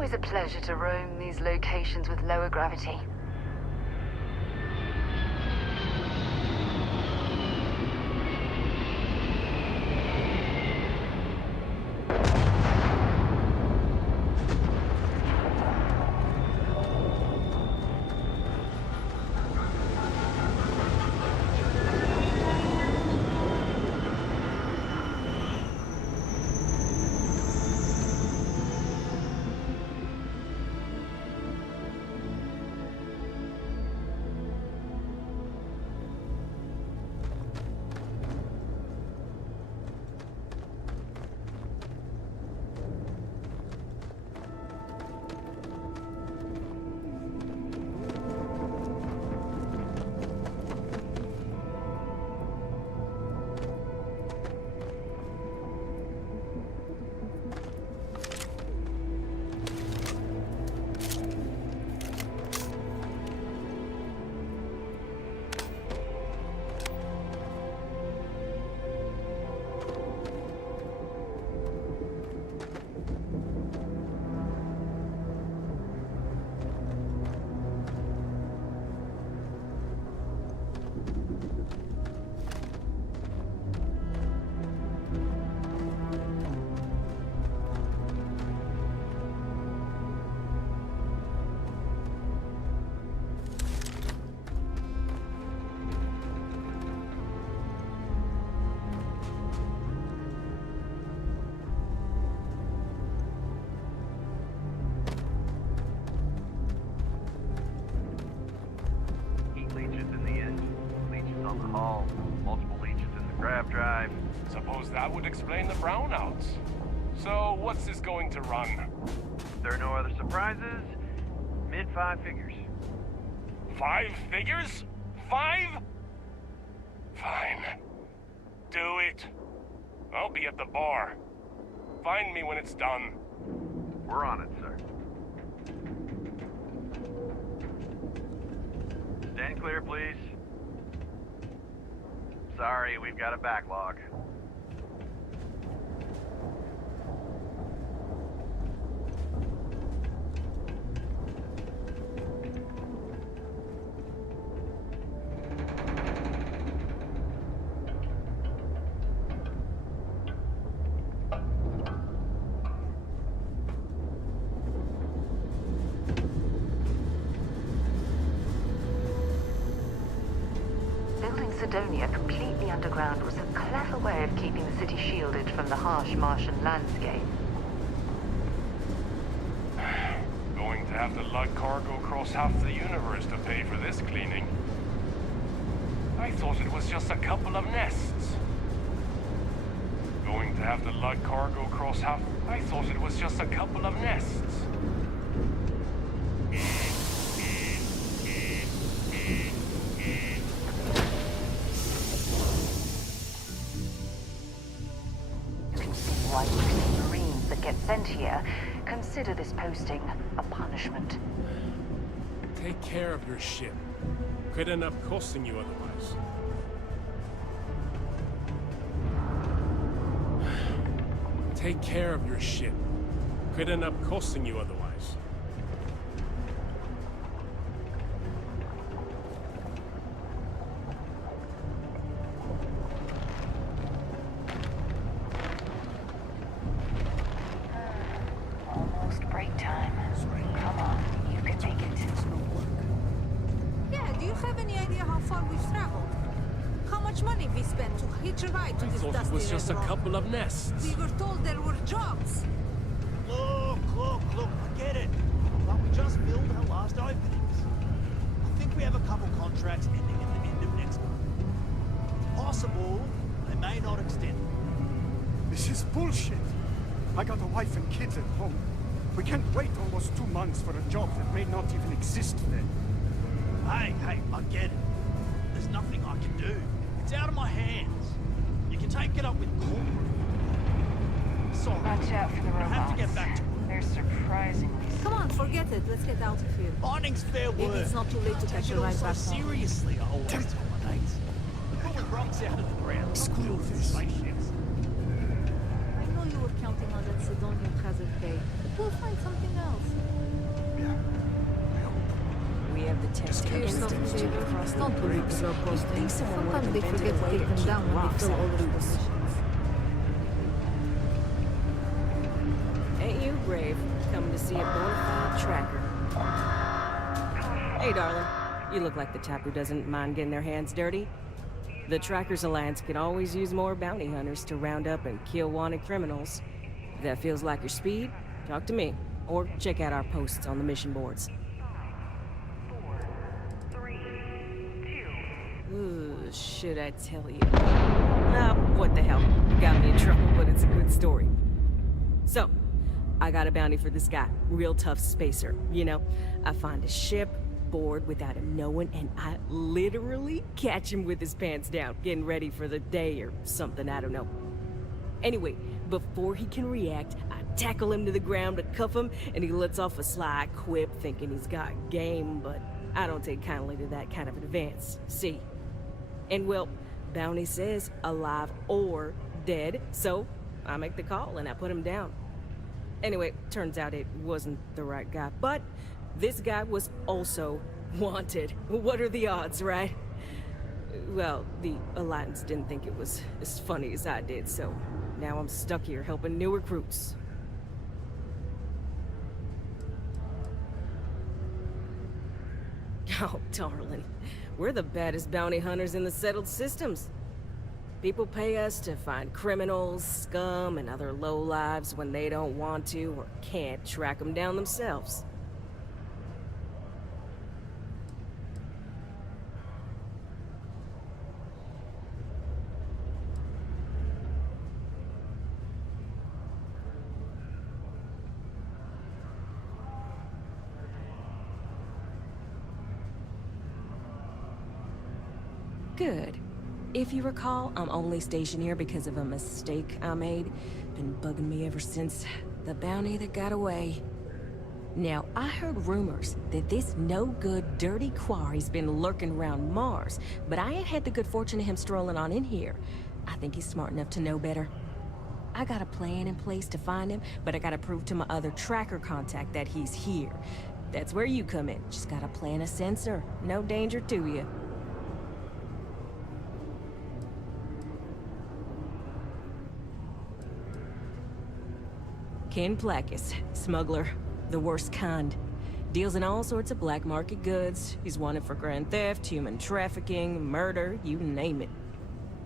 always a pleasure to roam these locations with lower gravity. Suppose that would explain the brownouts. So, what's this going to run? There are no other surprises. Mid-5 figures. 5 figures? 5? Fine. Do it. I'll be at the bar. Find me when it's done. We're on it, sir. Stand clear, please. Sorry, we've got a backlog. Macedonia completely underground was a clever way of keeping the city shielded from the harsh Martian landscape. Going to have to lug cargo across half the universe to pay for this cleaning. I thought it was just a couple of nests. Going to have to lug cargo across half... I thought it was just a couple of nests. Marines that get sent here consider this posting a punishment. Take care of your ship. Could end up costing you otherwise. Take care of your ship. Could end up costing you otherwise. A couple of nests. We were told there were jobs. Look, I get it. But we just filled our last openings. I think we have a couple contracts ending at the end of next month. It's possible they may not extend. This is bullshit. I got a wife and kids at home. We can't wait almost 2 months for a job that may not even exist then. Hey, I get it. There's nothing I can do. It's out of my hands. You can take it up with corporate. Sorry. Watch out for the robots. I have to get back to work. They're surprisingly... Come on, forget it. Let's get out of here. Finding's fair Maybe work. it's not too late to catch Take a it all ride so back home. seriously, I always tell my mates. Pulling Bronx out of the ground. Screw this. Spaceships. I know you were counting counting on that Sidonian hazard pay. But we'll find something else. Yeah. I hope. We have the tech Do yourself a instance check favor. across the Don't put bridge. the blog posting. Think someone would have Sometimes they invented forget a to way take them keep down when they rocks fill out all of those boots. positions. Ain't you brave? Coming to see a bona fide tracker. Hey, darling. You look like the type who doesn't mind getting their hands dirty. The Trackers Alliance can always use more bounty hunters to round up and kill wanted criminals. If that feels like your speed, talk to me. Or check out our posts on the mission boards. 4, 3, 2. Ooh, should I tell you? Ah, what the hell. Got me in trouble, but it's a good story. So, I got a bounty for this guy. Real tough spacer, you know? I find a ship, board without him knowing, and I literally catch him with his pants down, getting ready for the day or something, I don't know. Anyway, before he can react, I tackle him to the ground to cuff him, and he lets off a sly quip thinking he's got game, but I don't take kindly to that kind of advance, see? And well, bounty says alive or dead, so I make the call and I put him down. Anyway, turns out it wasn't the right guy, but this guy was also wanted. What are the odds, right? Well, the Alliance didn't think it was as funny as I did, so now I'm stuck here helping new recruits. Oh, darling. We're the baddest bounty hunters in the settled systems. People pay us to find criminals, scum, and other lowlives when they don't want to or can't track them down themselves. Good. If you recall, I'm only stationed here because of a mistake I made. Been bugging me ever since the bounty that got away. Now, I heard rumors that this no-good, dirty quarry's been lurking around Mars, but I ain't had the good fortune of him strolling on in here. I think he's smart enough to know better. I got a plan in place to find him, but I gotta prove to my other tracker contact that he's here. That's where you come in. Just gotta plant a sensor. No danger to you. Ken Plakis, smuggler, the worst kind. Deals in all sorts of black market goods. He's wanted for grand theft, human trafficking, murder, you name it.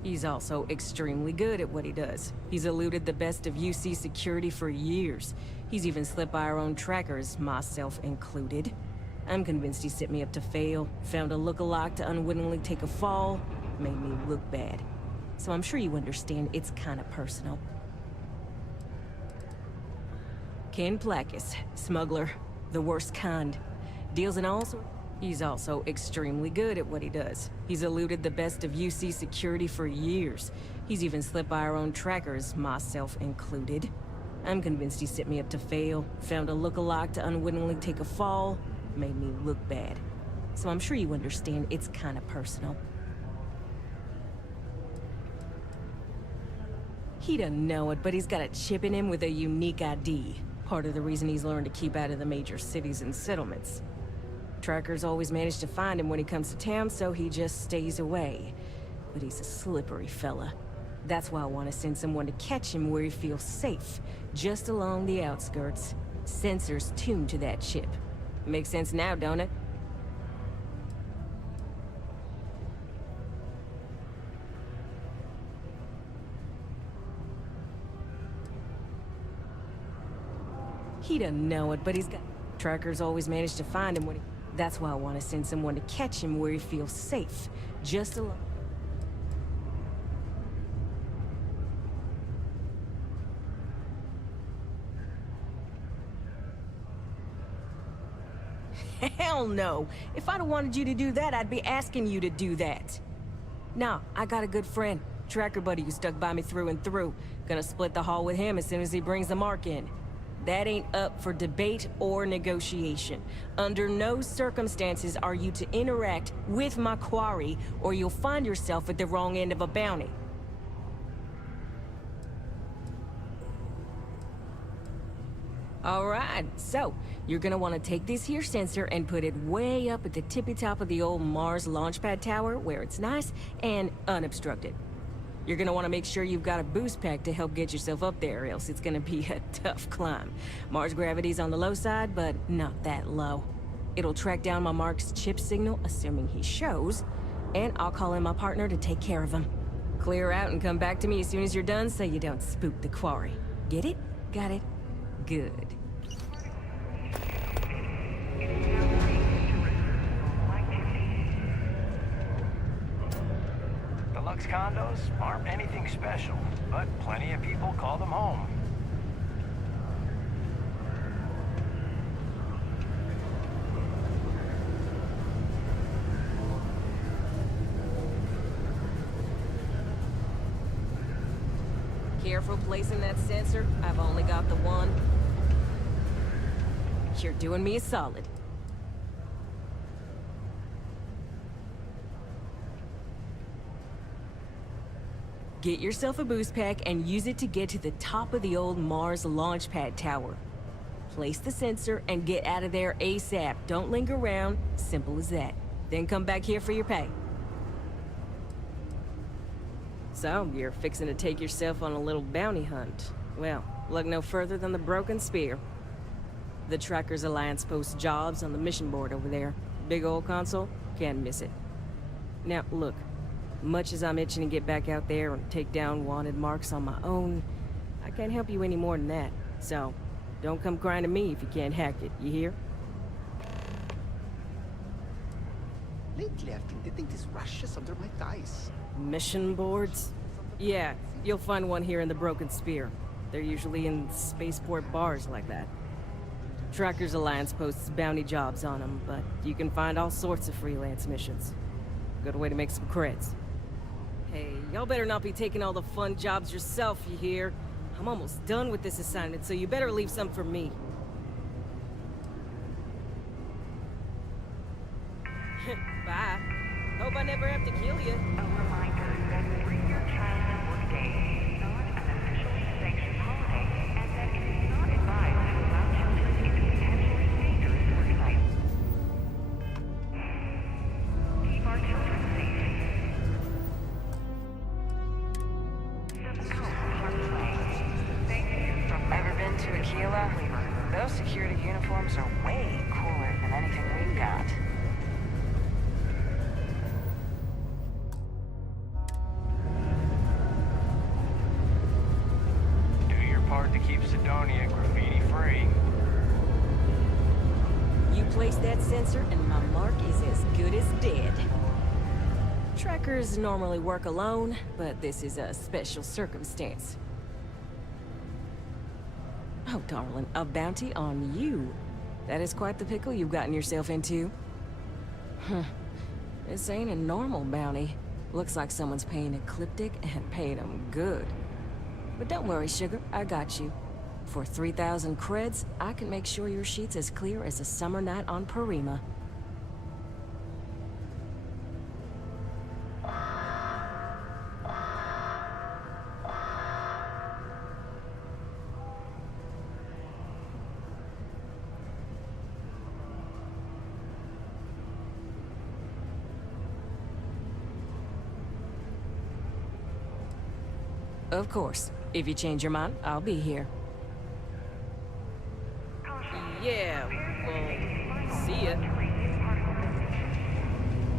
He's also extremely good at what he does. He's eluded the best of UC security for years. He's even slipped by our own trackers, myself included. I'm convinced he set me up to fail, found a look-alike to unwittingly take a fall, made me look bad. So I'm sure you understand it's kind of personal. Ken Plakis, smuggler, the worst kind. Deals in all sorts. He's also extremely good at what he does. He's eluded the best of UC security for years. He's even slipped by our own trackers, myself included. I'm convinced he set me up to fail, found a look-alike to unwittingly take a fall, made me look bad. So I'm sure you understand it's kind of personal. He doesn't know it, but he's got a chip in him with a unique ID. Part of the reason he's learned to keep out of the major cities and settlements. Trackers always manage to find him when he comes to town, so he just stays away. But he's a slippery fella. That's why I want to send someone to catch him where he feels safe, just along the outskirts. Sensors tuned to that chip. Makes sense now, don't it? He doesn't know it, but he's got... Trackers always manage to find him when he... That's why I want to send someone to catch him where he feels safe. Just alone. Hell no! If I'd have wanted you to do that, I'd be asking you to do that. Nah, I got a good friend. Tracker buddy who stuck by me through and through. Gonna split the haul with him as soon as he brings the mark in. That ain't up for debate or negotiation. Under no circumstances are you to interact with my quarry, or you'll find yourself at the wrong end of a bounty. Alright, so you're gonna want to take this here sensor and put it way up at the tippy top of the old Mars launchpad tower where it's nice and unobstructed. You're gonna want to make sure you've got a boost pack to help get yourself up there, or else it's gonna be a tough climb. Mars gravity's on the low side, but not that low. It'll track down my Mark's chip signal, assuming he shows, and I'll call in my partner to take care of him. Clear out and come back to me as soon as you're done so you don't spook the quarry. Get it? Got it? Good. Deluxe condos aren't anything special, but plenty of people call them home. Careful placing that sensor. I've only got the one. You're doing me a solid. Get yourself a boost pack and use it to get to the top of the old Mars launchpad tower. Place the sensor and get out of there ASAP. Don't linger around. Simple as that. Then come back here for your pay. So, you're fixing to take yourself on a little bounty hunt. Well, look no further than the Broken Spear. The Trackers Alliance posts jobs on the mission board over there. Big old console, can't miss it. Now, look, much as I'm itching to get back out there and take down wanted marks on my own, I can't help you any more than that. So, don't come crying to me if you can't hack it, you hear? Lately, I've been getting these rashes under my thighs. Mission boards? Yeah, you'll find one here in the Broken Spear. They're usually in spaceport bars like that. Trackers Alliance posts bounty jobs on them, but you can find all sorts of freelance missions. Good way to make some creds. Hey, y'all better not be taking all the fun jobs yourself, you hear? I'm almost done with this assignment, so you better leave some for me. Bye. Hope I never have to kill you. A reminder that Bring Your Child to Work Day is not an officially sanctioned holiday, and that it is not advised to allow children into potentially dangerous work sites. Keep our children safe. Thank you from Ever been to Aquila? Those security uniforms are way cooler than anything we've got. To keep Sidonia graffiti-free. You place that sensor and my mark is as good as dead. Trackers normally work alone, but this is a special circumstance. Oh, darling, a bounty on you. That is quite the pickle you've gotten yourself into. This ain't a normal bounty. Looks like someone's paying Ecliptic and paying them good. But don't worry, sugar, I got you. For 3,000 creds, I can make sure your sheet's as clear as a summer night on Parima. Of course. If you change your mind, I'll be here. Yeah, well, see ya.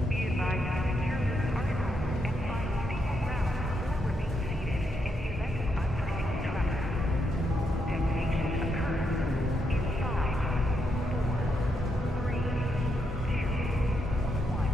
Be advised to secure this article and find stable ground or remain seated in the event of unforeseen tremor. Detonation occurs in 5, 4, 3, 2, 1.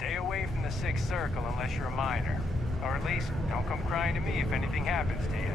Stay away from the Sixth Circle unless you're a minor. Or at least, don't come crying to me if anything happens to you.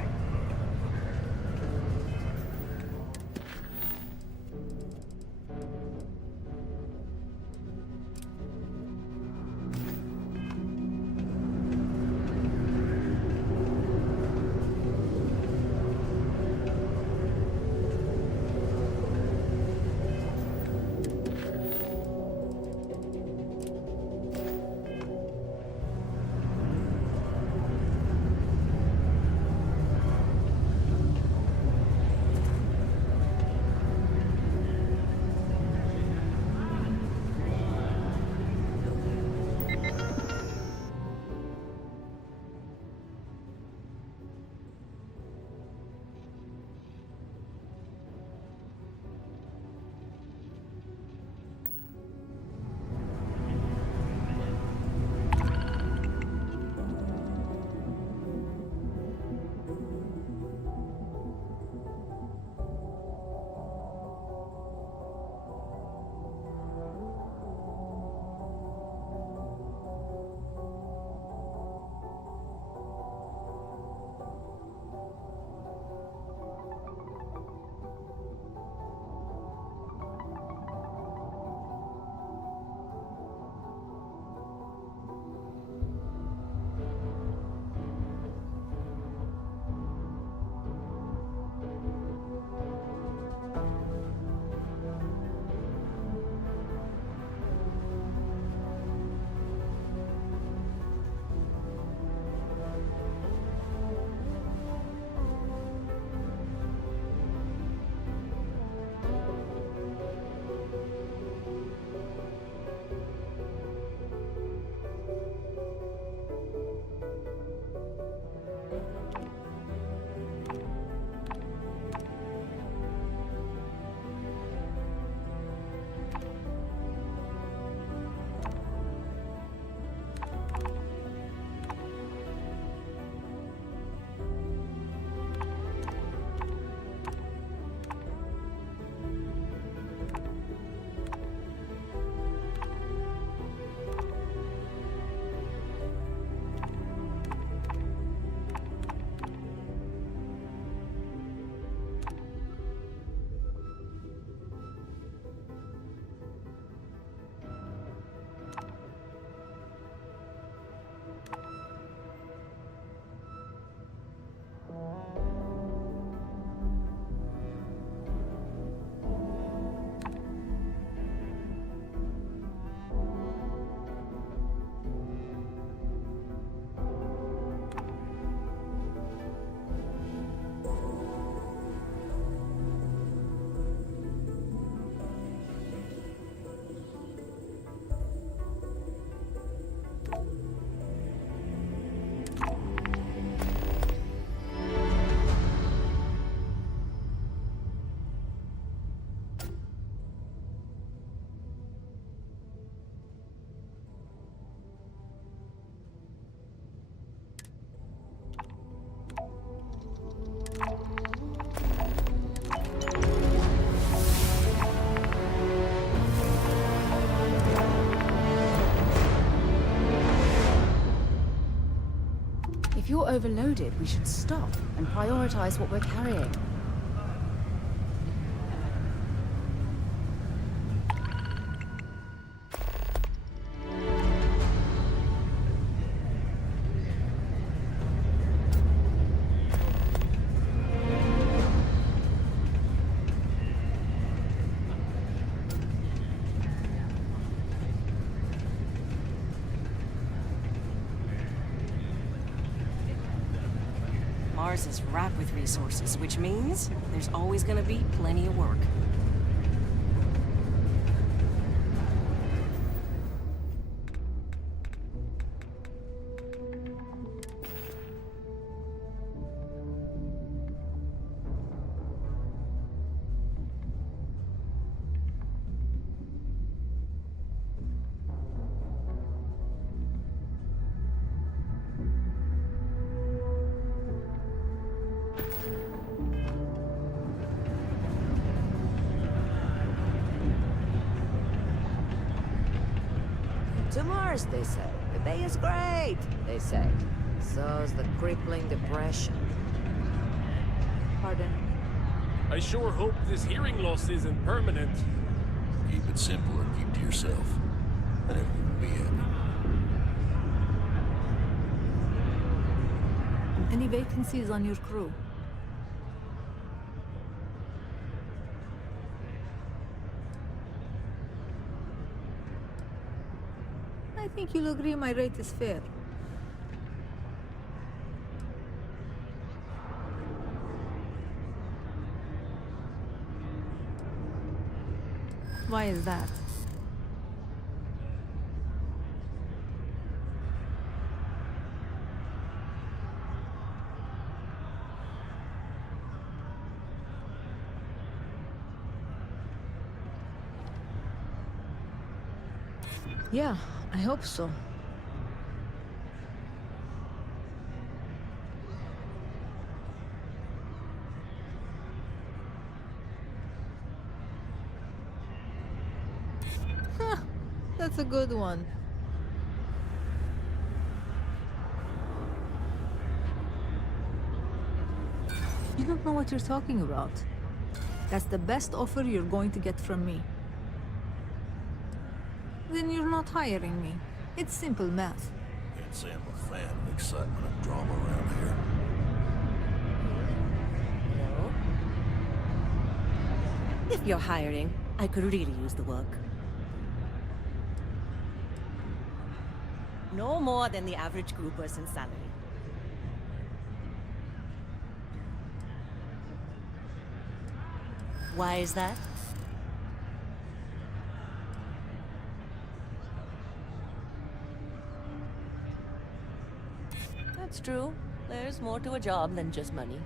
If you're overloaded, we should stop and prioritize what we're carrying. Mars is ripe with resources, which means there's always gonna be plenty of work. To Mars, they say. The Bay is great, they say. So's the crippling depression. Pardon. I sure hope this hearing loss isn't permanent. Keep it simple or keep to yourself. And everyone will be happy. Any vacancies on your crew? I think you'll agree my rate is fair. Why is that? Yeah, I hope so. Huh, that's a good one. You don't know what you're talking about. That's the best offer you're going to get from me. Then you're not hiring me. It's simple math. Can't say I'm a fan of excitement and drama around here. No? If you're hiring, I could really use the work. No more than the average crew person's salary. Why is that? That's true. There's more to a job than just money.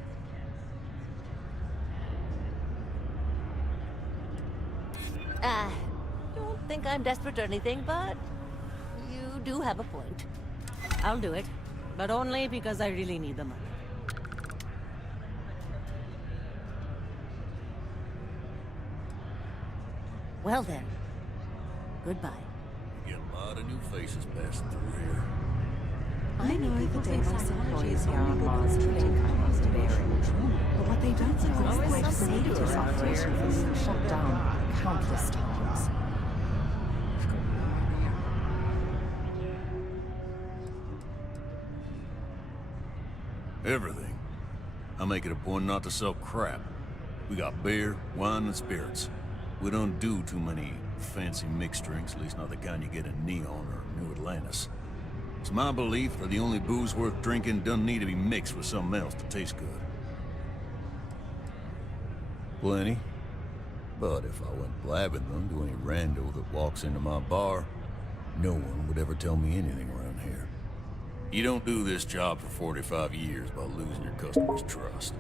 Don't think I'm desperate or anything, but you do have a point. I'll do it, but only because I really need the money. Well then, goodbye. You get a lot of new faces passing through here. I know the day most employees here on Mars are taking kinds to bearing. But what they don't know is the safety operation has been shut down countless times. Everything. I make it a point not to sell crap. We got beer, wine, and spirits. We don't do too many fancy mixed drinks, at least not the kind you get in Neon or New Atlantis. It's my belief that the only booze worth drinking doesn't need to be mixed with something else to taste good. Plenty. But if I went blabbing them to any rando that walks into my bar, no one would ever tell me anything around here. You don't do this job for 45 years by losing your customers' trust.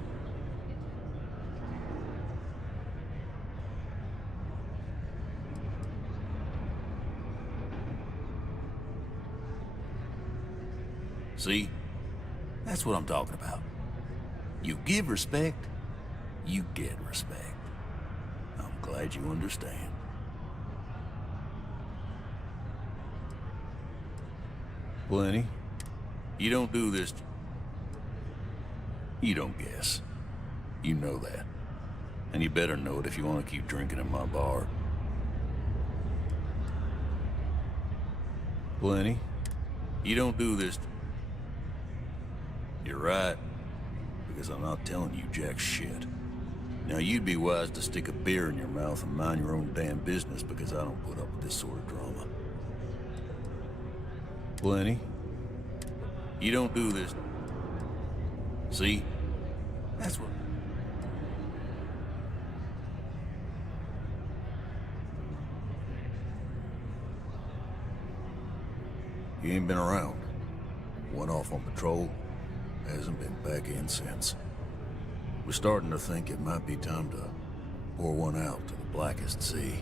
See? That's what I'm talking about. You give respect, you get respect. I'm glad you understand. Plenty. You don't do this... You don't guess. You know that. And you better know it if you want to keep drinking in my bar. Plenty. You don't do this... You're right, because I'm not telling you jack shit. Now you'd be wise to stick a beer in your mouth and mind your own damn business, because I don't put up with this sort of drama. Plenty. You don't do this. See? That's what... You ain't been around. Went off on patrol. Hasn't been back in since. We're starting to think it might be time to pour one out to the blackest sea.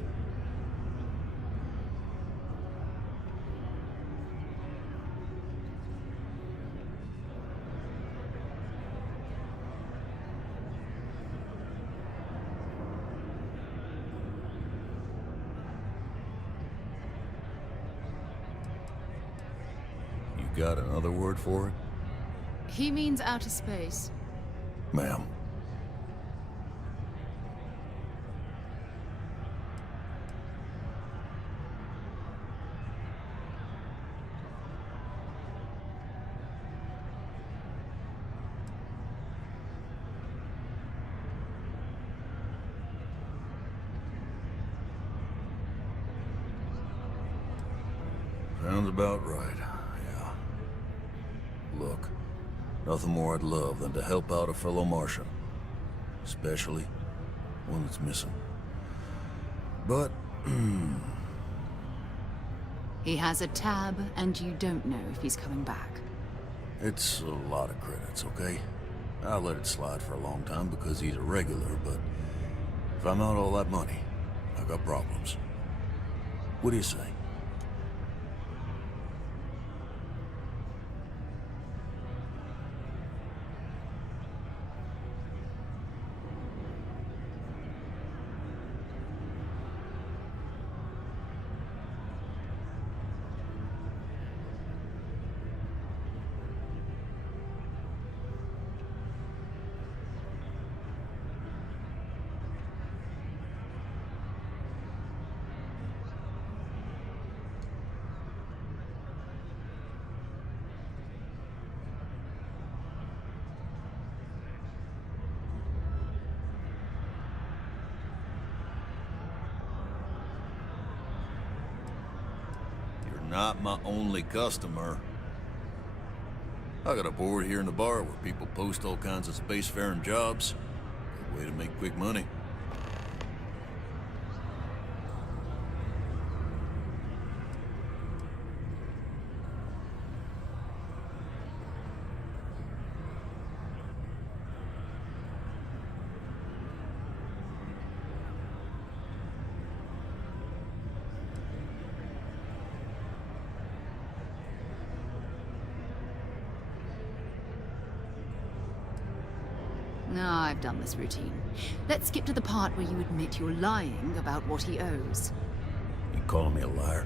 got another word for it? He means outer space. Ma'am. Sounds about right, yeah. Look, nothing more I'd love than to help out a fellow Martian. Especially one that's missing. But, He has a tab, and you don't know if he's coming back. it's a lot of credits, okay? I let it slide for a long time because he's a regular, but if I'm out all that money, I got problems. What do you say? Not my only customer. I got a board here in the bar where people post all kinds of spacefaring jobs. Good way to make quick money. No, I've done this routine. Let's skip to the part where you admit you're lying about what he owes. You calling me a liar?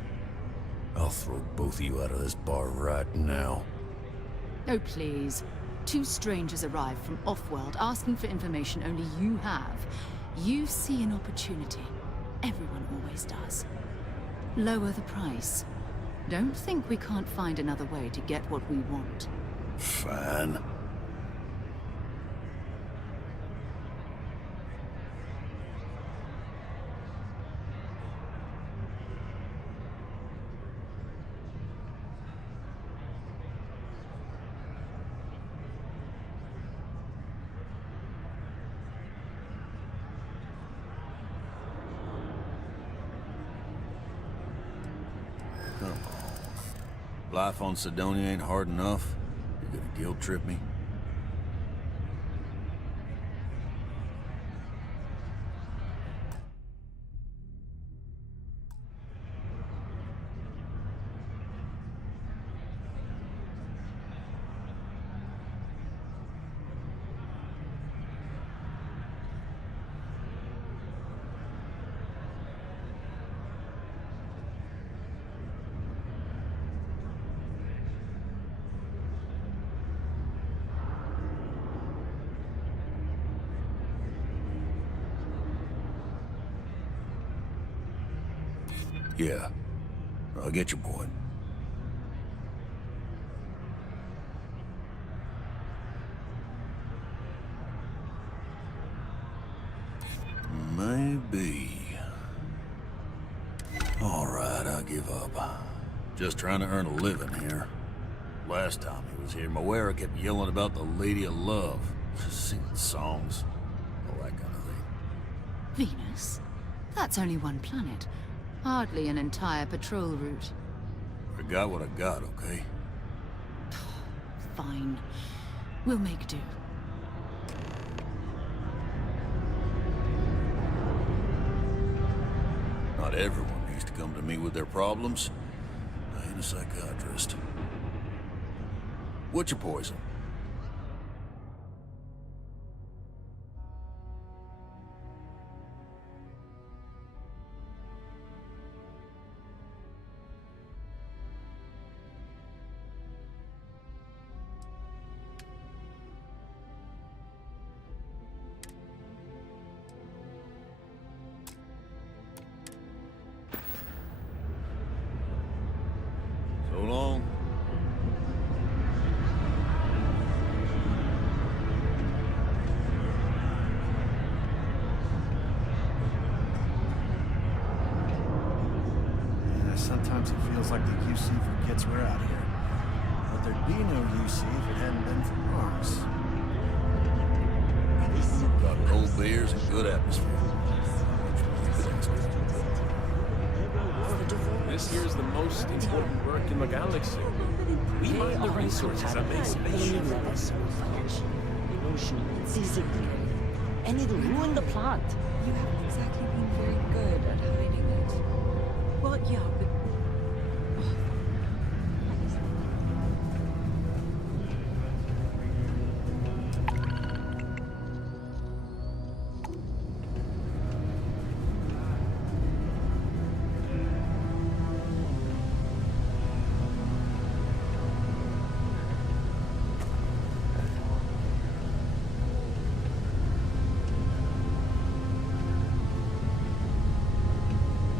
I'll throw both of you out of this bar right now. Oh, please. Two strangers arrive from off-world asking for information only you have. You see an opportunity. Everyone always does. Lower the price. Don't think we can't find another way to get what we want. Fine. Come on. Life on Sidonia ain't hard enough. You're gonna guilt trip me? Yeah. I get your point. Maybe. All right, I give up. Just trying to earn a living here. Last time he was here, Moira kept yelling about the Lady of Love. Singing songs. All that kind of thing. Venus? That's only one planet. Hardly an entire patrol route. I got what I got, okay? Fine. We'll make do. Not everyone needs to come to me with their problems. I ain't a psychiatrist. What's your poison? long? Yeah, sometimes it feels like the UC forgets we're out here. But there'd be no UC if it hadn't been for Mars. Got cold beers and good atmosphere. This here's the most important work in the galaxy. We mine the resources that make spaceships. Erosion, disintegrate, and it'll ruin the plant. You haven't exactly been very good at hiding it. Well, yeah, but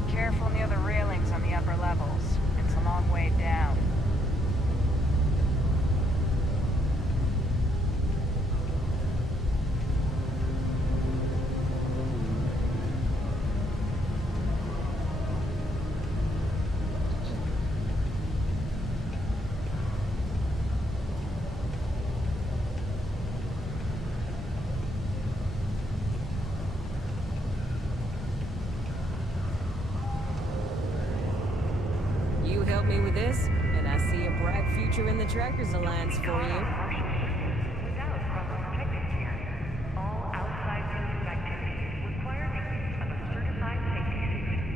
Careful near the railings on the upper levels. It's a long way down. you help me with this, and I see a bright future in the Trackers Alliance for you. Without proper protective gear, all outside building activities require the use of a certified safety suit.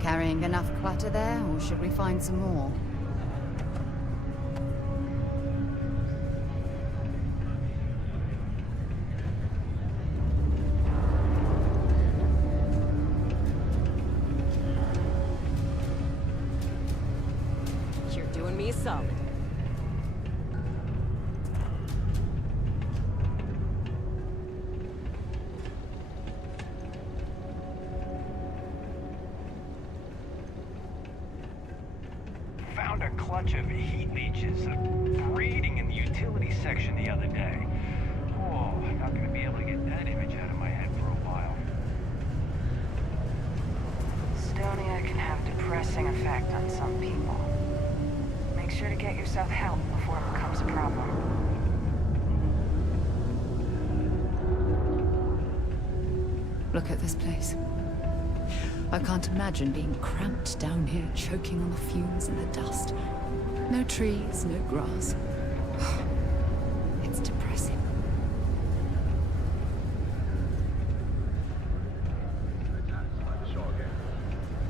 Carrying enough clutter there, or should we find some more? You're doing me a solid. clutch of heat leeches breeding in the utility section the other day. Oh, not gonna be able to get that image out of my head for a while. Stonia can have depressing effect on some people. Make sure to get yourself help before it becomes a problem. Look at this place. I can't imagine being cramped down here, choking on the fumes and the dust. No trees, no grass. It's depressing.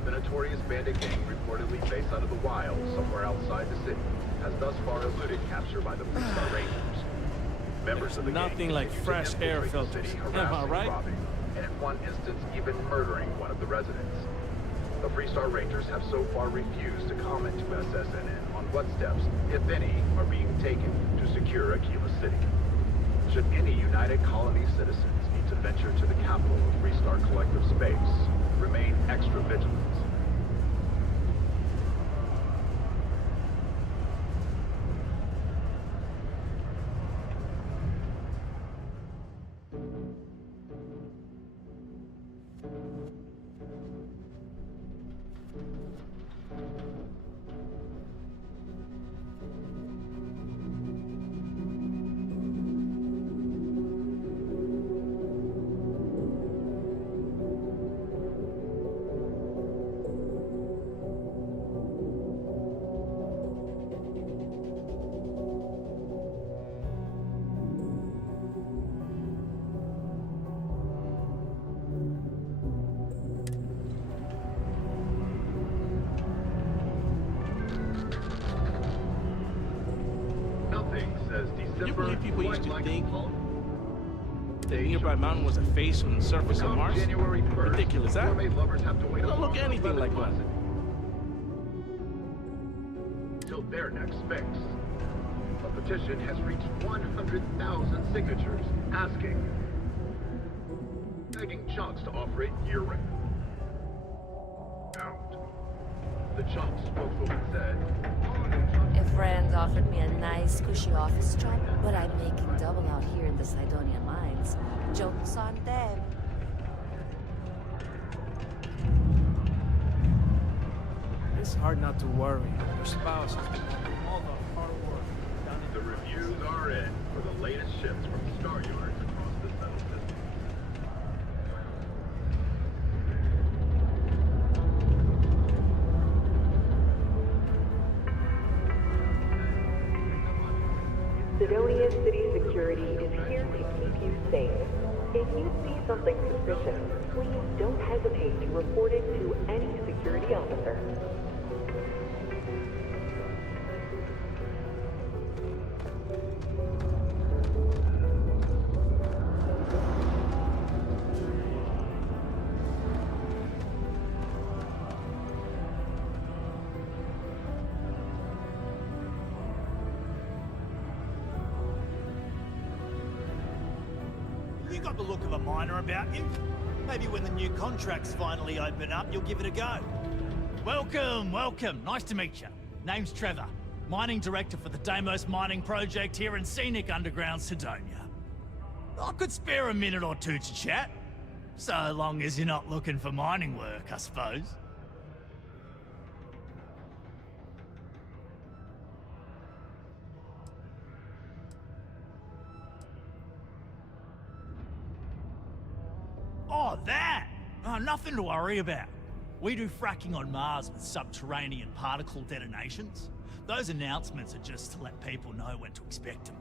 The notorious bandit gang, reportedly based out of the wild, somewhere outside the city, has thus far eluded capture by the Freestar Rangers. Members of the gang nothing like continue to fresh air infiltrate the filters. city, Am I harassing, right? robbing, and in one instance even murdering one of the residents. The Freestar Rangers have so far refused to comment to SSNN on what steps, if any, are being taken to secure Aquila City. Should any United Colony citizens need to venture to the capital of Freestar Collective Space, remain extra vigilant. You believe people used to think the nearby mountain was a face on the surface of Mars? Ridiculous, huh? Don't look anything like one. Till their next fix. A petition has reached 100,000 signatures begging Chunks to operate year-round. The Chunks spokeswoman said, A friend offered me a nice, cushy office job, but I'm making double out here in the Cydonia mines. Joke's on them. It's hard not to worry. Your spouse has been doing all the hard work. the reviews are in for the latest ships from star yards across the settled system. Sidonia City Security is here to keep you safe. If you see something suspicious, please don't hesitate to report it to any security officer. You got the look of a miner about you. Maybe when the new contracts finally open up, you'll give it a go. Welcome, welcome. Nice to meet you. Name's Trevor, mining director for the Deimos Mining Project here in scenic underground Sidonia. I could spare a minute or two to chat. So long as you're not looking for mining work, I suppose. Oh, that! Oh, nothing to worry about. We do fracking on Mars with subterranean particle detonations. Those announcements are just to let people know when to expect them.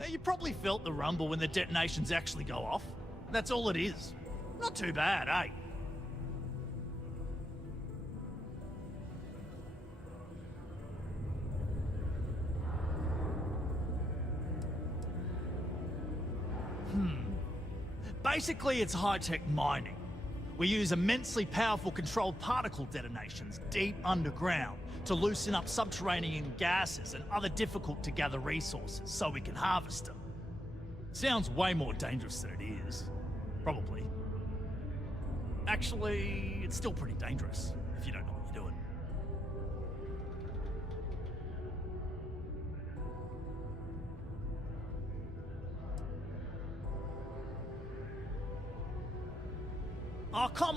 Now, you probably felt the rumble when the detonations actually go off. That's all it is. Not too bad, eh? Basically, it's high-tech mining. We use immensely powerful controlled particle detonations deep underground to loosen up subterranean gases and other difficult-to-gather resources so we can harvest them. Sounds way more dangerous than it is. Probably. Actually, it's still pretty dangerous if you don't know what you're doing.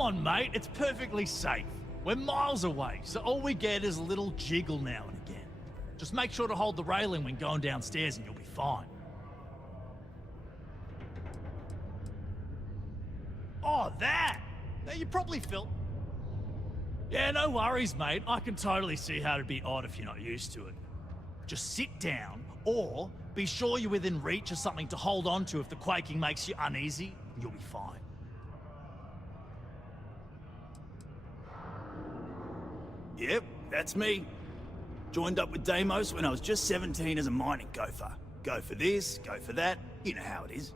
on, mate. It's perfectly safe. We're miles away, so all we get is a little jiggle now and again. Just make sure to hold the railing when going downstairs and you'll be fine. Oh, that! Now, you probably felt... Yeah, no worries, mate. I can totally see how it'd be odd if you're not used to it. Just sit down, or be sure you're within reach of something to hold on to if the quaking makes you uneasy, and you'll be fine. Yep, that's me. Joined up with Deimos when I was just 17 as a mining gopher. Go for this, go for that, you know how it is.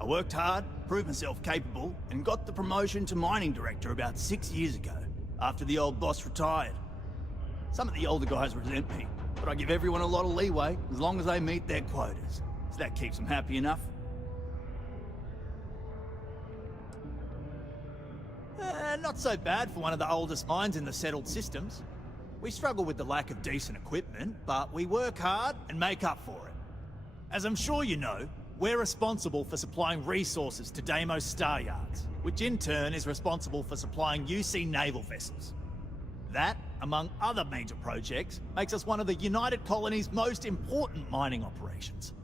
I worked hard, proved myself capable, and got the promotion to mining director about 6 years ago, after the old boss retired. Some of the older guys resent me, but I give everyone a lot of leeway as long as they meet their quotas. So that keeps them happy enough. Not so bad for one of the oldest mines in the settled systems. We struggle with the lack of decent equipment, but we work hard and make up for it. As I'm sure you know, we're responsible for supplying resources to Deimos Star Yards, which in turn is responsible for supplying UC naval vessels. That, among other major projects, makes us one of the United Colony's most important mining operations.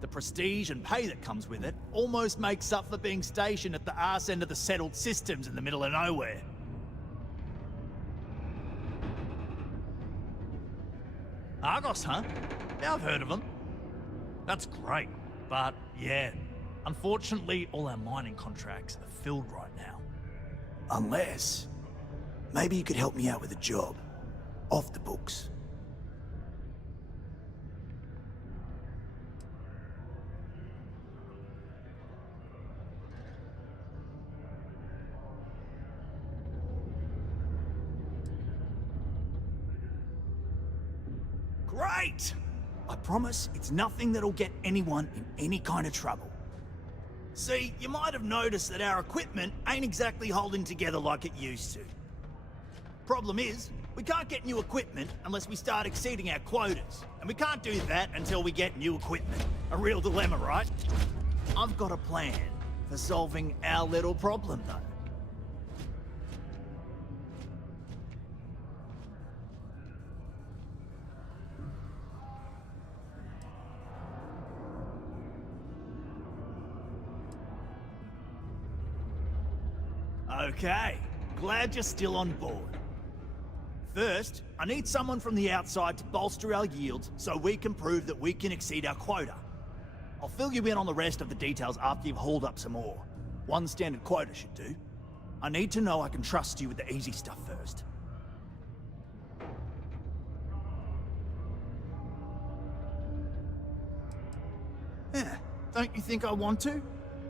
The prestige and pay that comes with it almost makes up for being stationed at the arse end of the settled systems in the middle of nowhere. Argos, huh? Yeah, I've heard of them. That's great, but yeah, unfortunately all our mining contracts are filled right now. Unless, maybe you could help me out with a job, off the books. Great! I promise it's nothing that'll get anyone in any kind of trouble. See, you might have noticed that our equipment ain't exactly holding together like it used to. Problem is, we can't get new equipment unless we start exceeding our quotas, and we can't do that until we get new equipment. A real dilemma, right? I've got a plan for solving our little problem, though. Okay, glad you're still on board. First, I need someone from the outside to bolster our yields so we can prove that we can exceed our quota. I'll fill you in on the rest of the details after you've hauled up some ore. One standard quota should do. I need to know I can trust you with the easy stuff first. Yeah, don't you think I want to?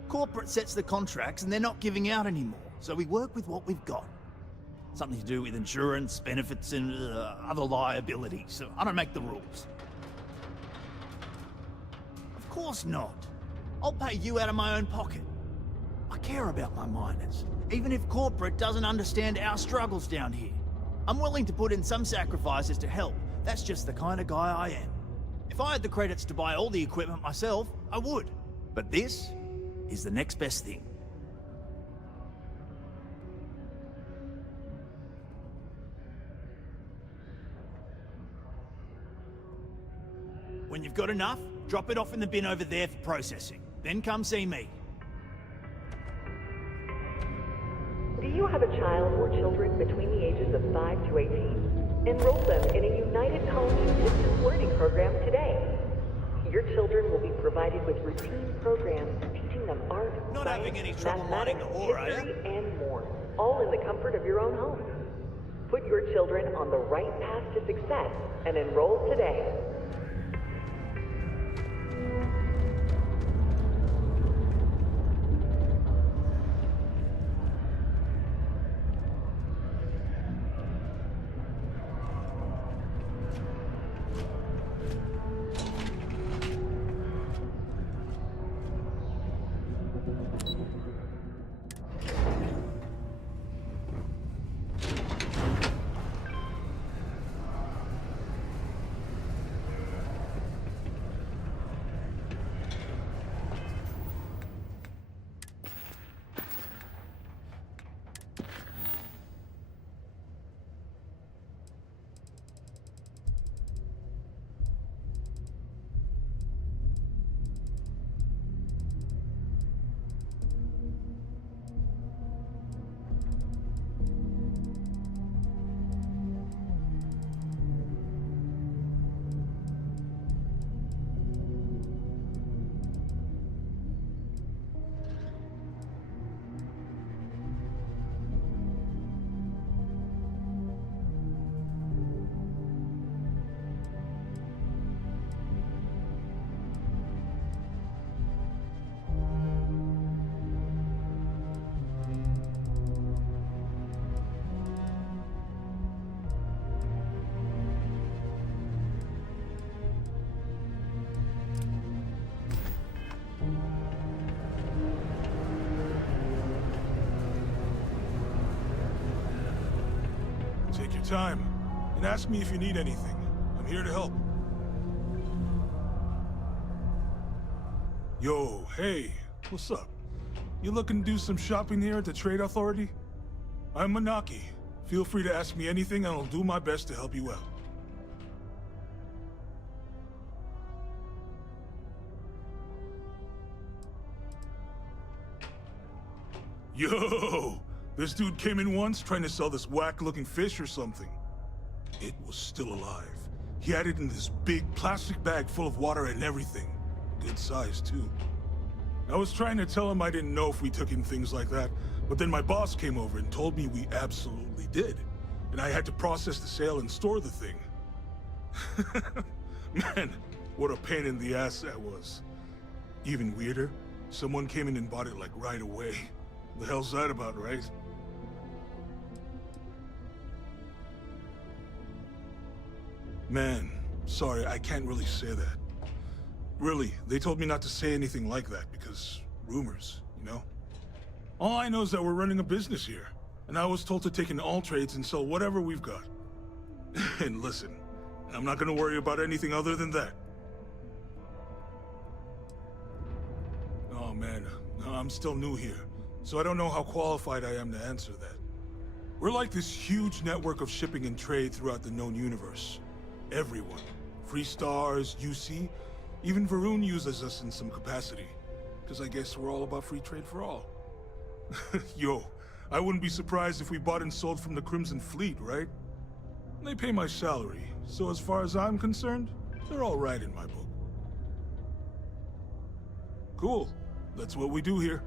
Corporate sets the contracts and they're not giving out anymore, so we work with what we've got. Something to do with insurance, benefits, and other liabilities, so I don't make the rules. Of course not. I'll pay you out of my own pocket. I care about my miners, even if corporate doesn't understand our struggles down here. I'm willing to put in some sacrifices to help. That's just the kind of guy I am. If I had the credits to buy all the equipment myself, I would. But this is the next best thing. When you've got enough, drop it off in the bin over there for processing. Then come see me. Do you have a child or children between the ages of 5 to 18? Enroll them in a United Colony distance learning program today. Your children will be provided with routine programs teaching them art, Not science, having any trouble mining the ore, are history, you? and more, all in the comfort of your own home. Put your children on the right path to success and enroll today. Take your time, and ask me if you need anything. I'm here to help. Yo, hey, what's up? You looking to do some shopping here at the Trade Authority? I'm Manaki. Feel free to ask me anything and I'll do my best to help you out. Yo! This dude came in once trying to sell this whack-looking fish or something. It was still alive. He had it in this big plastic bag full of water and everything. Good size, too. I was trying to tell him I didn't know if we took in things like that, but then my boss came over and told me we absolutely did. And I had to process the sale and store the thing. Man, what a pain in the ass that was. Even weirder, someone came in and bought it like right away. The hell's that about, right? Man, sorry, I can't really say that. Really, they told me not to say anything like that because rumors, you know? All I know is that we're running a business here, and I was told to take in all trades and sell whatever we've got. And listen, I'm not gonna worry about anything other than that. Oh man, I'm still new here, so I don't know how qualified I am to answer that. We're like this huge network of shipping and trade throughout the known universe. Everyone. Free Stars, UC, even Varun uses us in some capacity. Because I guess we're all about free trade for all. Yo, I wouldn't be surprised if we bought and sold from the Crimson Fleet, right? They pay my salary, so as far as I'm concerned, they're all right in my book. Cool. That's what we do here.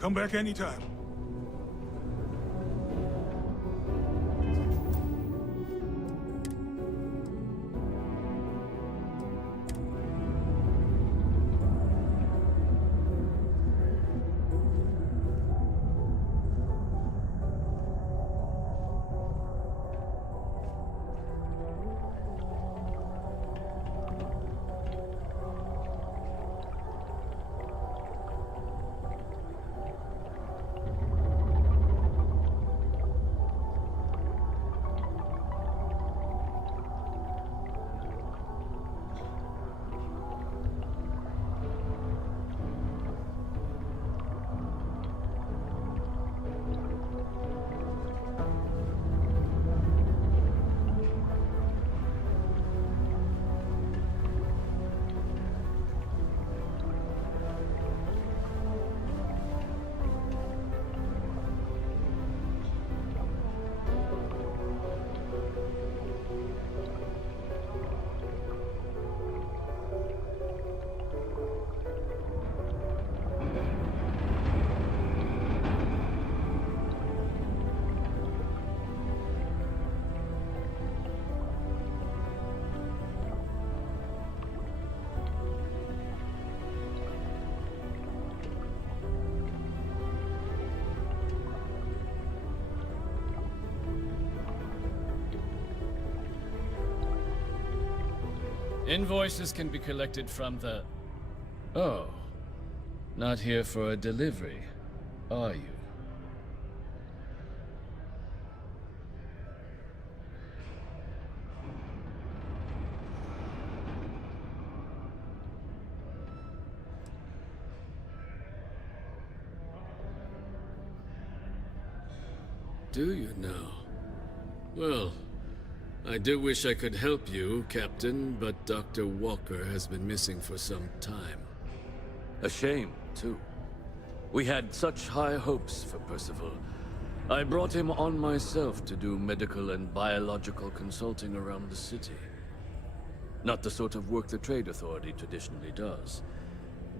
Come back anytime. Invoices can be collected from the... Oh. Not here for a delivery, are you? Do you now? Well, I do wish I could help you, Captain, but Dr. Walker has been missing for some time. A shame, too. We had such high hopes for Percival. I brought him on myself to do medical and biological consulting around the city. Not the sort of work the Trade Authority traditionally does.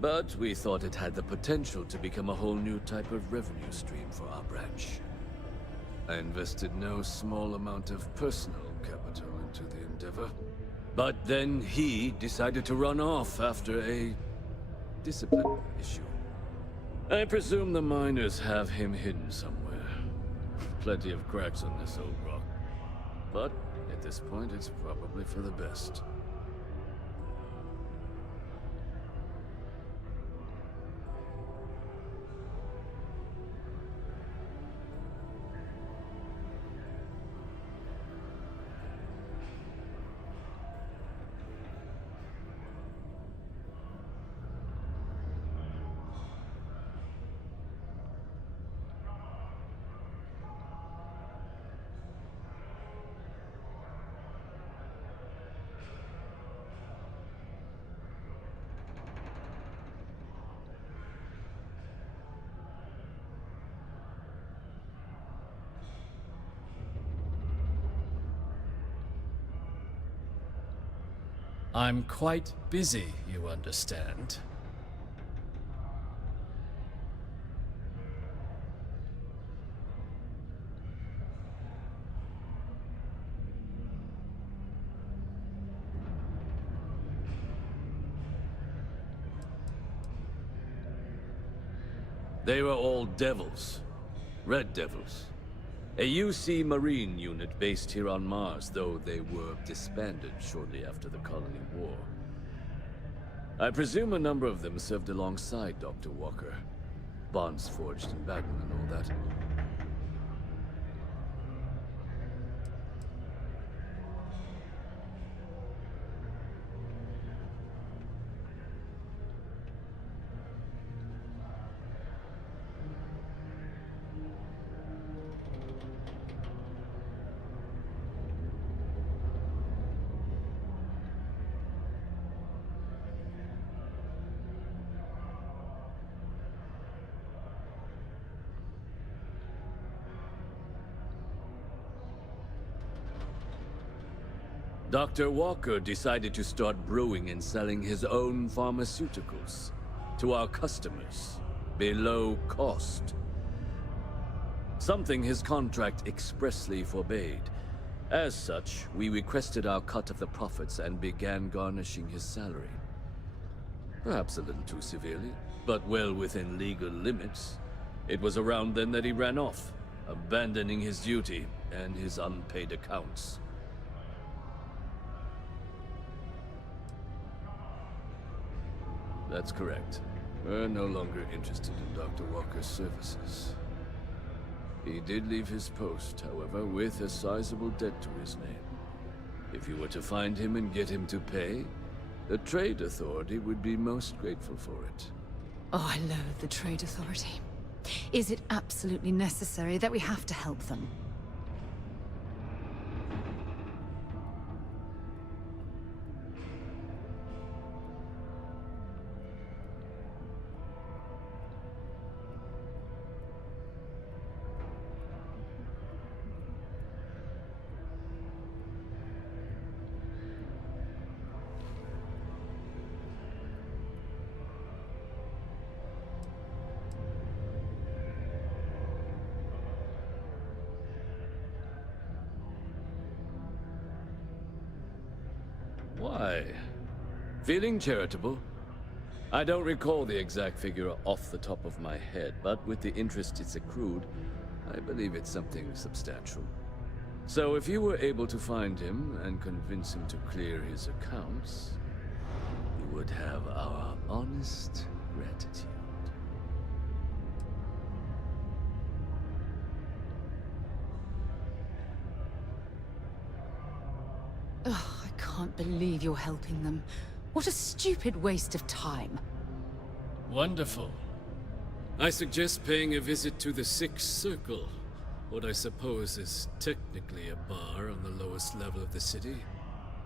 But we thought it had the potential to become a whole new type of revenue stream for our branch. I invested no small amount of personal capital into the endeavor. But then he decided to run off after a discipline issue. I presume the miners have him hidden somewhere. Plenty of cracks on this old rock. But at this point, it's probably for the best. I'm quite busy, you understand. They were all devils. Red Devils. A UC Marine unit based here on Mars, though they were disbanded shortly after the Colony War. I presume a number of them served alongside Dr. Walker. Bonds forged in battle and all that. Dr. Walker decided to start brewing and selling his own pharmaceuticals to our customers below cost. Something his contract expressly forbade. As such, we requested our cut of the profits and began garnishing his salary. Perhaps a little too severely, but well within legal limits. It was around then that he ran off, abandoning his duty and his unpaid accounts. That's correct. We're no longer interested in Dr. Walker's services. He did leave his post, however, with a sizable debt to his name. If you were to find him and get him to pay, the Trade Authority would be most grateful for it. Oh, I loathe the Trade Authority. Is it absolutely necessary that we have to help them? Why? Feeling charitable? I don't recall the exact figure off the top of my head, but with the interest it's accrued, I believe it's something substantial. So if you were able to find him and convince him to clear his accounts, would have our honest gratitude. Ugh, I can't believe you're helping them. What a stupid waste of time. Wonderful. I suggest paying a visit to the Sixth Circle, what I suppose is technically a bar on the lowest level of the city.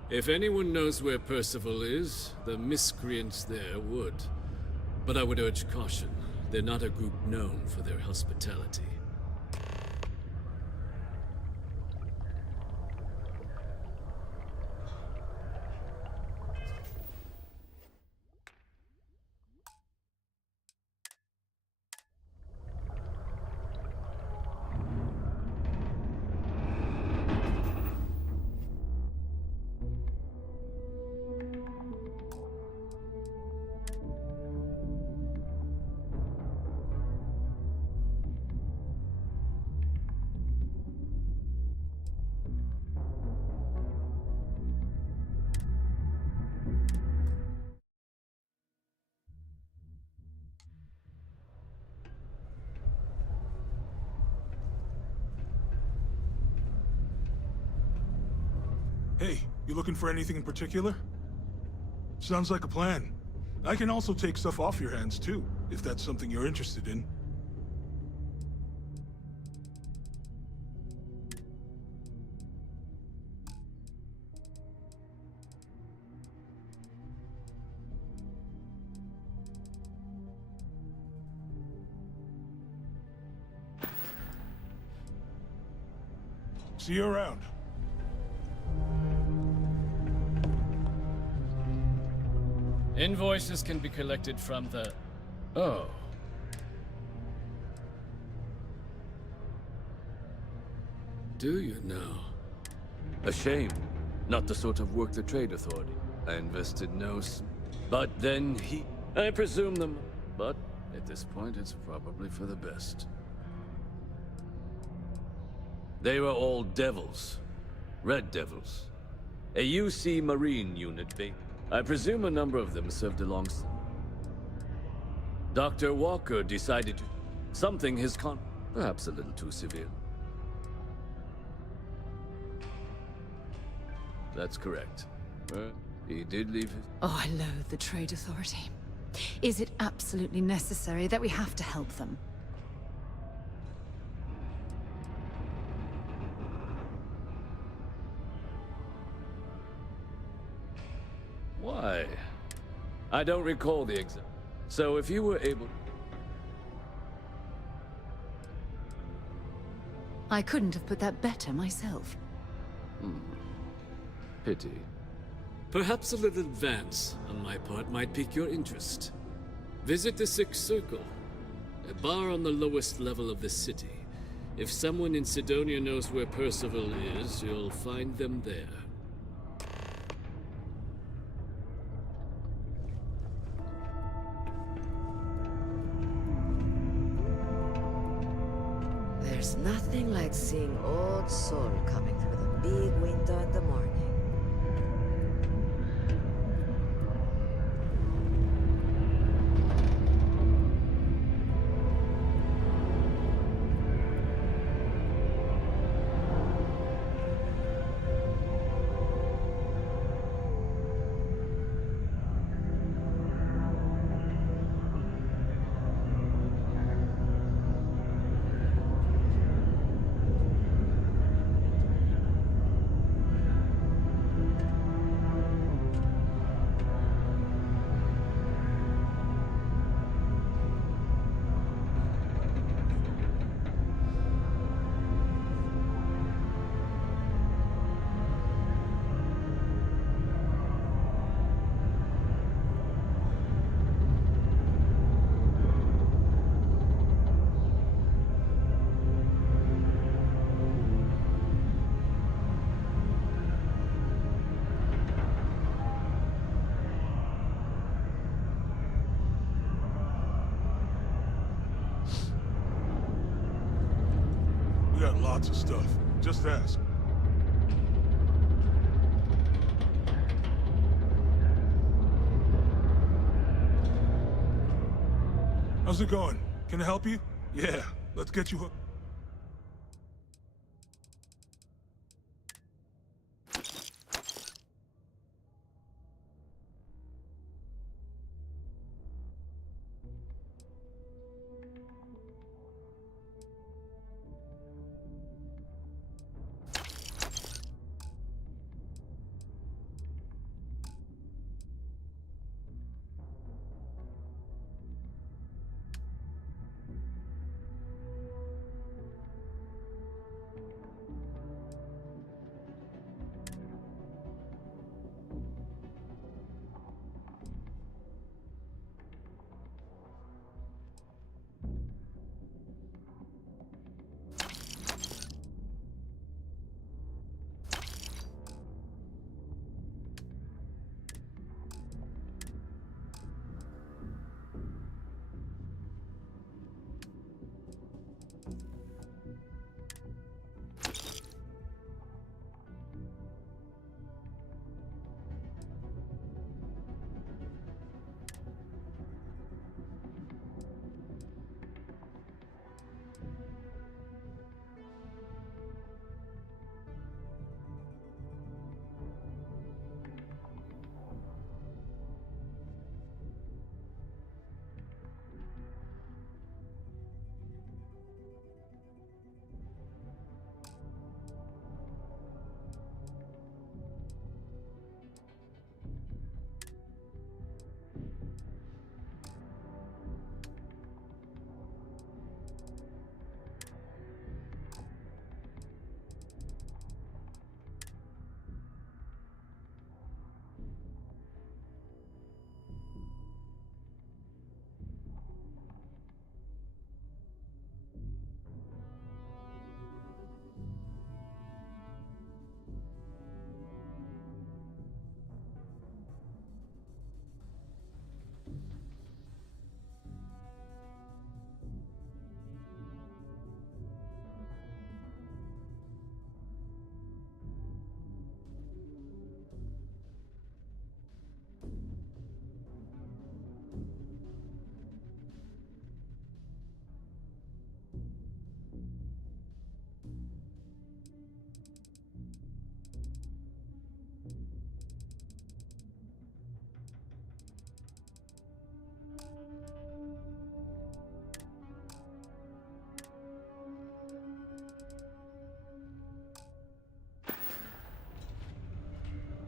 If anyone knows where Percival is, the miscreants there would. But I would urge caution. They're not a group known for their hospitality. Hey, you looking for anything in particular? Sounds like a plan. I can also take stuff off your hands too, if that's something you're interested in. See you around. Invoices can be collected from the... Oh. Do you now? A shame. Not the sort of work the Trade Authority. I invested no but then I presume them... But at this point, it's probably for the best. They were all devils. Red devils. A UC Marine unit, I presume a number of them served alongside. Dr. Walker decided to... Something his perhaps a little too severe. That's correct. He did leave his... Oh, I loathe the Trade Authority. Is it absolutely necessary that we have to help them? Why? I don't recall the exact... So if you were able... I couldn't have put that better myself. Pity. Perhaps a little advance on my part might pique your interest. Visit the Sixth Circle, a bar on the lowest level of the city. If someone in Sidonia knows where Percival is, you'll find them there. There's nothing like seeing old Sol coming through the big window in the morning. We got lots of stuff. Just ask. How's it going? Can I help you? Yeah, let's get you hooked.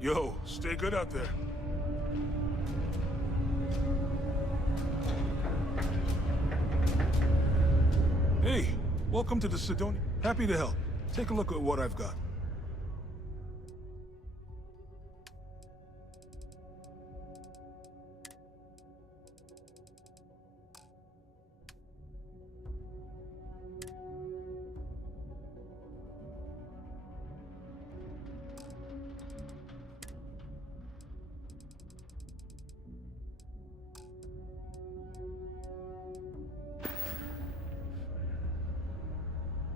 Yo, stay good out there. Hey, welcome to the Sidonia. Happy to help. Take a look at what I've got.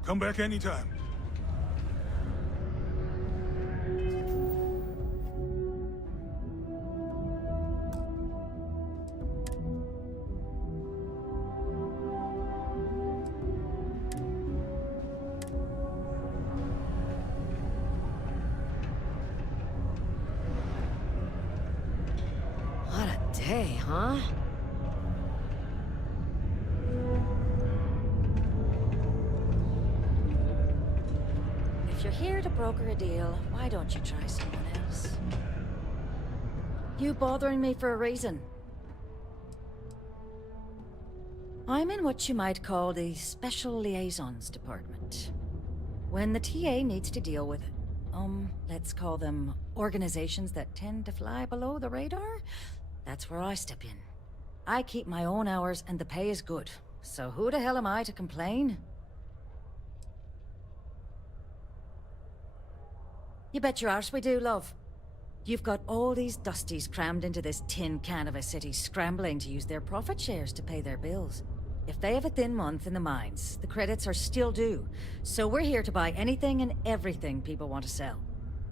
Come back anytime. What a day, huh? If you're here to broker a deal, why don't you try someone else? You bothering me for a reason. I'm in what you might call the Special Liaisons Department. When the TA needs to deal with, let's call them organizations that tend to fly below the radar, that's where I step in. I keep my own hours and the pay is good. So who the hell am I to complain? You bet your arse we do, love. You've got all these dusties crammed into this tin can of a city, scrambling to use their profit shares to pay their bills. If they have a thin month in the mines, the credits are still due. So we're here to buy anything and everything people want to sell.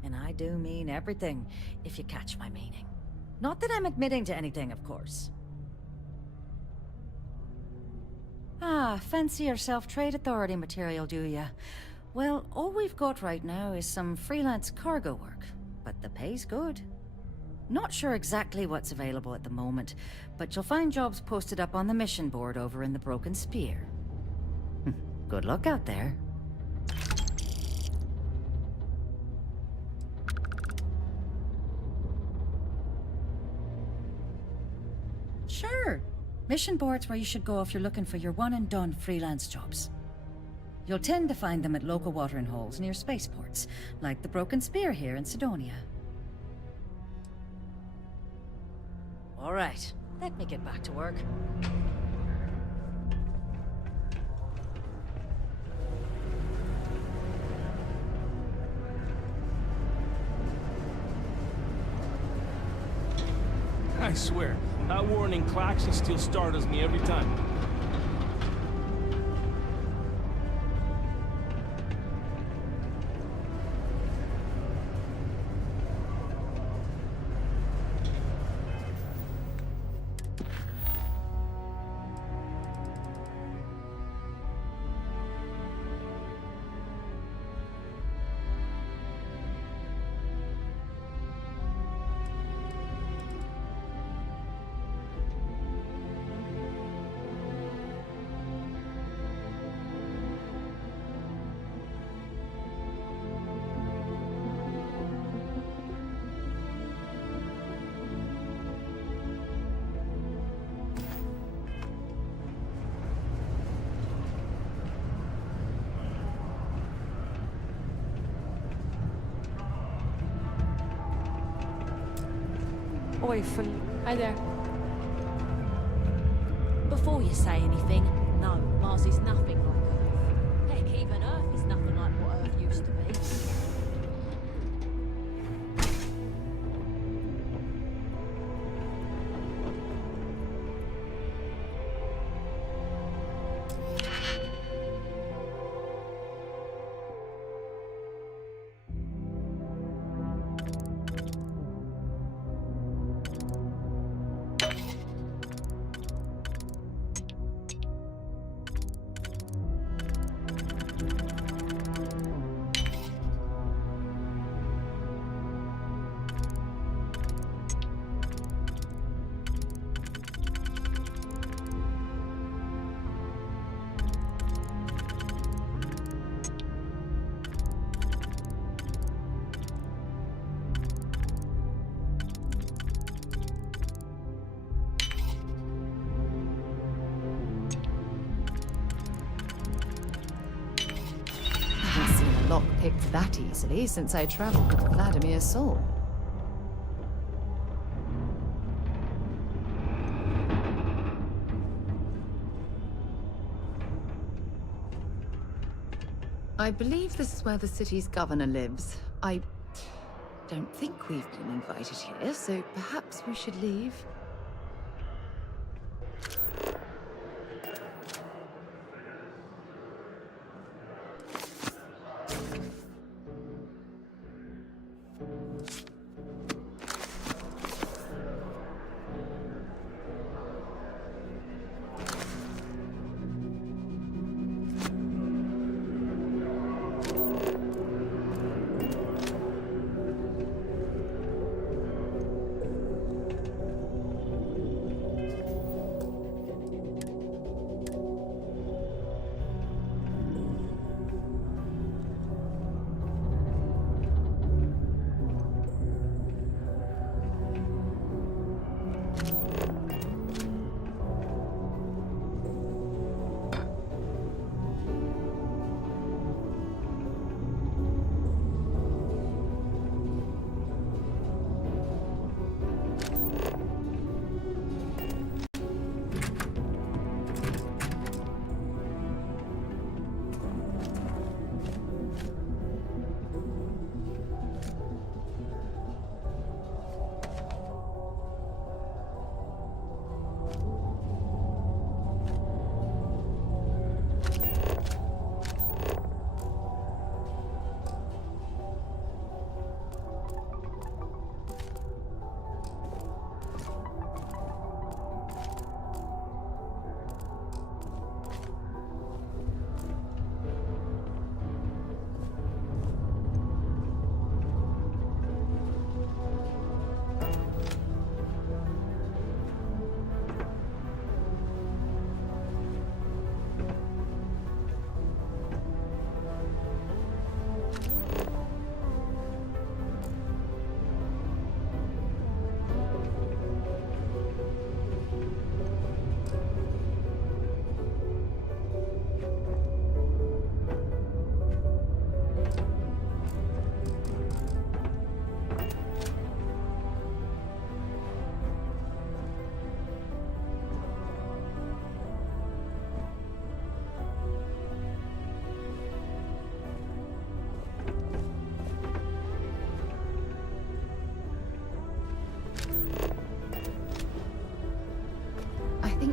And I do mean everything, if you catch my meaning. Not that I'm admitting to anything, of course. Ah, fancy yourself trade authority material, do ya? Well, all we've got right now is some freelance cargo work, but the pay's good. Not sure exactly what's available at the moment, but you'll find jobs posted up on the mission board over in the Broken Spear. Good luck out there. Sure. Mission board's where you should go if you're looking for your one-and-done freelance jobs. You'll tend to find them at local watering holes near spaceports, like the Broken Spear here in Sidonia. All right, let me get back to work. I swear, that warning klaxon still startles me every time. Oi, Hi there. Before you say anything, no, Mars is nothing like Earth. Heck, even Earth is nothing like what Earth used to be. Lock picked that easily since I traveled with Vladimir's soul. I believe this is where the city's governor lives. I don't think we've been invited here, so perhaps we should leave.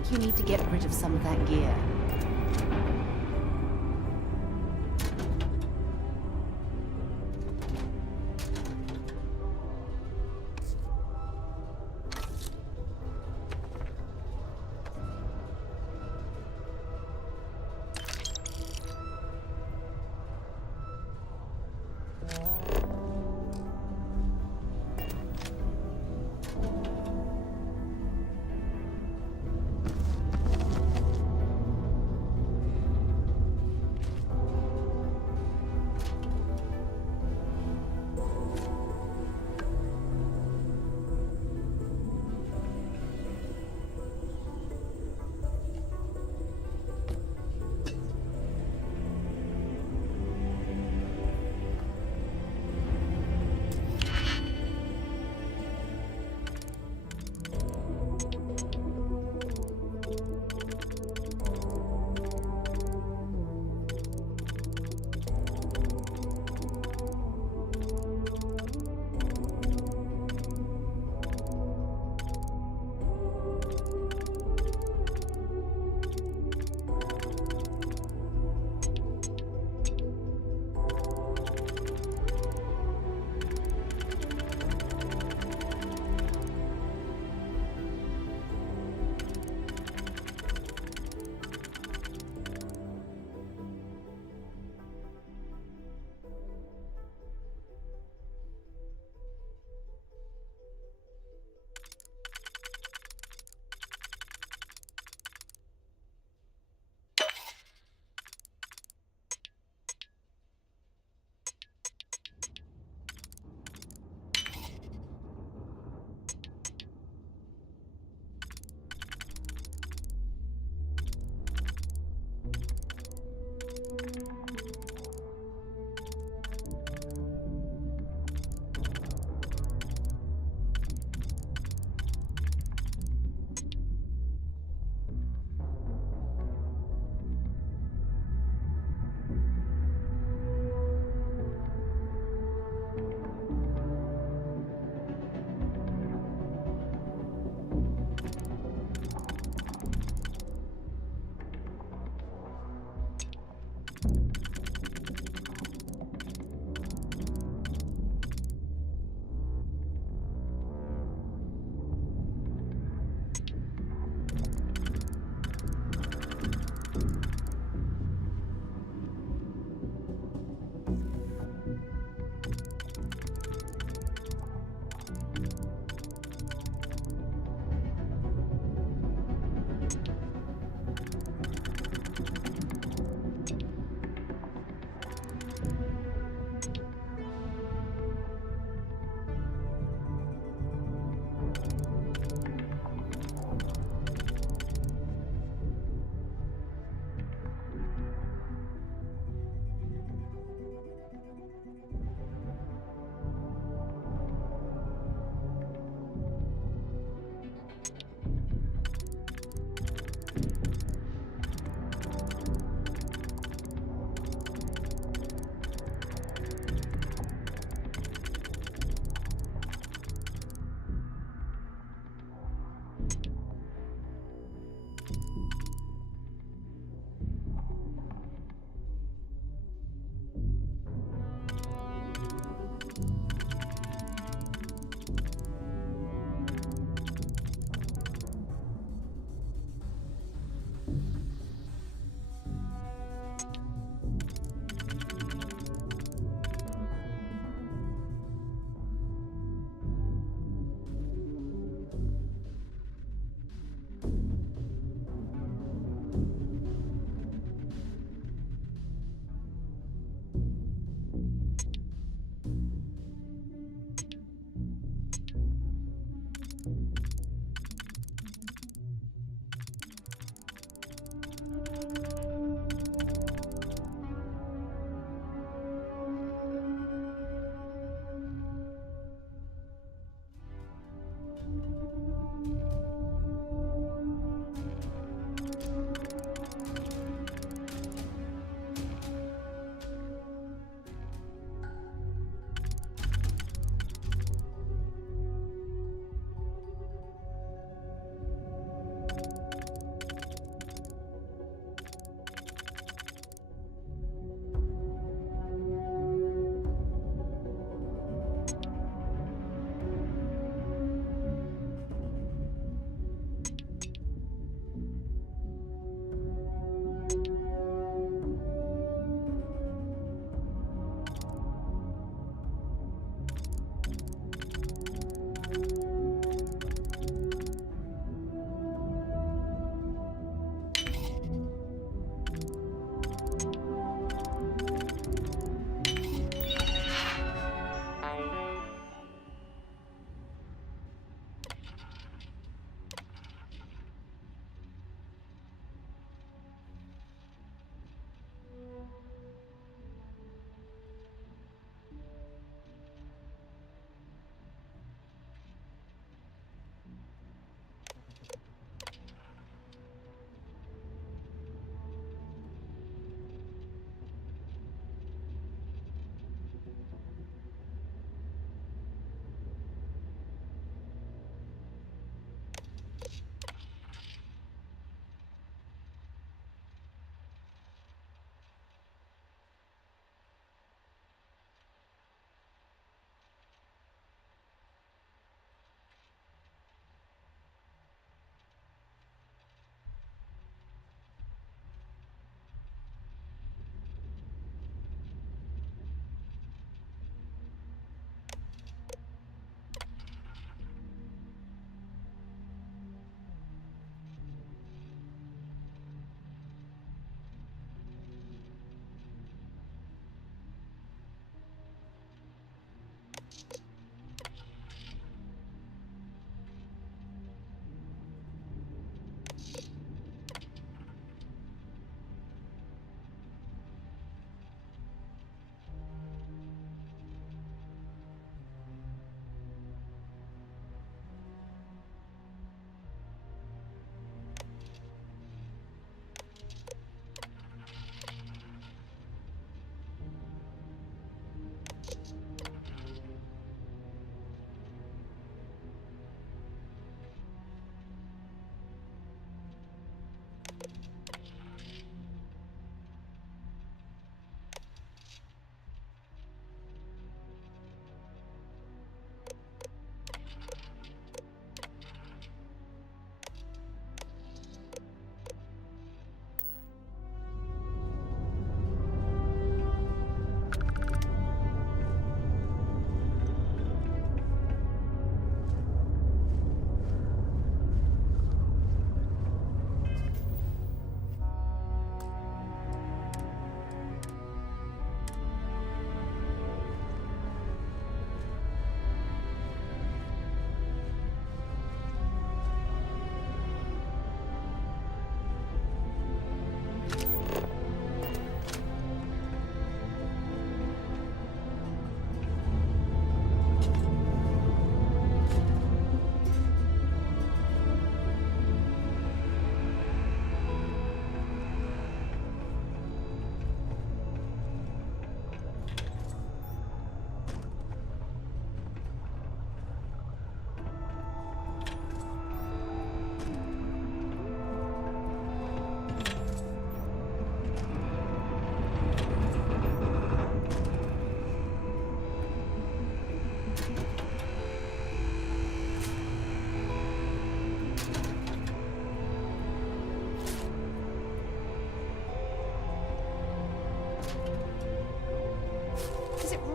think you need to get rid of some of that gear.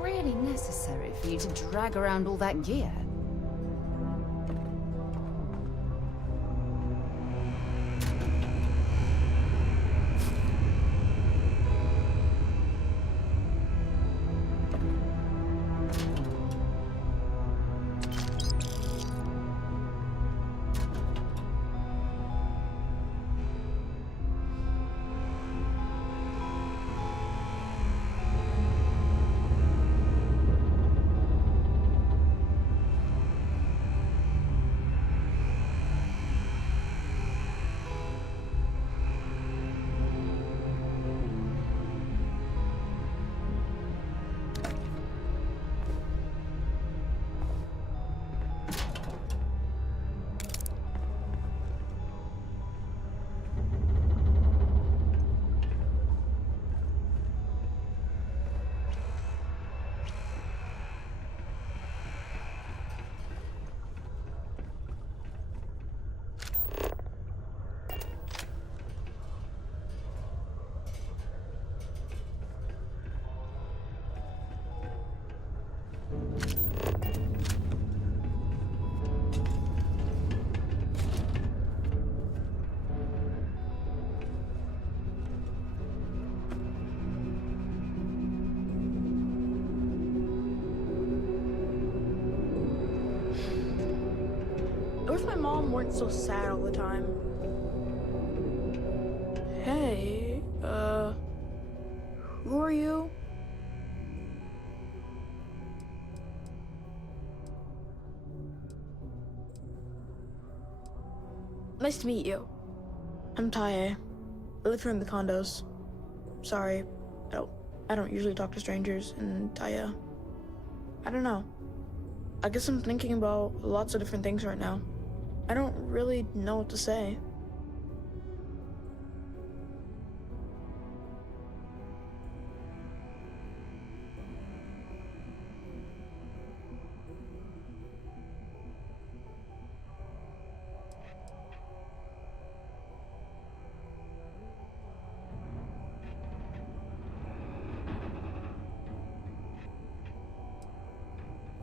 really necessary for you to drag around all that gear? I wish my mom weren't so sad all the time. Hey, who are you? Nice to meet you. I'm Taye. I live here in the condos. Sorry, I don't usually talk to strangers, and Taye. I don't know. I guess I'm thinking about lots of different things right now. I don't really know what to say.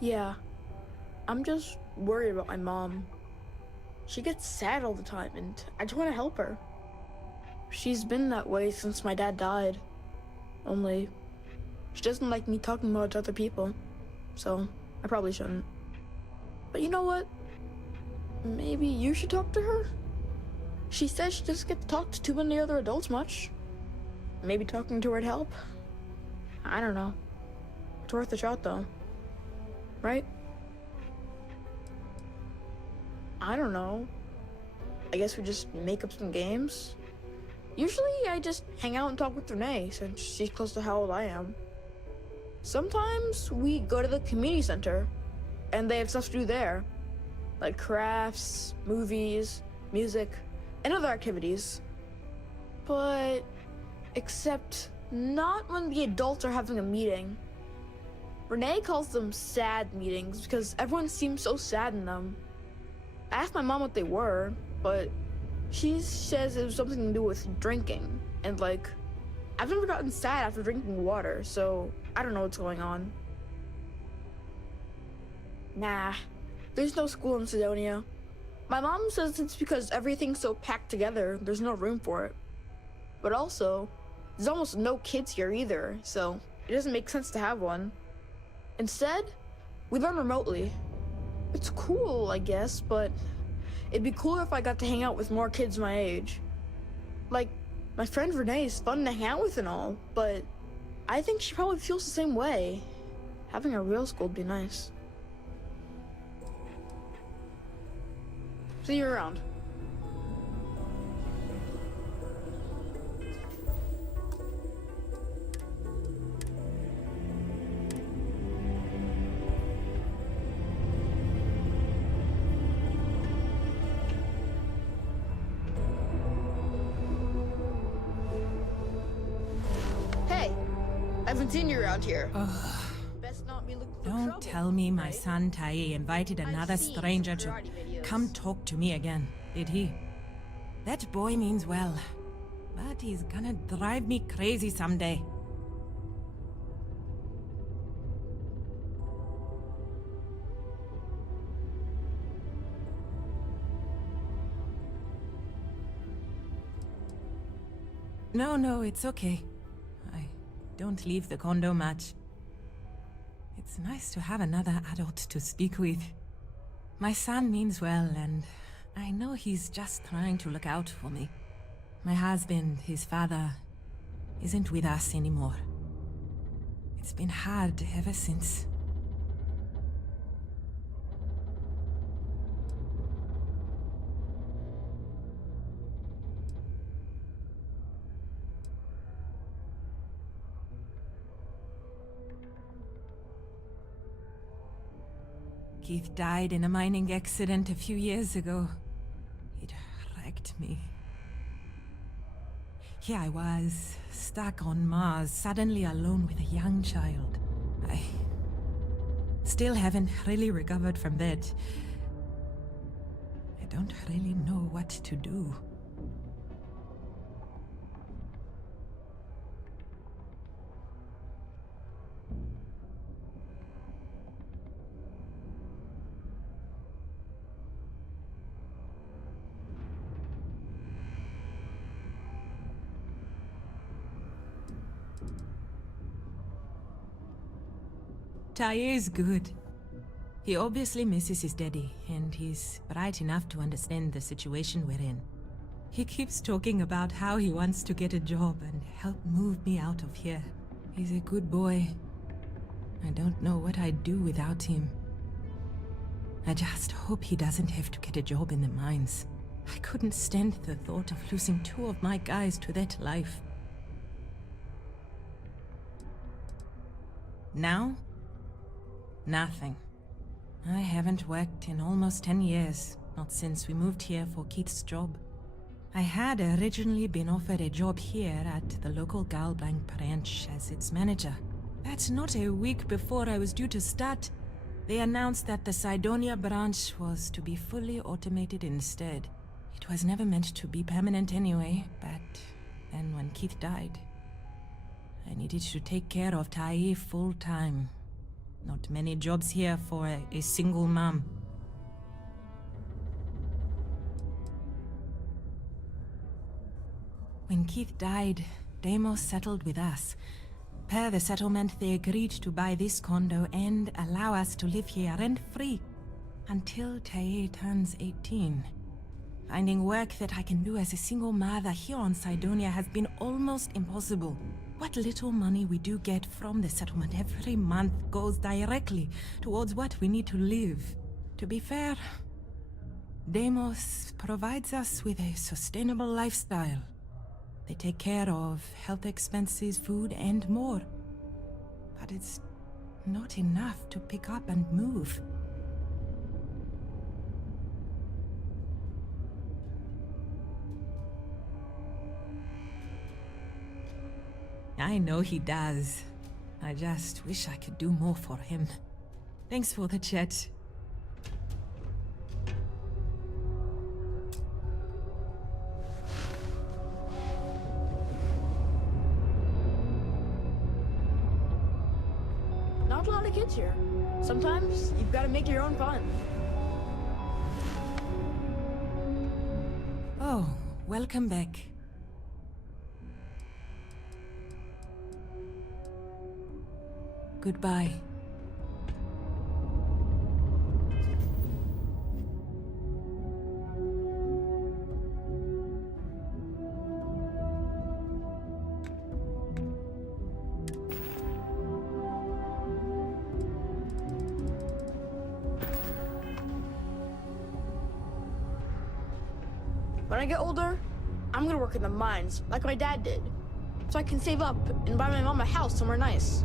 Yeah, I'm just worried about my mom. She gets sad all the time, and I just want to help her. She's been that way since my dad died. Only, she doesn't like me talking about it to other people, so I probably shouldn't. But you know what? Maybe you should talk to her? She says she doesn't get to talk to too many other adults much. Maybe talking to her'd help. I don't know. It's worth a shot, though. Right? I don't know. I guess we just make up some games. Usually I just hang out and talk with Renee since she's close to how old I am. Sometimes we go to the community center and they have stuff to do there. Like crafts, movies, music, and other activities. But except not when the adults are having a meeting. Renee calls them sad meetings because everyone seems so sad in them. I asked my mom what they were, but she says it was something to do with drinking. And like, I've never gotten sad after drinking water, so I don't know what's going on. Nah, there's no school in Sidonia. My mom says it's because everything's so packed together, there's no room for it. But also, there's almost no kids here either, so it doesn't make sense to have one. Instead, we learn remotely. It's cool, I guess, but it'd be cooler if I got to hang out with more kids my age. Like, my friend Renee is fun to hang out with and all, but I think she probably feels the same way. Having a real school would be nice. See you around. I haven't seen you around here. Best not be looking for Don't trouble. tell me my son Taye invited another seen stranger some to karate videos. come talk to me again, did he? That boy means well, but he's gonna drive me crazy someday. No, it's okay. I don't leave the condo much. It's nice to have another adult to speak with. My son means well, and I know he's just trying to look out for me. My husband, his father, isn't with us anymore. It's been hard ever since. Keith died in a mining accident a few years ago. It wrecked me. Here I was, stuck on Mars, suddenly alone with a young child. I still haven't really recovered from that. I don't really know what to do. Taye is good. He obviously misses his daddy, and he's bright enough to understand the situation we're in. He keeps talking about how he wants to get a job and help move me out of here. He's a good boy. I don't know what I'd do without him. I just hope he doesn't have to get a job in the mines. I couldn't stand the thought of losing 2 of my guys to that life. Now? Nothing. I haven't worked in almost 10 years, not since we moved here for Keith's job. I had originally been offered a job here at the local Galblanc branch as its manager. That's not a week before I was due to start. They announced that the Cydonia branch was to be fully automated instead. It was never meant to be permanent anyway, but then when Keith died, I needed to take care of Taye full time. Not many jobs here for a single mom. When Keith died, Deimos settled with us. Per the settlement, they agreed to buy this condo and allow us to live here rent-free until Taye turns 18. Finding work that I can do as a single mother here on Cydonia has been almost impossible. What little money we do get from the settlement every month goes directly towards what we need to live. To be fair, Deimos provides us with a sustainable lifestyle. They take care of health expenses, food, and more. But it's not enough to pick up and move. I know he does. I just wish I could do more for him. Thanks for the chat. Not a lot of kids here. Sometimes you've got to make your own fun. Oh, welcome back. Goodbye. When I get older, I'm gonna work in the mines, like my dad did. So I can save up and buy my mom a house somewhere nice.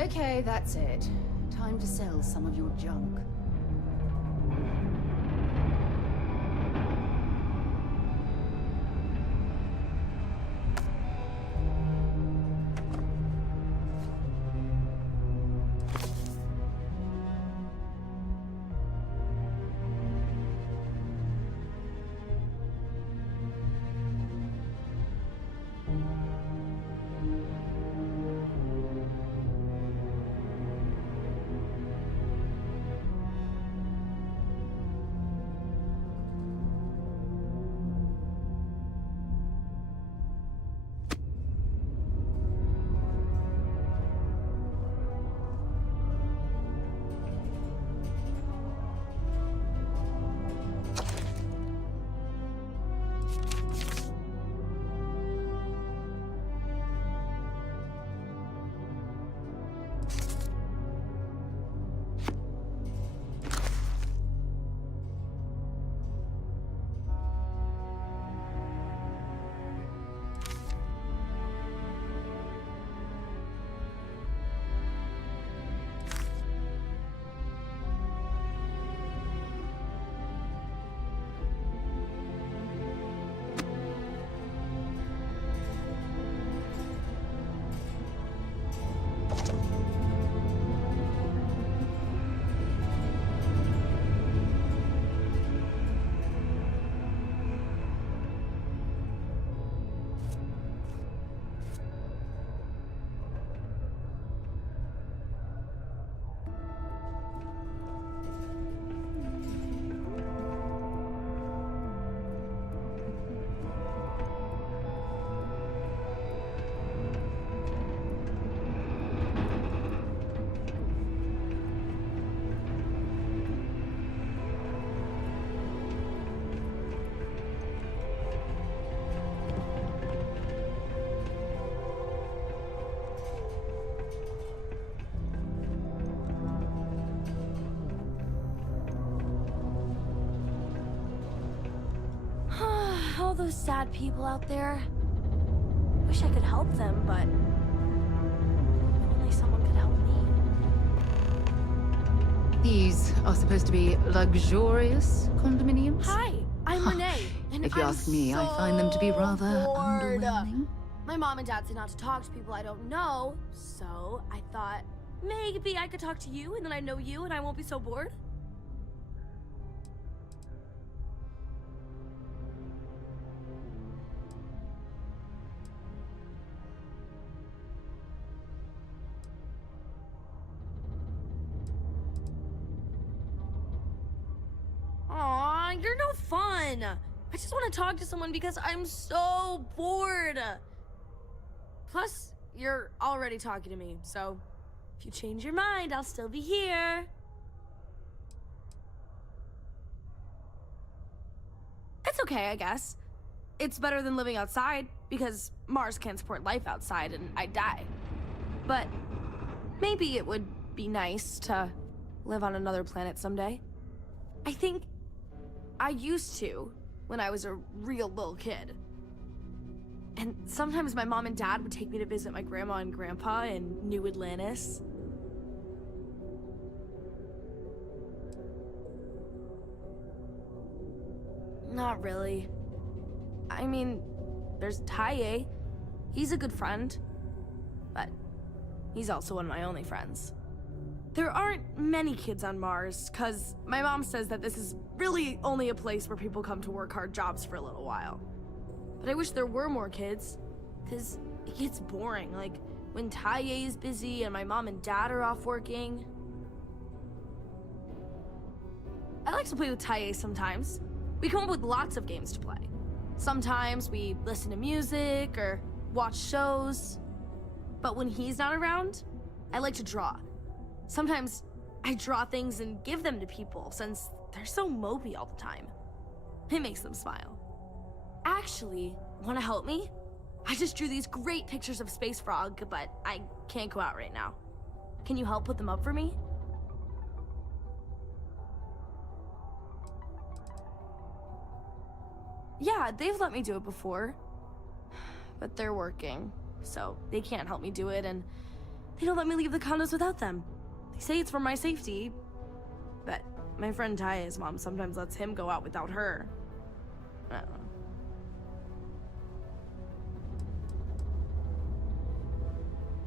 Okay, that's it. Time to sell some of your junk. All those sad people out there. Wish I could help them, but only someone could help me. These are supposed to be luxurious condominiums? Hi, I'm Renee, and If you ask me, I find them to be rather bored. underwhelming. My mom and dad say not to talk to people I don't know, so I thought maybe I could talk to you, and then I know you, and I won't be so bored. Aw, you're no fun. I just want to talk to someone because I'm so bored. Plus, you're already talking to me, so if you change your mind, I'll still be here. It's okay, I guess. It's better than living outside, because Mars can't support life outside and I'd die. But maybe it would be nice to live on another planet someday. I think I used to when I was a real little kid. And sometimes my mom and dad would take me to visit my grandma and grandpa in New Atlantis. Not really. I mean, there's Taye. He's a good friend. But he's also one of my only friends. There aren't many kids on Mars, because my mom says that this is really only a place where people come to work hard jobs for a little while. But I wish there were more kids, because it gets boring, like when Taye is busy and my mom and dad are off working. I like to play with Taye sometimes. We come up with lots of games to play. Sometimes we listen to music or watch shows. But when he's not around, I like to draw. Sometimes I draw things and give them to people since they're so mopey all the time. It makes them smile. Actually, want to help me? I just drew these great pictures of Space Frog, but I can't go out right now. Can you help put them up for me? Yeah, they've let me do it before. But they're working, so they can't help me do it, and They don't let me leave the condos without them. They say it's for my safety, but my friend Taya's mom sometimes lets him go out without her. I don't know.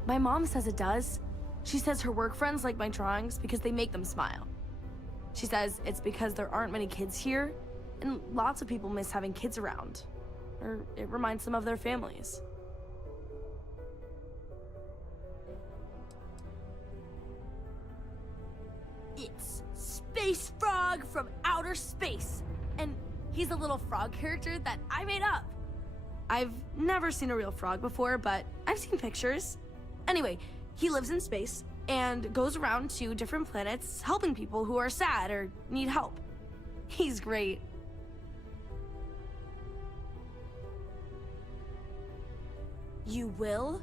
My mom says it does. She says her work friends like my drawings because they make them smile. She says it's because there aren't many kids here, and lots of people miss having kids around. Or it reminds them of their families. It's Space Frog from outer space, and he's a little frog character that I made up. I've never seen a real frog before, but I've seen pictures. Anyway, he lives in space and goes around to different planets helping people who are sad or need help. He's great. You will?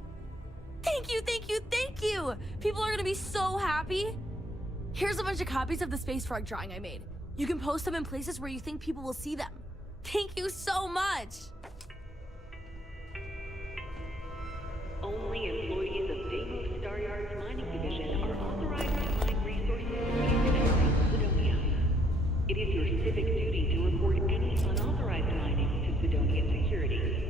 Thank you, thank you, thank you! People are gonna be so happy. Here's a bunch of copies of the Space Frog drawing I made. You can post them in places where you think people will see them. Thank you so much! Only employees of Deimos Staryard's mining division are authorized to mine resources in Sidonia. It is your civic duty to report any unauthorized mining to Sidonia security.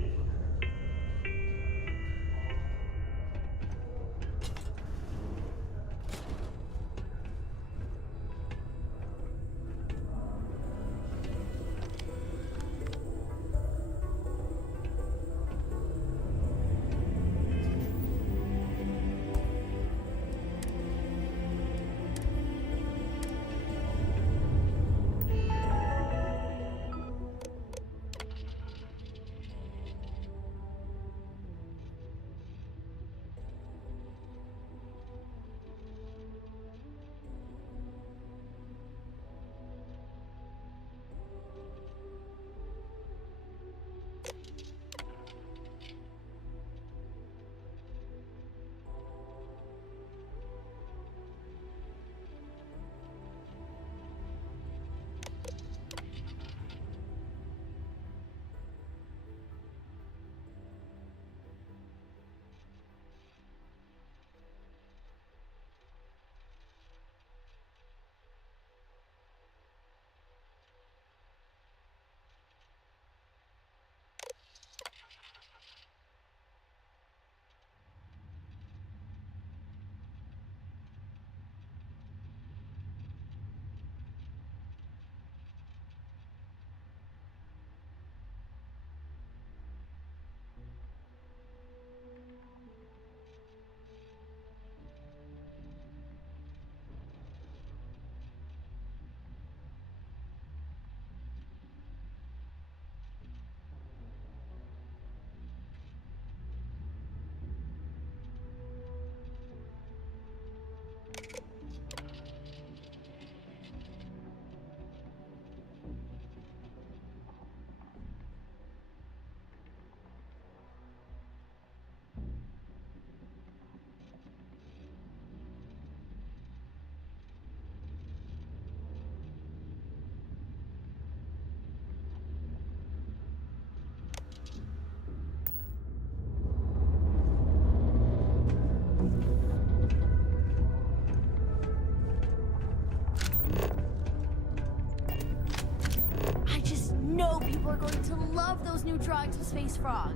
People are going to love those new drawings of Space Frog.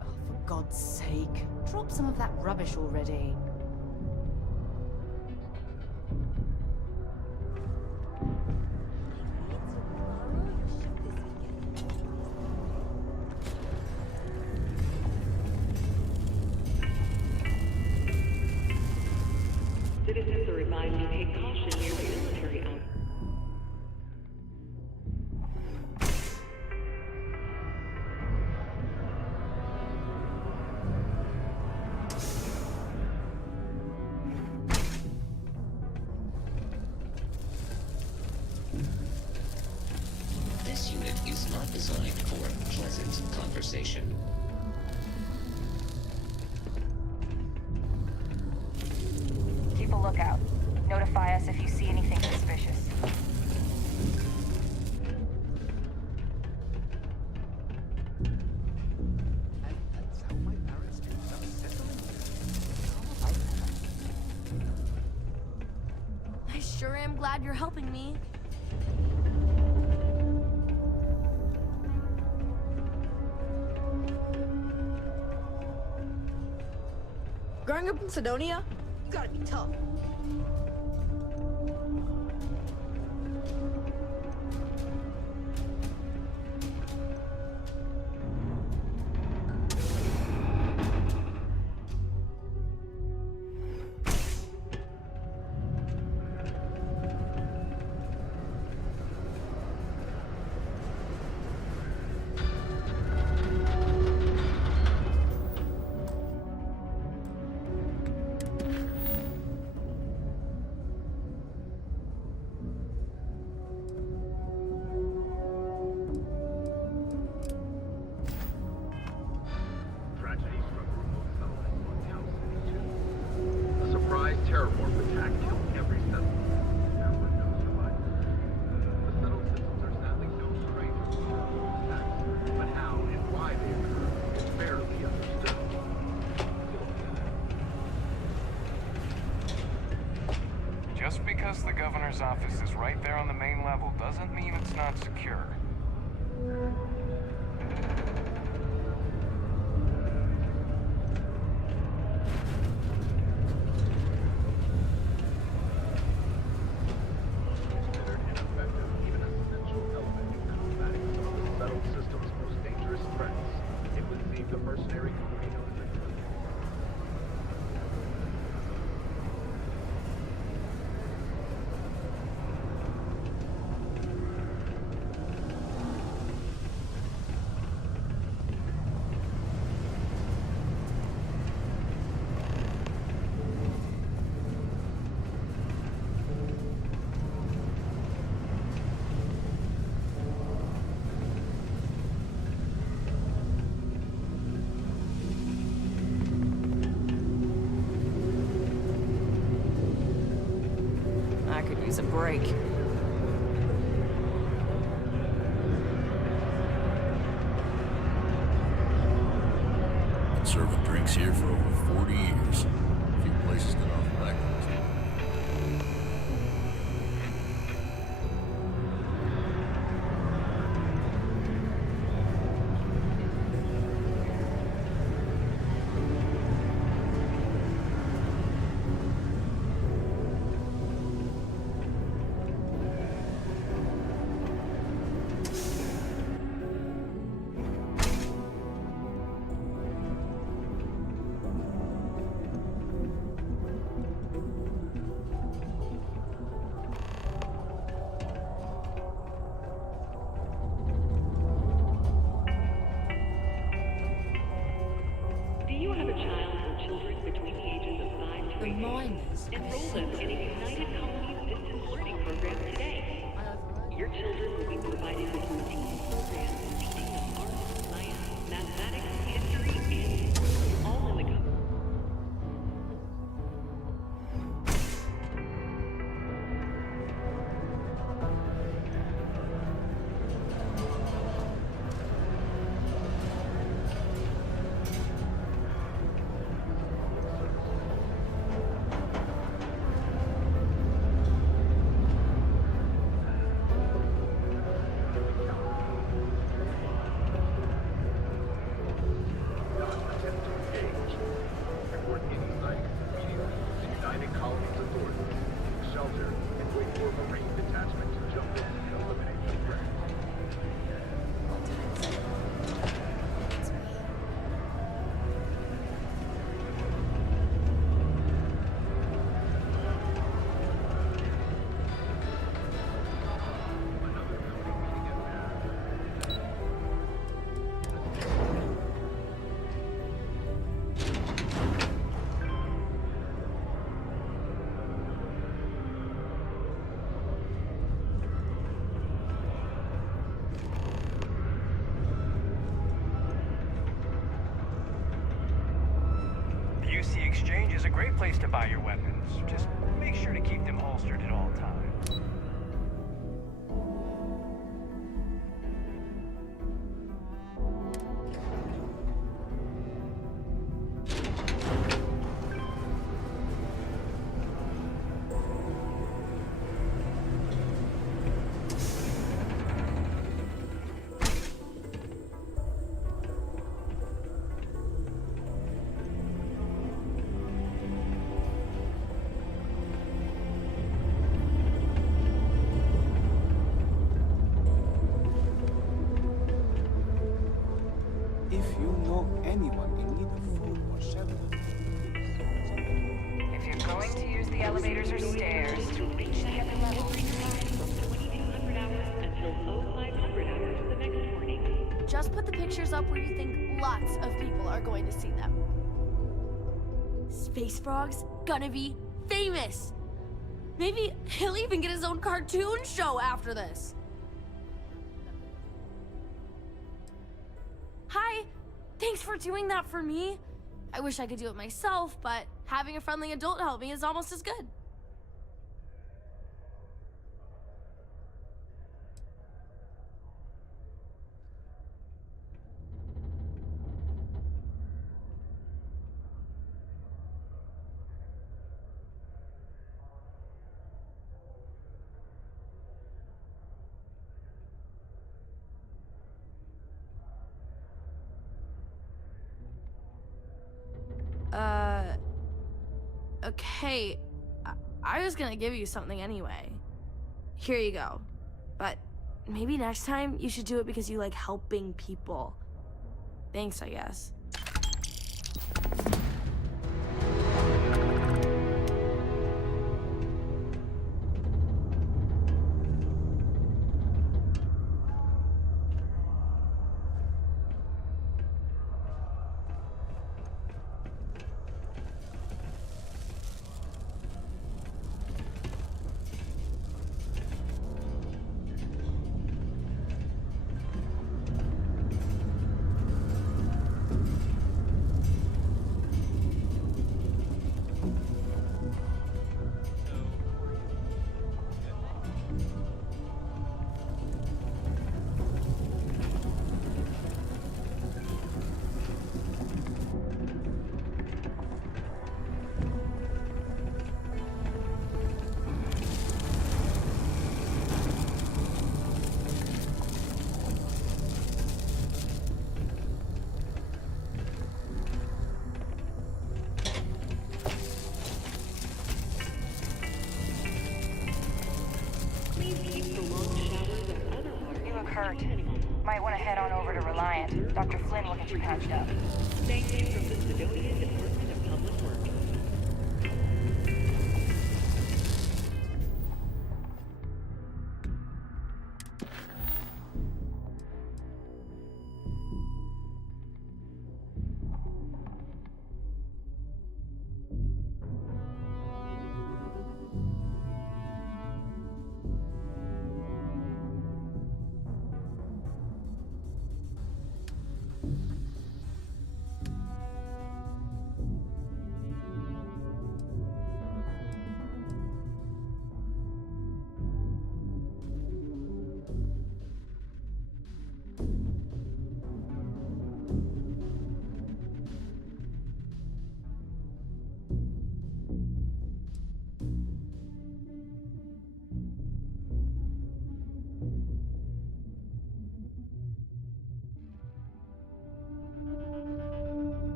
Oh, for God's sake, drop some of that rubbish already. Citizens are advised to take caution near the military outpost. This unit is not designed for pleasant conversation. glad you're helping me. Growing up in Sidonia, you gotta be tough. Tragedy struck a remote settlement on Town City 2. A surprise terrorwarp attack killed every settler. There were no survivors. The settled systems are sadly no stranger to terrorist attacks, but how and why they occur is barely understood. Just because the governor's office is right there on the main level doesn't mean it's not secure. Considered ineffective, even an essential element in combating some of the settled system's most dangerous threats. It would seem the mercenary company knows it. I could use a break. Been serving drinks here for over 40 years. A few places that offer back on too. Do you have a child or children between the ages of 5 to 18? Enroll them in a United Colonies distance learning program today. Your children will be provided with routine programs teaching them art, science, mathematics, history, and sports, all in the government. Report any site immediately to United Colonies Authority. Take shelter and wait for a Marine detachment to jump in and eliminate the threat. The UC Exchange is a great place to buy your weapons. Just make sure to keep them holstered at all times. If you know anyone in need of food or shelter, If you're going to use the elevators or stairs, reach the upper level. Just put the pictures up where you think lots of people are going to see them. Space Frog's gonna be famous. Maybe he'll even get his own cartoon show after this. Hi, thanks for doing that for me. I wish I could do it myself, but having a friendly adult help me is almost as good. Okay. I was gonna give you something anyway. Here you go. But maybe next time you should do it because you like helping people. Thanks, I guess. Hurt. Might want to head on over to Reliant. Dr. Flynn will get you patched up. Thank you from the Sidonian Department of Public Works.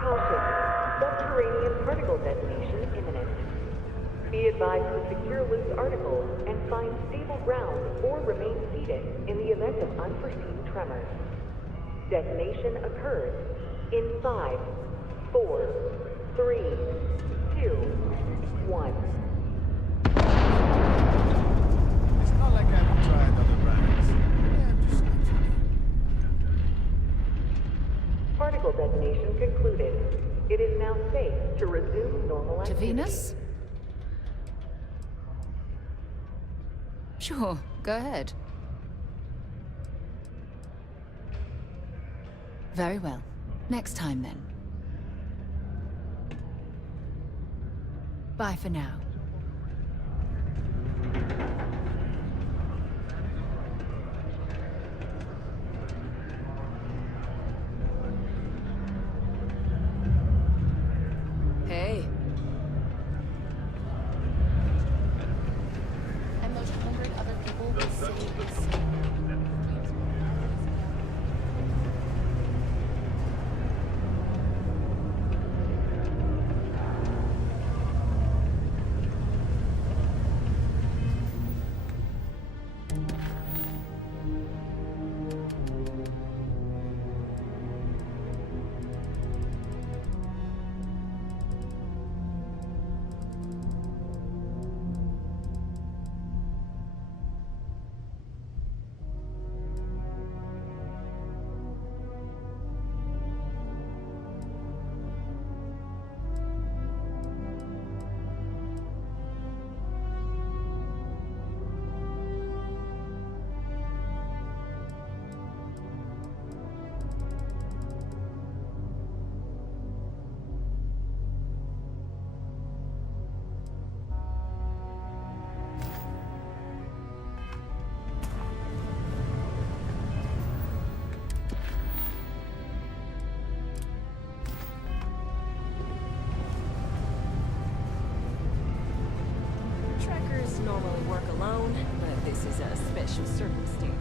Caution. Subterranean particle detonation imminent. Be advised to secure loose articles and find stable ground or remain seated in the event of unforeseen tremors. Detonation occurs in 5, 4, 3, 2, 1. It's not like I haven't tried other brands. Yeah, just naturally. Particle detonation concluded. It is now safe to resume normal To activity. Venus? Sure, go ahead. Very well. Next time, then. Bye for now. Hey. And those 100 other people will say the same. Trackers normally work alone, but this is a special circumstance.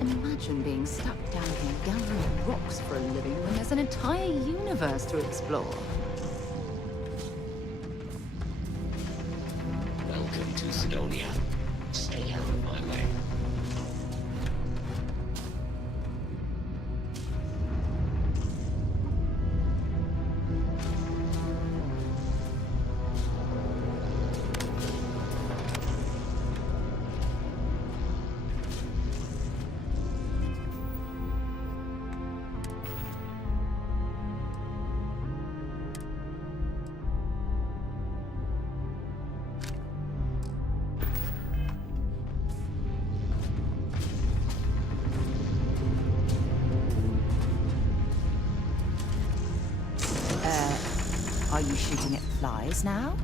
Imagine being stuck down here gathering rocks for a living when there's an entire universe to explore. Welcome to Sidonia. Stay out of my way. Are you shooting at flies now?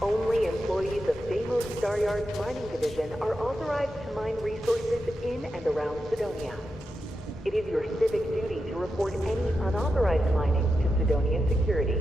Only employees of Deimos Staryard's mining division are authorized to mine resources in and around Sidonia. It is your civic duty to report any unauthorized mining to Sidonia Security.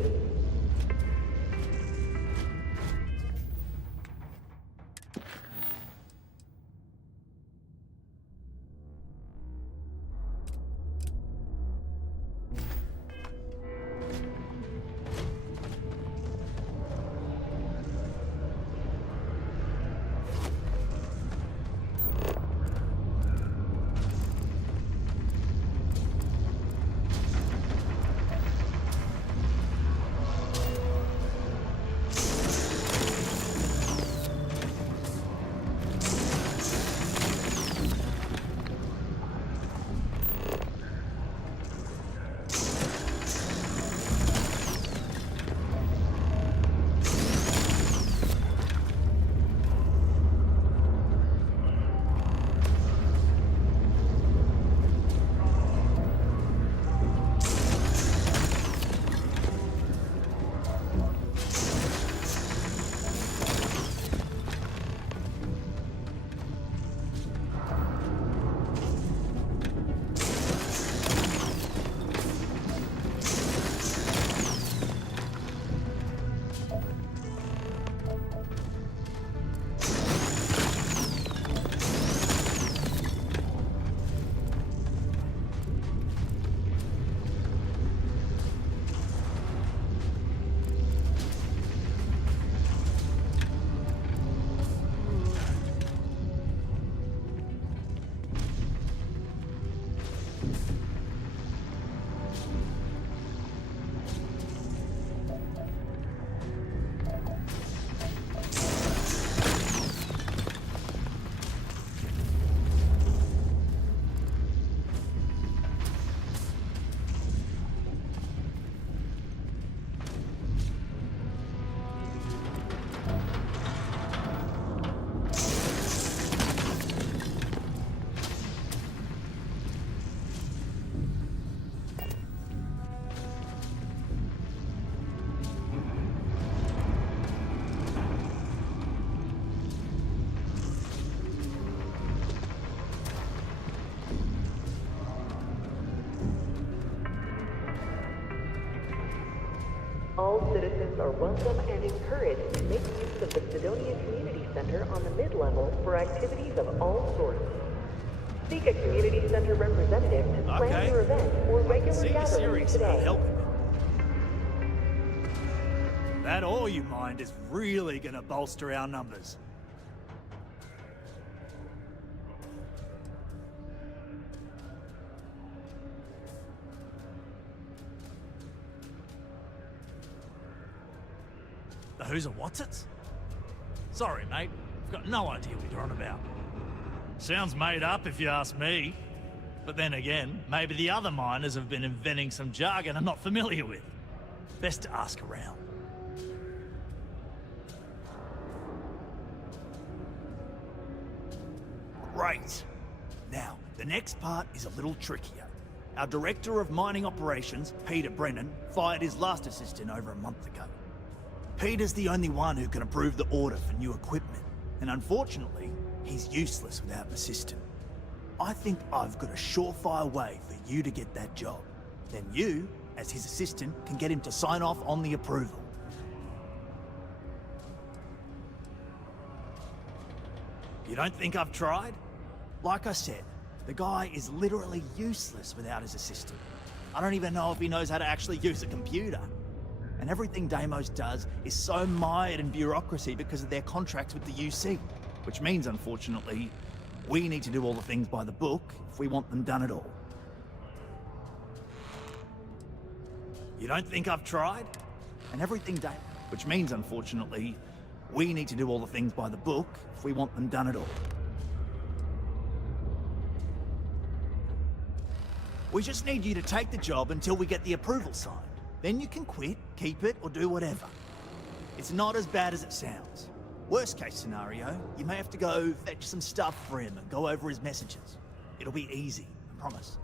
All citizens are welcome and encouraged to make use of the Sidonia Community Center on the mid-level for activities of all sorts. Seek a community center representative to plan your event or regular gathering today. That all you mind is really gonna bolster our numbers. The who's and what's it's? Sorry, mate. I've got no idea what you're on about. Sounds made up if you ask me. But then again, maybe the other miners have been inventing some jargon I'm not familiar with. Best to ask around. Great. Now, the next part is a little trickier. Our Director of Mining Operations, Peter Brennan, fired his last assistant over a month ago. Peter's the only one who can approve the order for new equipment, and unfortunately, he's useless without an assistant. I think I've got a surefire way for you to get that job. Then you, as his assistant, can get him to sign off on the approval. You don't think I've tried? Like I said, the guy is literally useless without his assistant. I don't even know if he knows how to actually use a computer. And everything Deimos does is so mired in bureaucracy because of their contracts with the UC. Which means, unfortunately, we need to do all the things by the book if we want them done at all. You don't think I've tried? And everything which means, unfortunately, we need to do all the things by the book if we want them done at all. We just need you to take the job until we get the approval signed. Then you can quit, keep it, or do whatever. It's not as bad as it sounds. Worst case scenario, you may have to go fetch some stuff for him and go over his messages. It'll be easy, I promise.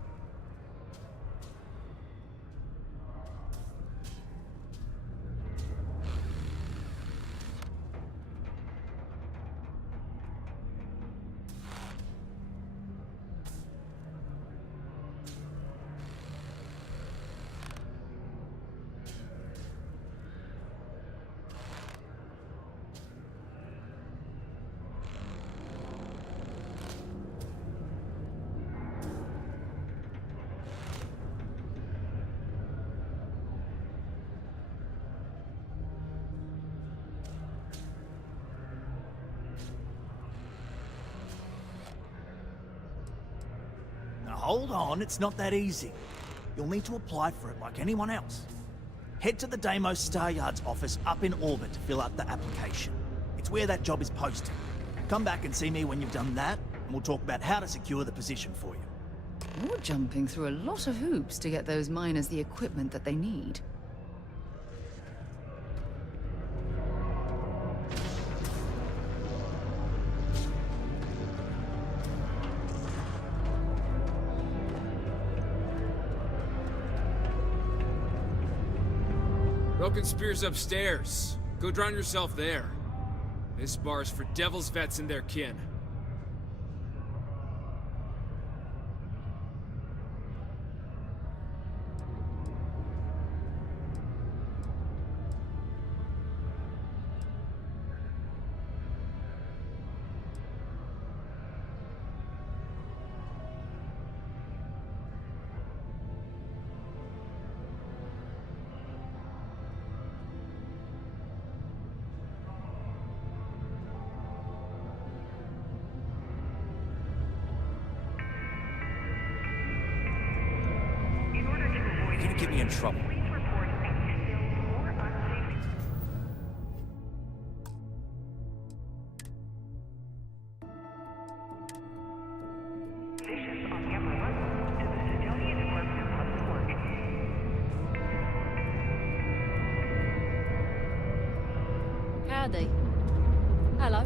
Hold on, it's not that easy. You'll need to apply for it like anyone else. Head to the Deimos Star Yard's office up in orbit to fill out the application. It's where that job is posted. Come back and see me when you've done that, and we'll talk about how to secure the position for you. You're jumping through a lot of hoops to get those miners the equipment that they need. Broken Spear's upstairs. Go drown yourself there. This bar's for Devil's vets and their kin. You're gonna get me in trouble. Howdy. Hello.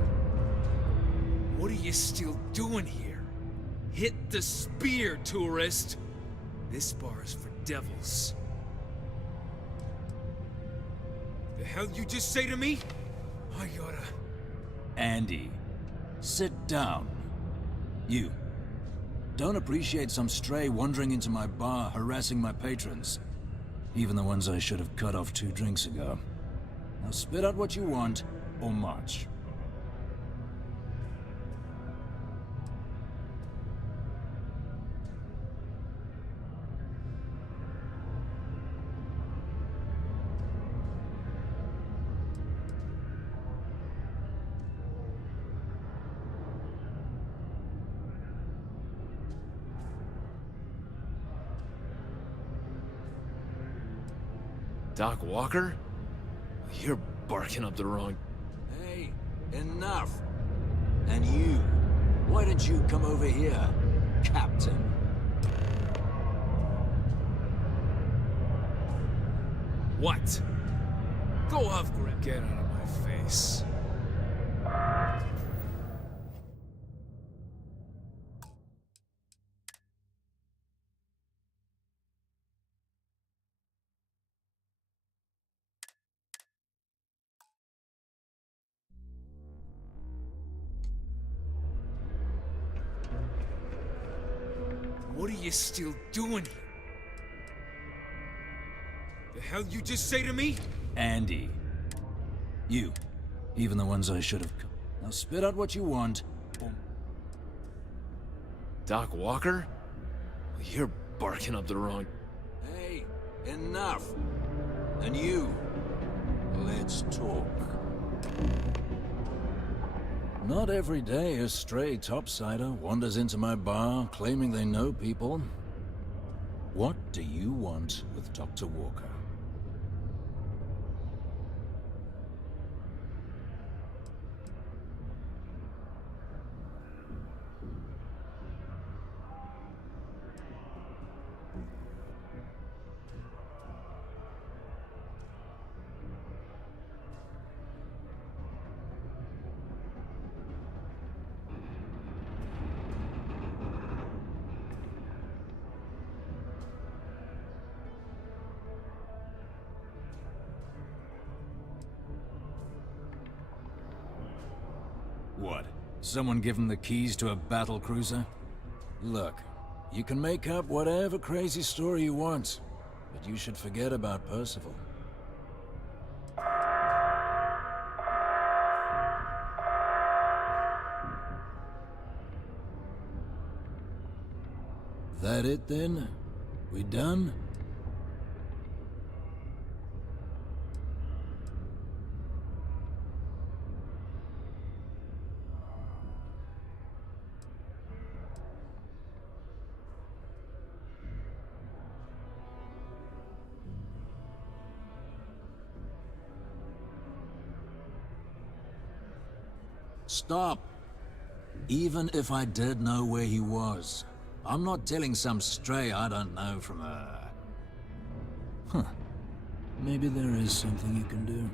What are you still doing here? Hit the spear, tourist! This bar is for devils. The hell you just say to me? I oughta... Andy, sit down. You. Don't appreciate some stray wandering into my bar, harassing my patrons. even the ones I should have cut off 2 drinks ago. Now spit out what you want, or march. Doc Walker? You're barking up the wrong... Hey, enough! And you, why don't you come over here, Captain? What? Go off, Greg. Get out of my face. What are you still doing here? The hell you just say to me? Andy. You, even the ones I should have... Now spit out what you want, or... Doc Walker? You're barking up the wrong... Hey, enough! And you, let's talk. Not every day a stray topsider wanders into my bar claiming they know people. What do you want with Dr. Walker? What? Someone give him the keys to a battle cruiser? Look, you can make up whatever crazy story you want, but you should forget about Percival. That it then? We done? Stop. Even if I did know where he was, I'm not telling some stray I don't know from a... Huh. Maybe there is something you can do.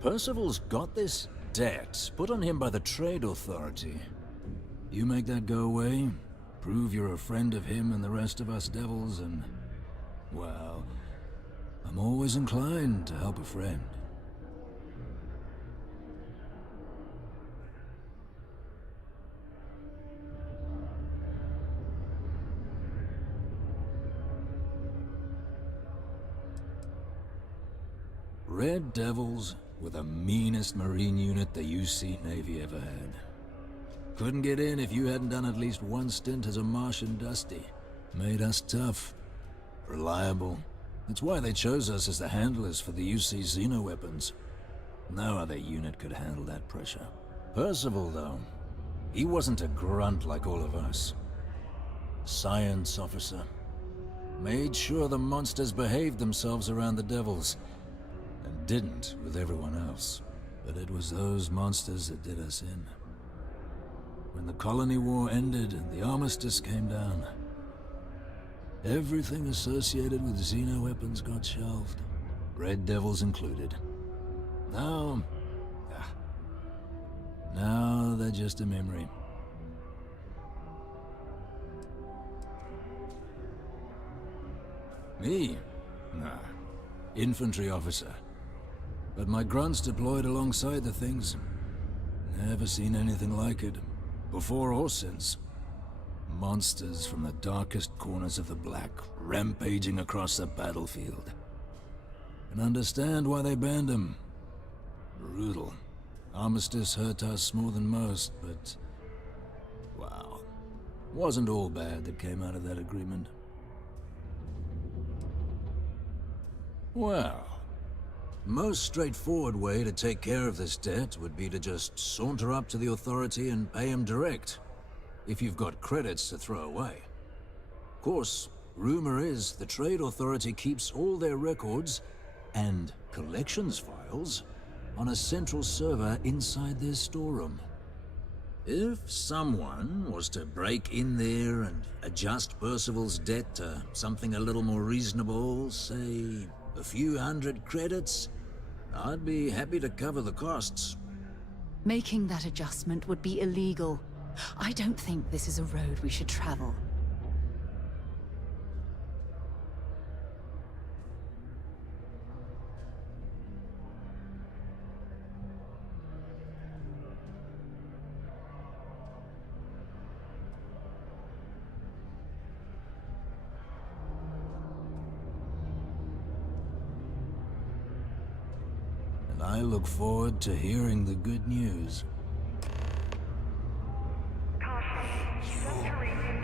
Percival's got this debt put on him by the Trade Authority. You make that go away, prove you're a friend of him and the rest of us devils, and... well, I'm always inclined to help a friend. Red Devils were the meanest Marine unit the UC Navy ever had. Couldn't get in if you hadn't done at least one stint as a Martian Dusty. Made us tough, reliable. That's why they chose us as the handlers for the UC Xeno-weapons. No other unit could handle that pressure. Percival, though, he wasn't a grunt like all of us. Science officer. Made sure the monsters behaved themselves around the Devils, and didn't with everyone else. But it was those monsters that did us in. When the colony war ended and the armistice came down, everything associated with Xeno-weapons got shelved, Red Devils included. Now they're just a memory. Me? Nah. Infantry officer. But my grunts deployed alongside the things. Never seen anything like it, before or since. Monsters from the darkest corners of the Black, rampaging across the battlefield. Can understand why they banned him. Brutal. Armistice hurt us more than most, but... wow. Wasn't all bad that came out of that agreement. Well... most straightforward way to take care of this debt would be to just saunter up to the authority and pay him direct. If you've got credits to throw away. Of course, rumor is the Trade Authority keeps all their records and collections files on a central server inside their storeroom. If someone was to break in there and adjust Percival's debt to something a little more reasonable, say a few hundred credits, I'd be happy to cover the costs. Making that adjustment would be illegal. I don't think this is a road we should travel. And I look forward to hearing the good news.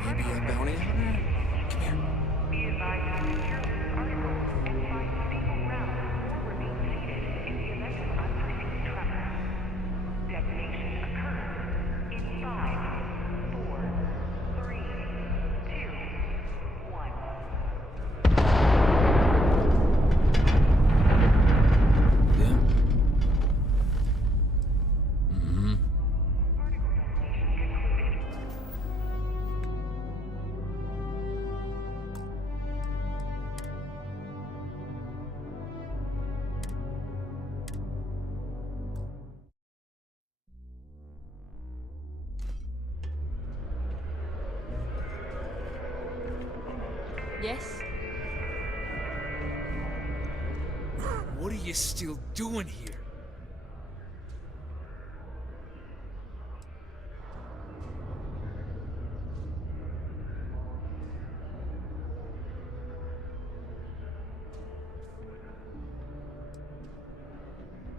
Maybe a bounty hunter? Come here. Be advised to secure this article and find stable ground or remain seated in the event of unforeseen tremor. Detonation occurs in 5, 4, 3, 2, 1. Yeah? Mm-hmm. Yes? What are you still doing here?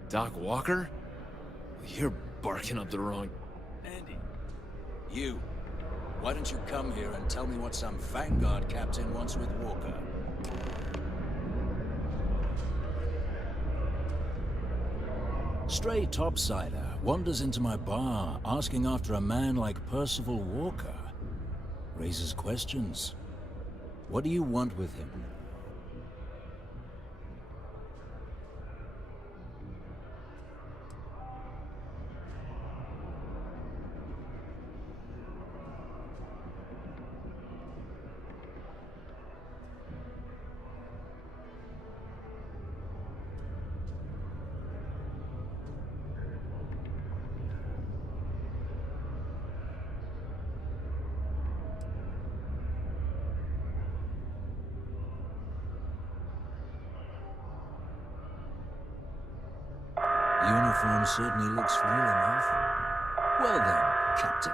Doc Walker? You're barking up the wrong... Andy, you. Why don't you come here and tell me what some Vanguard captain wants with Walker? Stray topsider wanders into my bar asking after a man like Percival Walker. Raises questions. What do you want with him? Uniform certainly looks real enough. Well then, Captain.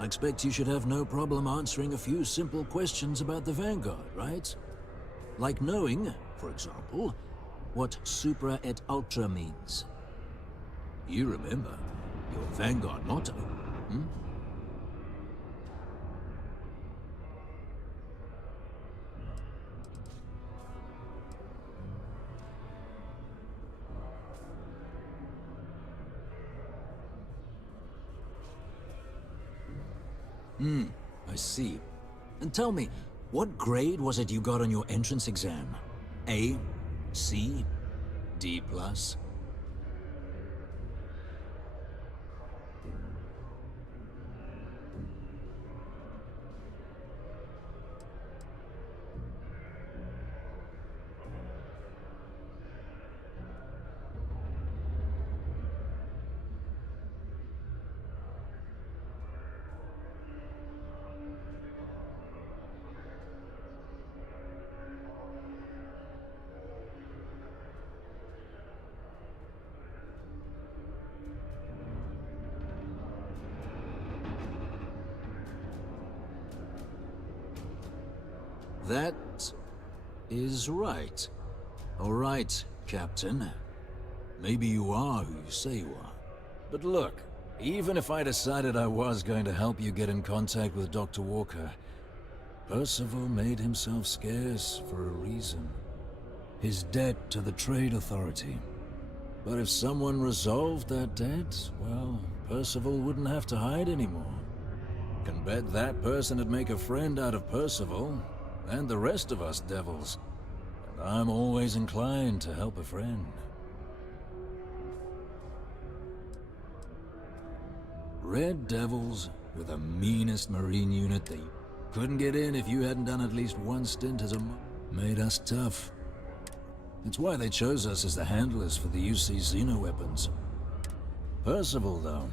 I expect you should have no problem answering a few simple questions about the Vanguard, right? Like knowing, for example, what Supra et Ultra means. You remember your Vanguard motto, hmm? I see. And tell me, what grade was it you got on your entrance exam? A? C? D+? That is right. All right, Captain. Maybe you are who you say you are. But look, even if I decided I was going to help you get in contact with Dr. Walker, Percival made himself scarce for a reason. His debt to the Trade Authority. But if someone resolved that debt, well, Percival wouldn't have to hide anymore. Can bet that person would make a friend out of Percival, and the rest of us devils. And I'm always inclined to help a friend. Red Devils were the meanest Marine unit that couldn't get in if you hadn't done at least one stint as a made us tough. It's why they chose us as the handlers for the UC xeno-weapons. Percival, though,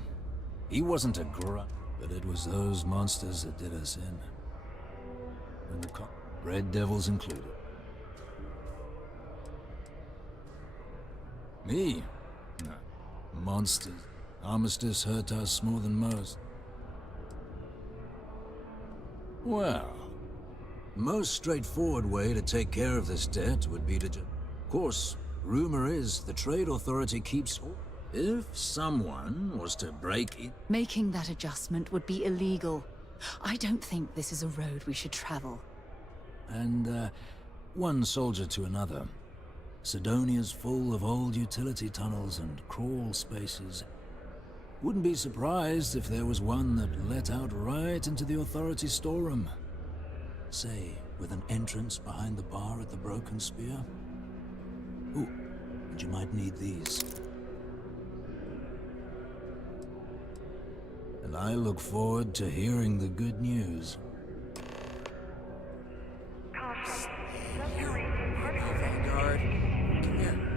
he wasn't a grunt, but it was those monsters that did us in. And the Red Devils included. Me? No. Monsters. Armistice hurt us more than most. Well, most straightforward way to take care of this debt would be to Of course, rumor is the Trade Authority keeps... If someone was to break in... Making that adjustment would be illegal. I don't think this is a road we should travel. And, one soldier to another. Sidonia's full of old utility tunnels and crawl spaces. Wouldn't be surprised if there was one that let out right into the Authority storeroom. Say, with an entrance behind the bar at the Broken Spear. Ooh, and you might need these. And I look forward to hearing the good news. Vanguard. Come here.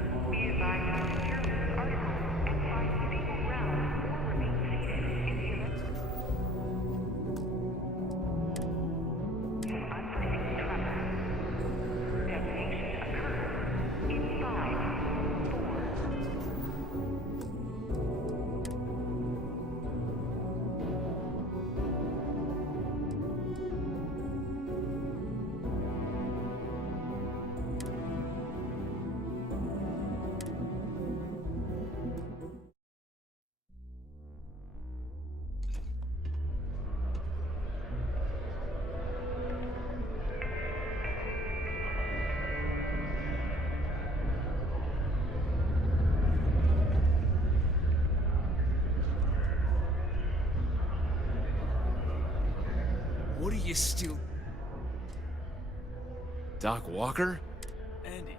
What are you still... Doc Walker? Andy,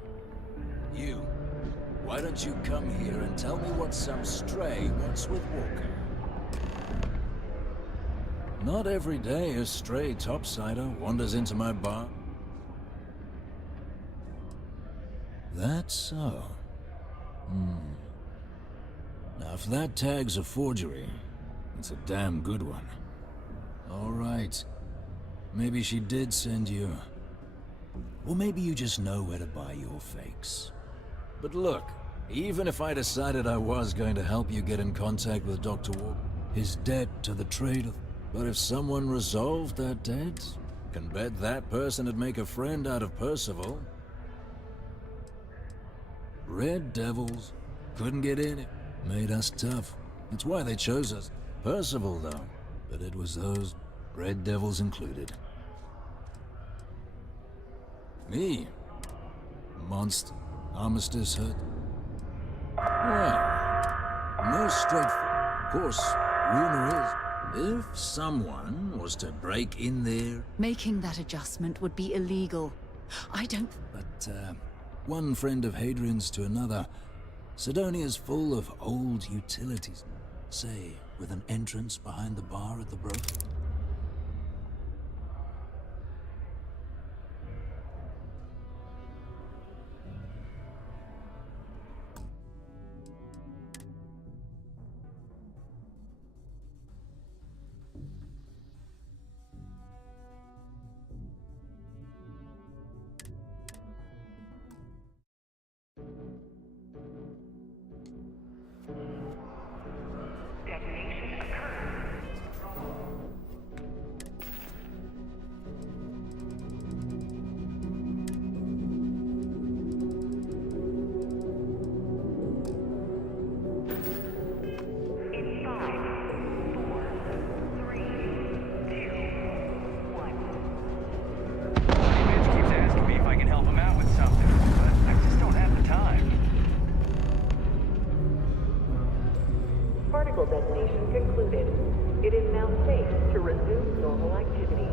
you. Why don't you come here and tell me what some stray wants with Walker? Not every day a stray topsider wanders into my bar. That's so. Now, if that tag's a forgery, it's a damn good one. All right. Maybe she did send you. Or maybe you just know where to buy your fakes. But look, even if I decided I was going to help you get in contact with Dr. Walker, his debt to the Trade... But if someone resolved that debt, can bet that person would make a friend out of Percival. Red Devils couldn't get in. It made us tough. That's why they chose us. Percival, though. But it was those Red Devils included. Me? Monster. Armistice hurt. Well, no Of course, rumor is, if someone was to break in there... Making that adjustment would be illegal. I don't... But, one friend of Hadrian's to another. Sidonia's full of old utilities. Say, with an entrance behind the bar at the Broken... successful detonation concluded. It is now safe to resume normal activity.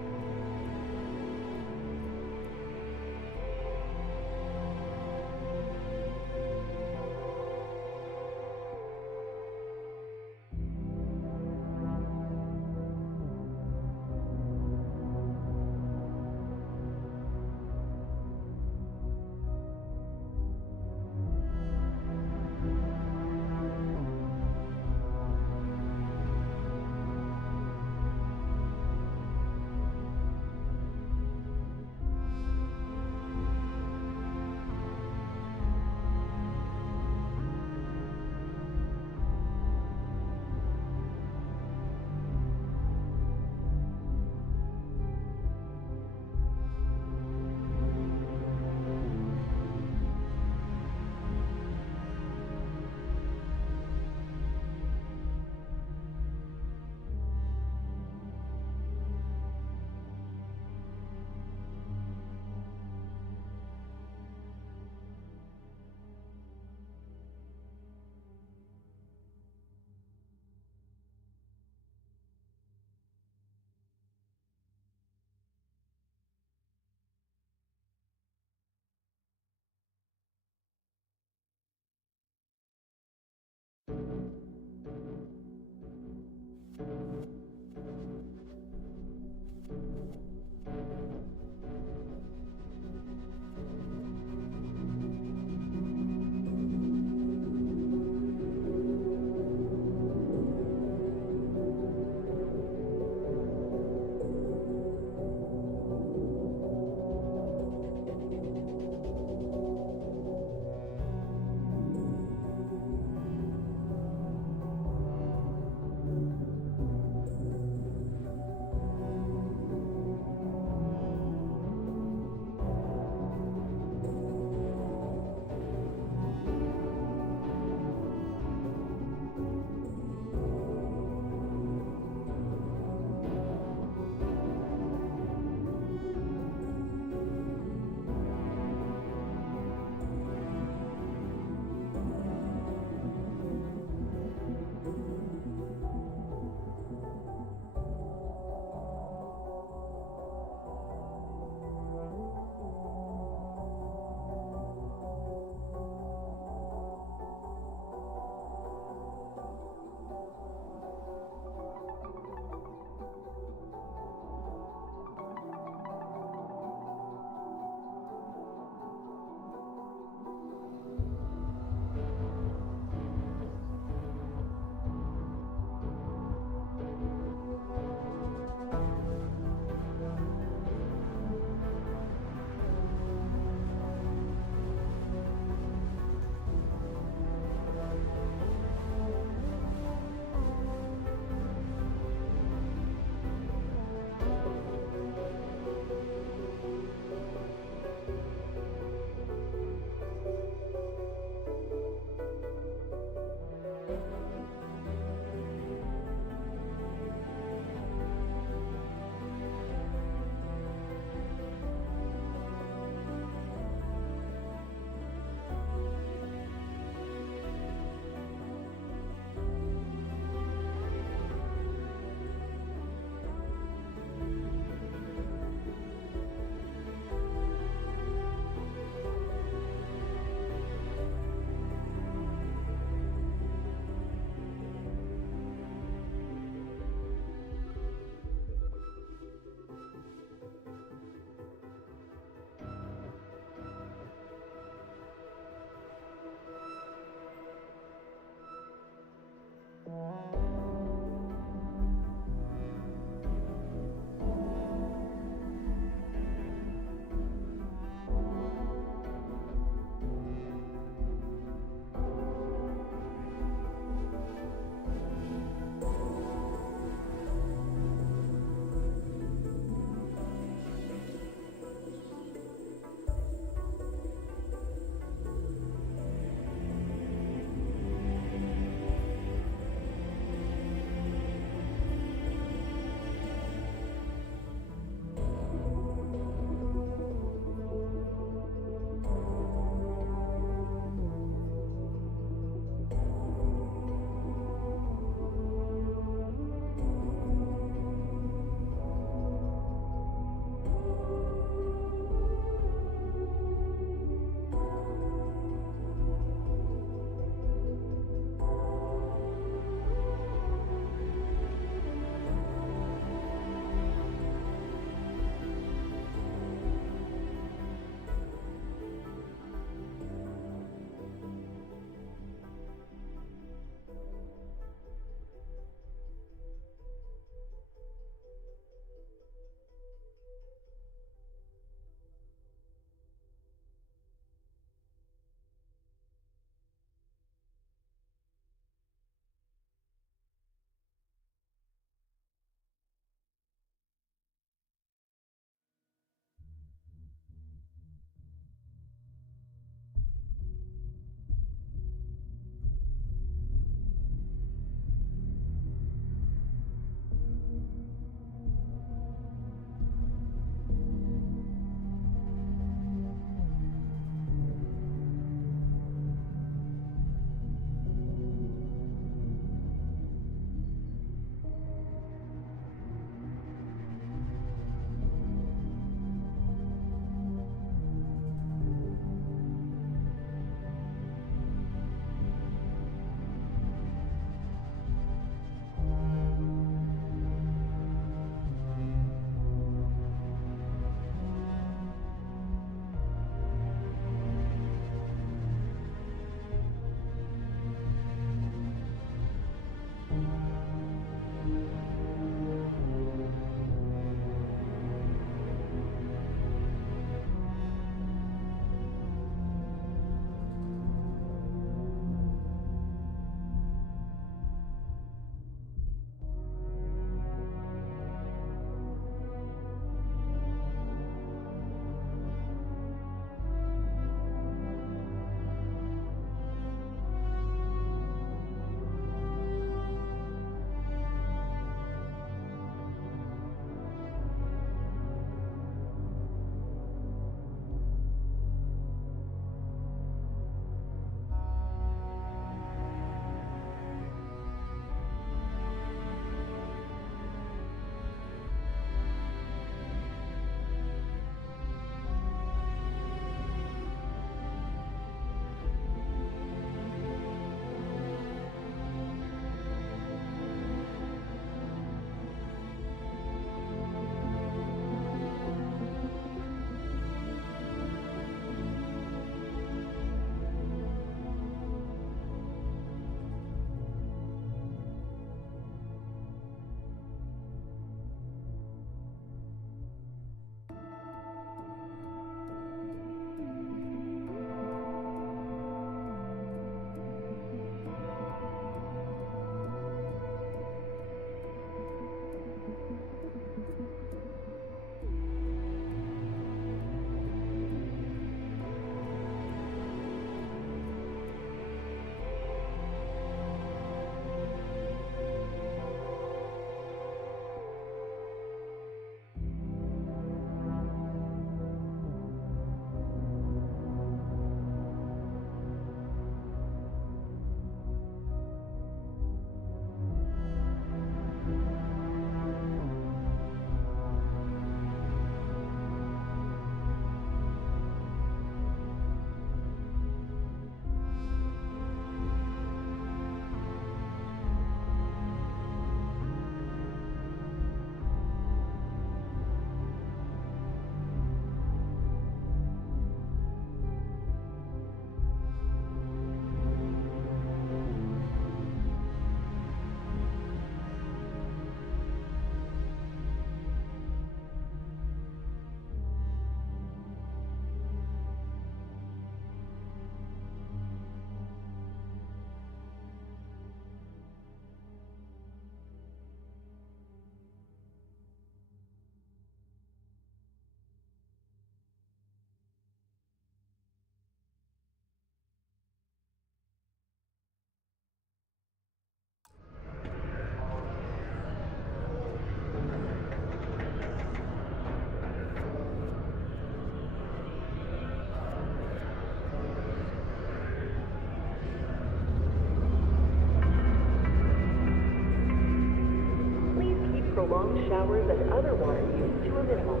prolong showers and other water use to a minimum.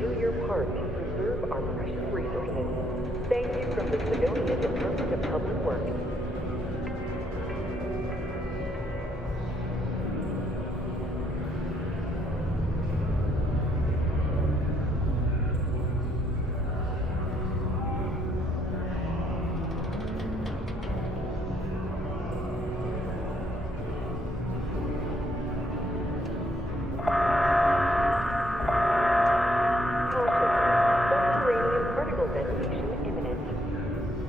Do your part to preserve our precious resources. Thank you from the Sidonia Department of Public Works.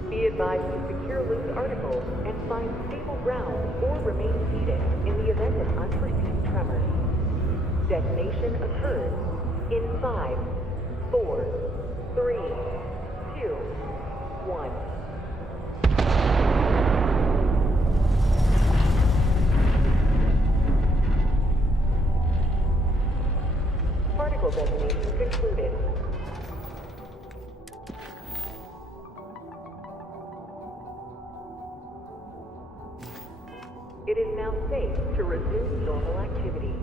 Be advised to secure loose articles and find stable ground or remain seated in the event of unforeseen tremors. Detonation occurs in 5, 4, 3, 2, 1. Particle detonation concluded. It is now safe to resume normal activity.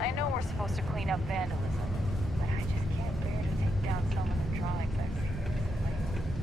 I know we're supposed to clean up vandalism, but I just can't bear to take down some of the drawings I've seen recently.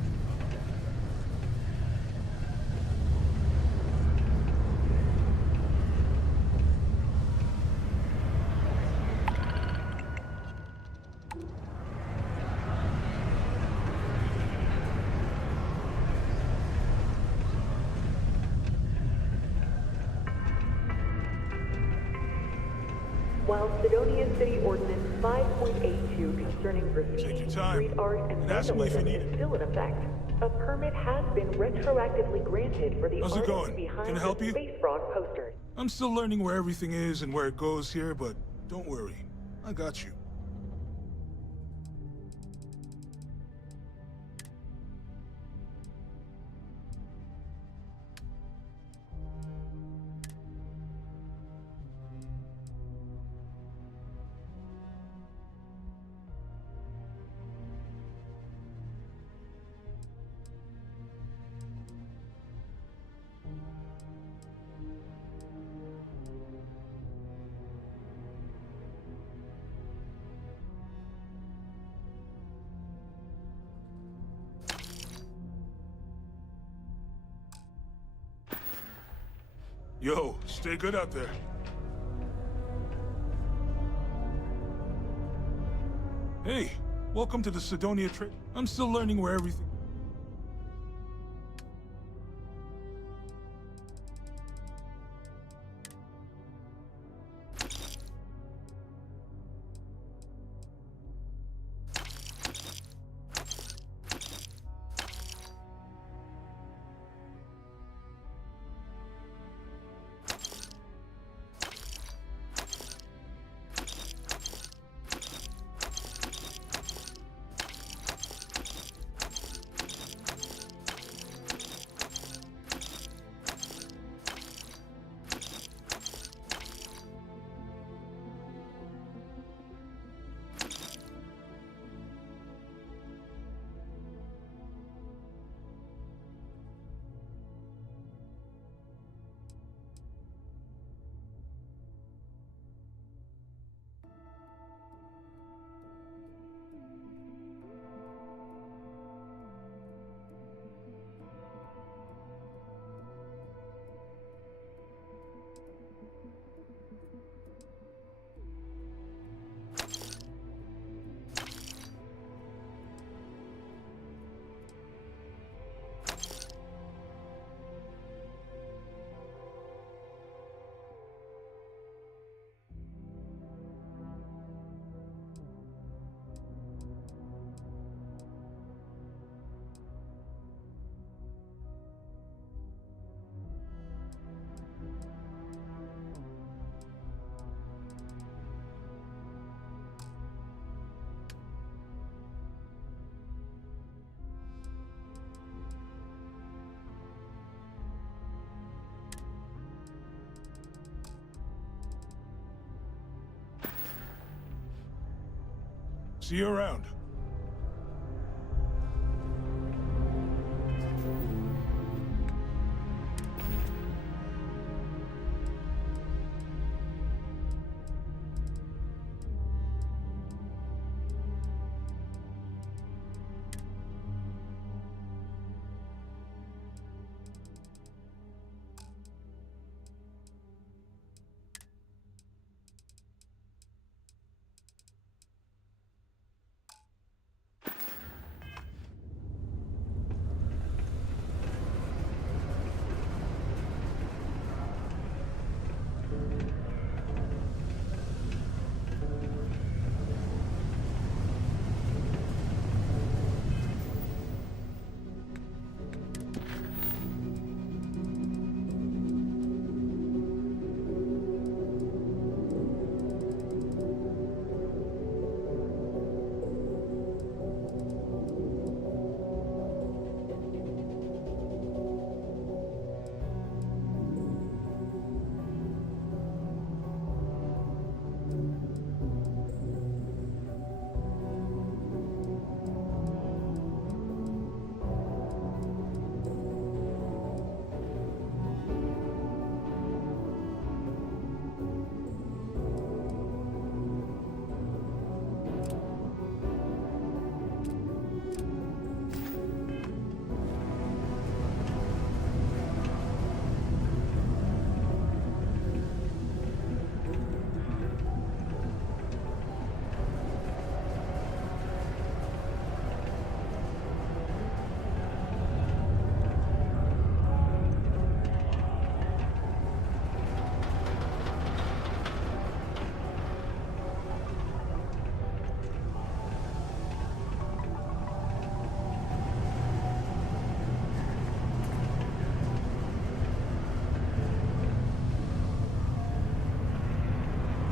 While Sidonia City Ordinance 5.82 concerning graffiti, street art, and vandalism is still in effect, a permit has been retroactively granted for the How's it artist going? behind Can I help the you? Space Frog posters. I'm still learning where everything is and where it goes here, but don't worry. I got you. Yo, stay good out there. Hey, welcome to the Sidonia trade. I'm still learning where everything... See you around.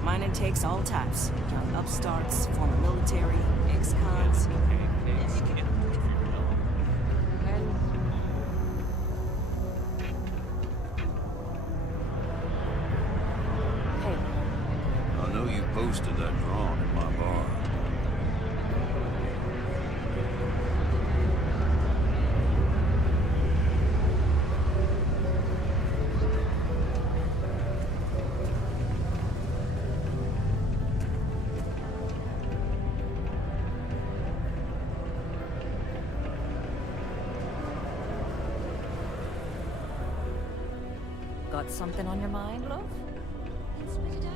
Mining takes all types. Young upstarts, former military, ex-cons. Hey. I know you posted that drawing in my bar. got something on your mind, love? Let's spit it out.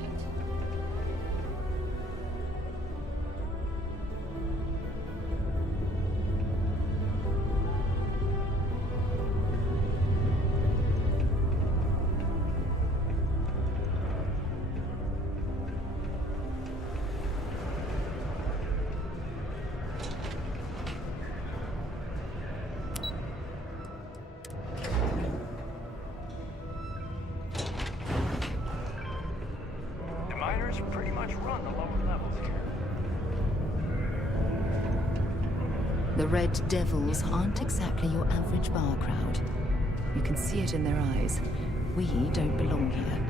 The miners pretty much run the lower levels here. The Red Devils aren't exactly your average bar crowd. You can see it in their eyes. We don't belong here.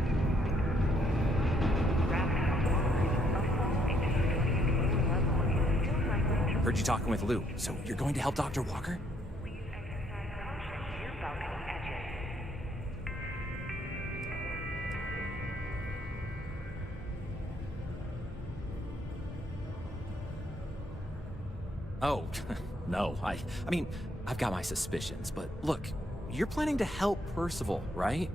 Heard you talking with Lou, so you're going to help Dr. Walker? Oh, no, I mean, I've got my suspicions, but look, you're planning to help Percival, right?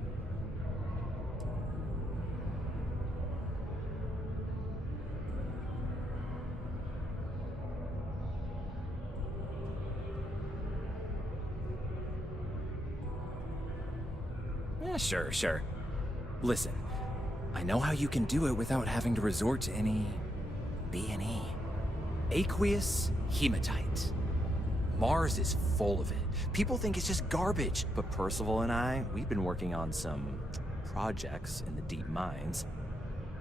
Yeah, sure. Listen, I know how you can do it without having to resort to any B&E. Aqueous hematite. Mars is full of it. People think it's just garbage, but Percival and I, we've been working on some projects in the deep mines.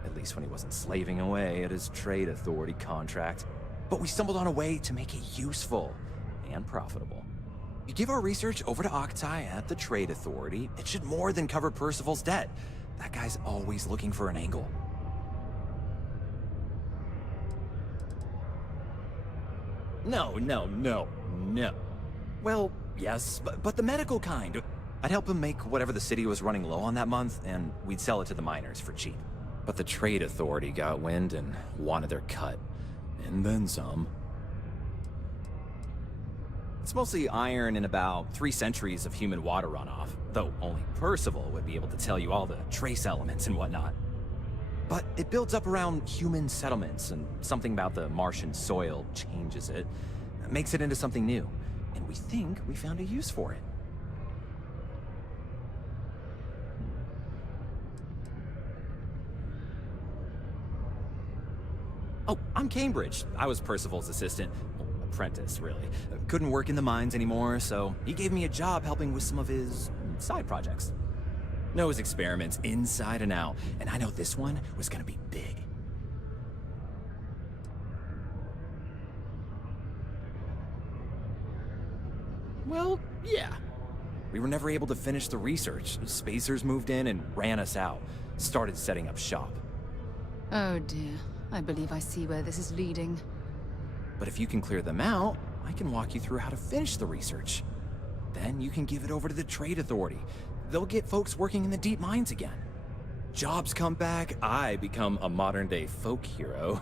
At least when he wasn't slaving away at his trade authority contract. But we stumbled on a way to make it useful and profitable. You give our research over to Octai at the trade authority, it should more than cover Percival's debt. That guy's always looking for an angle. No. Well, yes, but the medical kind. I'd help him make whatever the city was running low on that month, and we'd sell it to the miners for cheap. But the trade authority got wind and wanted their cut. And then some. It's mostly iron and about 3 centuries of human water runoff, though only Percival would be able to tell you all the trace elements and whatnot. But it builds up around human settlements, and something about the Martian soil changes it, makes it into something new. And we think we found a use for it. Oh, I'm Cambridge. I was Percival's assistant. Well, apprentice, really. Couldn't work in the mines anymore, so he gave me a job helping with some of his side projects. Knows experiments inside and out, and I know this one was gonna be big. Well, yeah. We were never able to finish the research. Spacers moved in and ran us out. Started setting up shop. Oh dear. I believe I see where this is leading. But if you can clear them out, I can walk you through how to finish the research. Then you can give it over to the trade authority. They'll get folks working in the deep mines again. Jobs come back, I become a modern-day folk hero.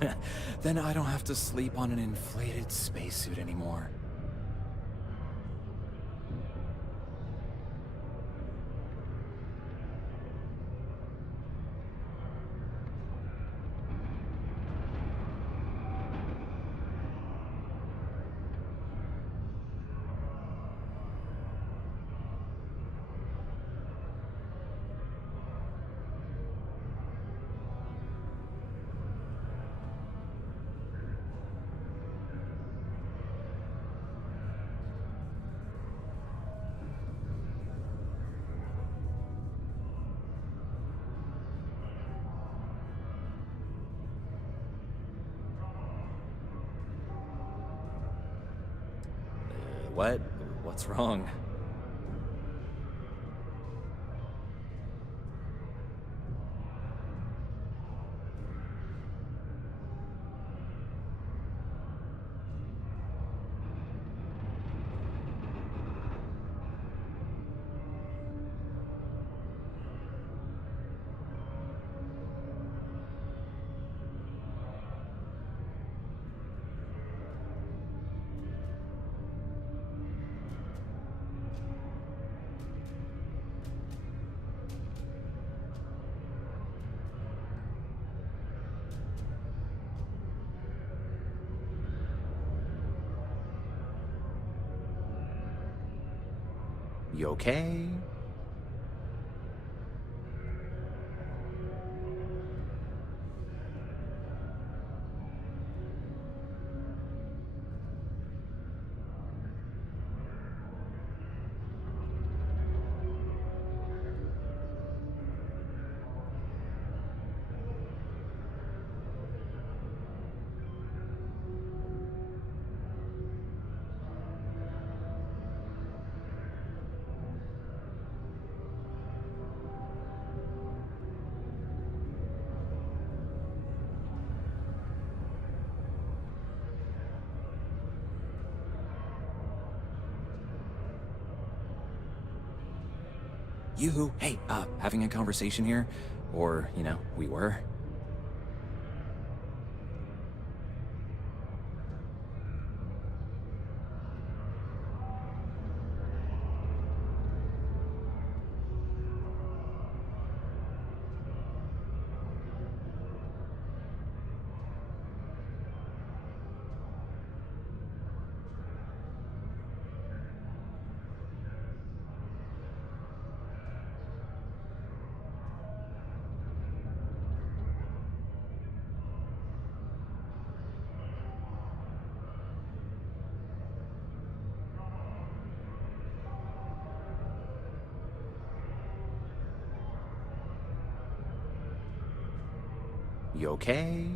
Then I don't have to sleep on an inflated spacesuit anymore. What? What's wrong? You okay? Yoo-hoo, hey, having a conversation here? Or, we were? You okay?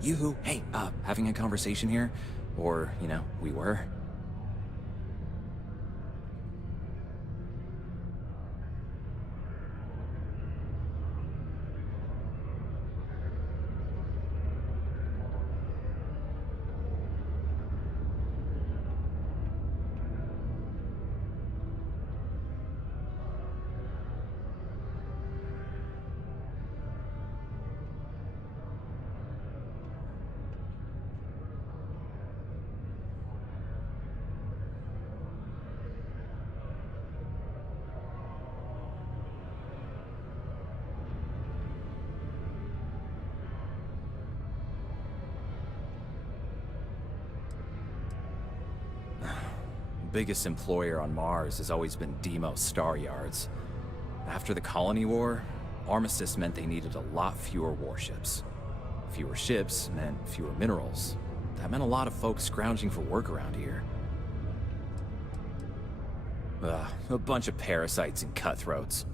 Yoo-hoo, hey, having a conversation here? Or, we were? Biggest employer on Mars has always been Deimos Star Yards. After the Colony War, armistice meant they needed a lot fewer warships. Fewer ships meant fewer minerals. That meant a lot of folks scrounging for work around here. A bunch of parasites and cutthroats.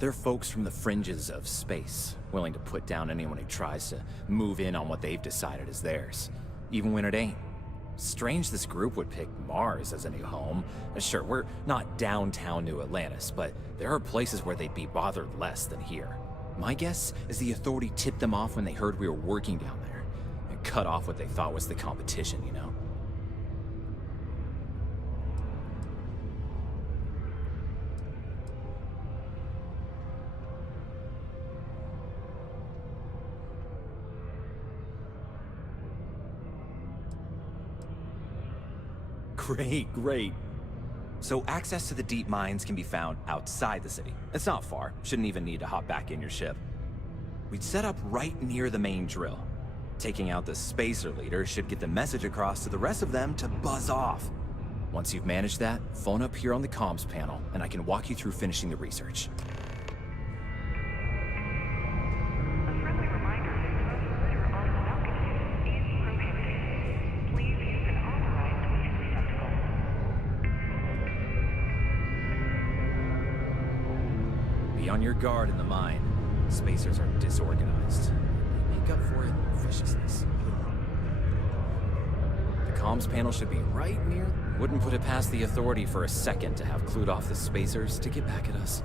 They're folks from the fringes of space, willing to put down anyone who tries to move in on what they've decided is theirs, even when it ain't. Strange this group would pick Mars as a new home. Sure, we're not downtown New Atlantis, but there are places where they'd be bothered less than here. My guess is the Authority tipped them off when they heard we were working down there, and cut off what they thought was the competition, Great. So access to the deep mines can be found outside the city. It's not far. Shouldn't even need to hop back in your ship. We'd set up right near the main drill. Taking out the spacer leader should get the message across to the rest of them to buzz off. Once you've managed that, phone up here on the comms panel, and I can walk you through finishing the research. On your guard in the mine. Spacers are disorganized. They make up for it in viciousness. The comms panel should be right near. Wouldn't put it past the Authority for a second to have clued off the spacers to get back at us.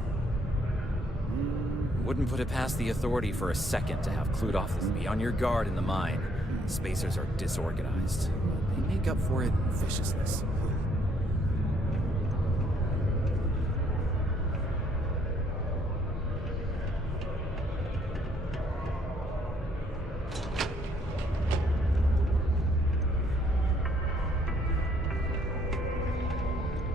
Wouldn't put it past the Authority for a second to have clued off this. Be on your guard in the mine. Spacers are disorganized, but they make up for it in viciousness.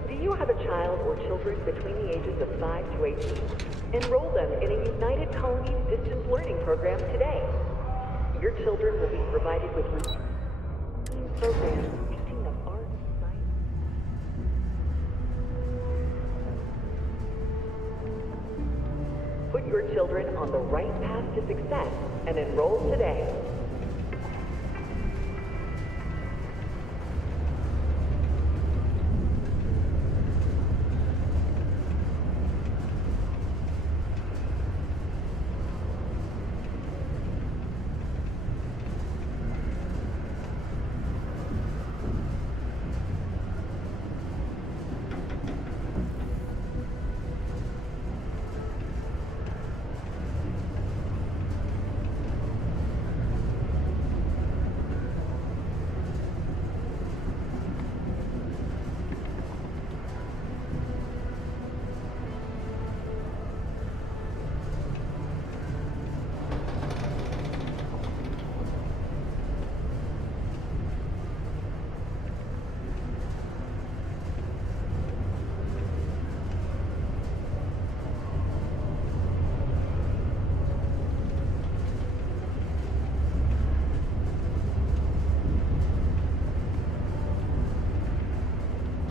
Do you have a child or children between the ages of 5 to 18? Enroll them in a United Colonies distance learning program today. Your children will be provided with routine programs teaching them art, science. Put your children on the right path to success and enroll today.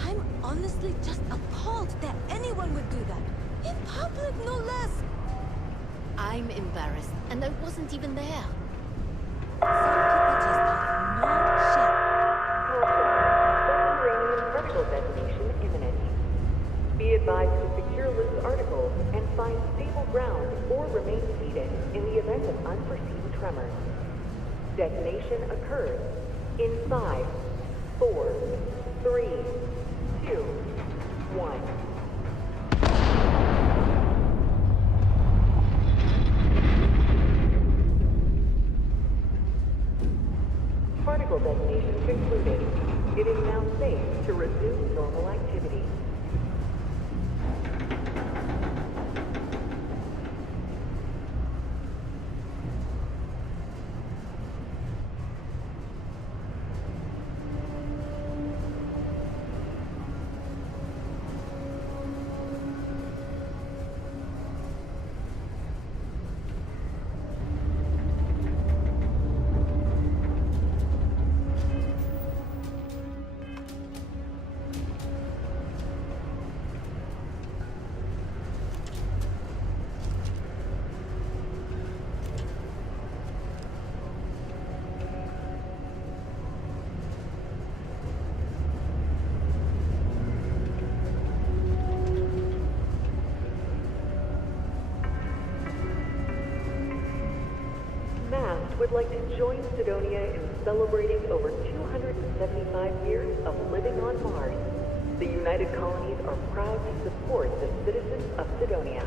I'm honestly just appalled that anyone would do that. In public, no less. I'm embarrassed, and I wasn't even there. Some people just have no shame. Subterranean particle detonation imminent. Be advised to secure loose articles and find stable ground or remain seated in the event of unforeseen tremors. Detonation occurs in 5, 4, 3, 2, 1. Particle detonation concluded. It is now safe to resume normal activity. Would like to join Sidonia in celebrating over 275 years of living on Mars. The United Colonies are proud to support the citizens of Sidonia.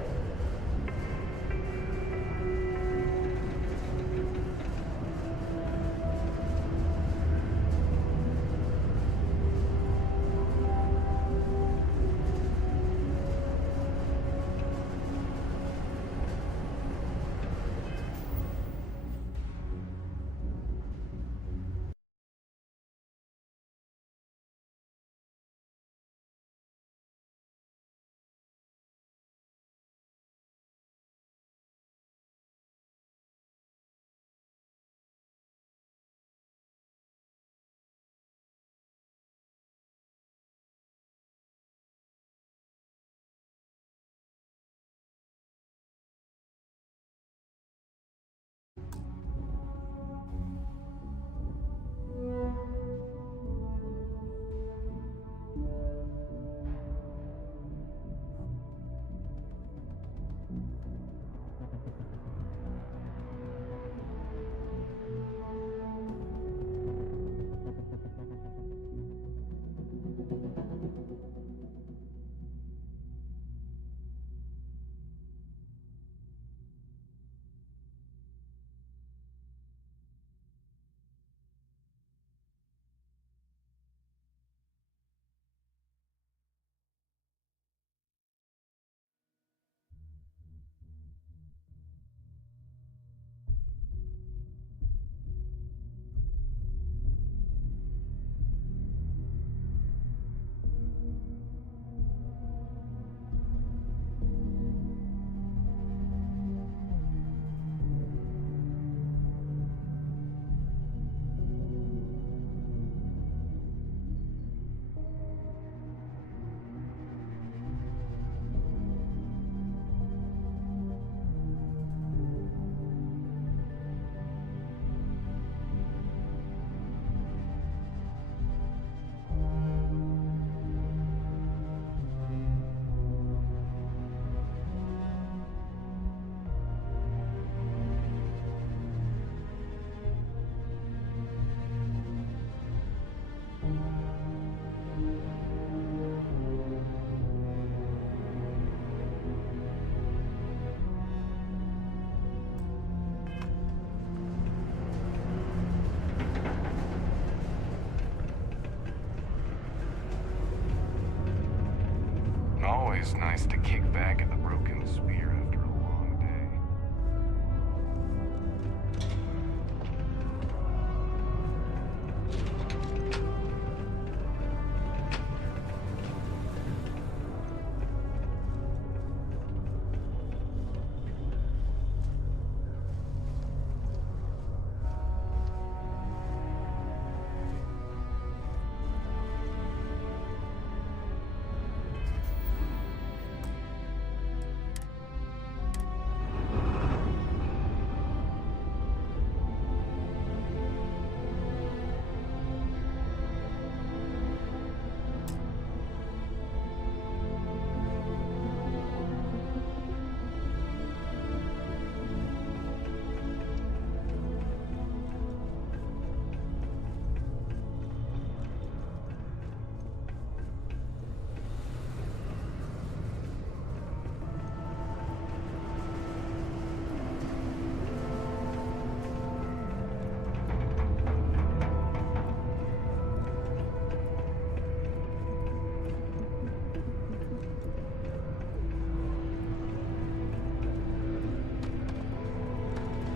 always nice to kick back at the broken spear after a long day.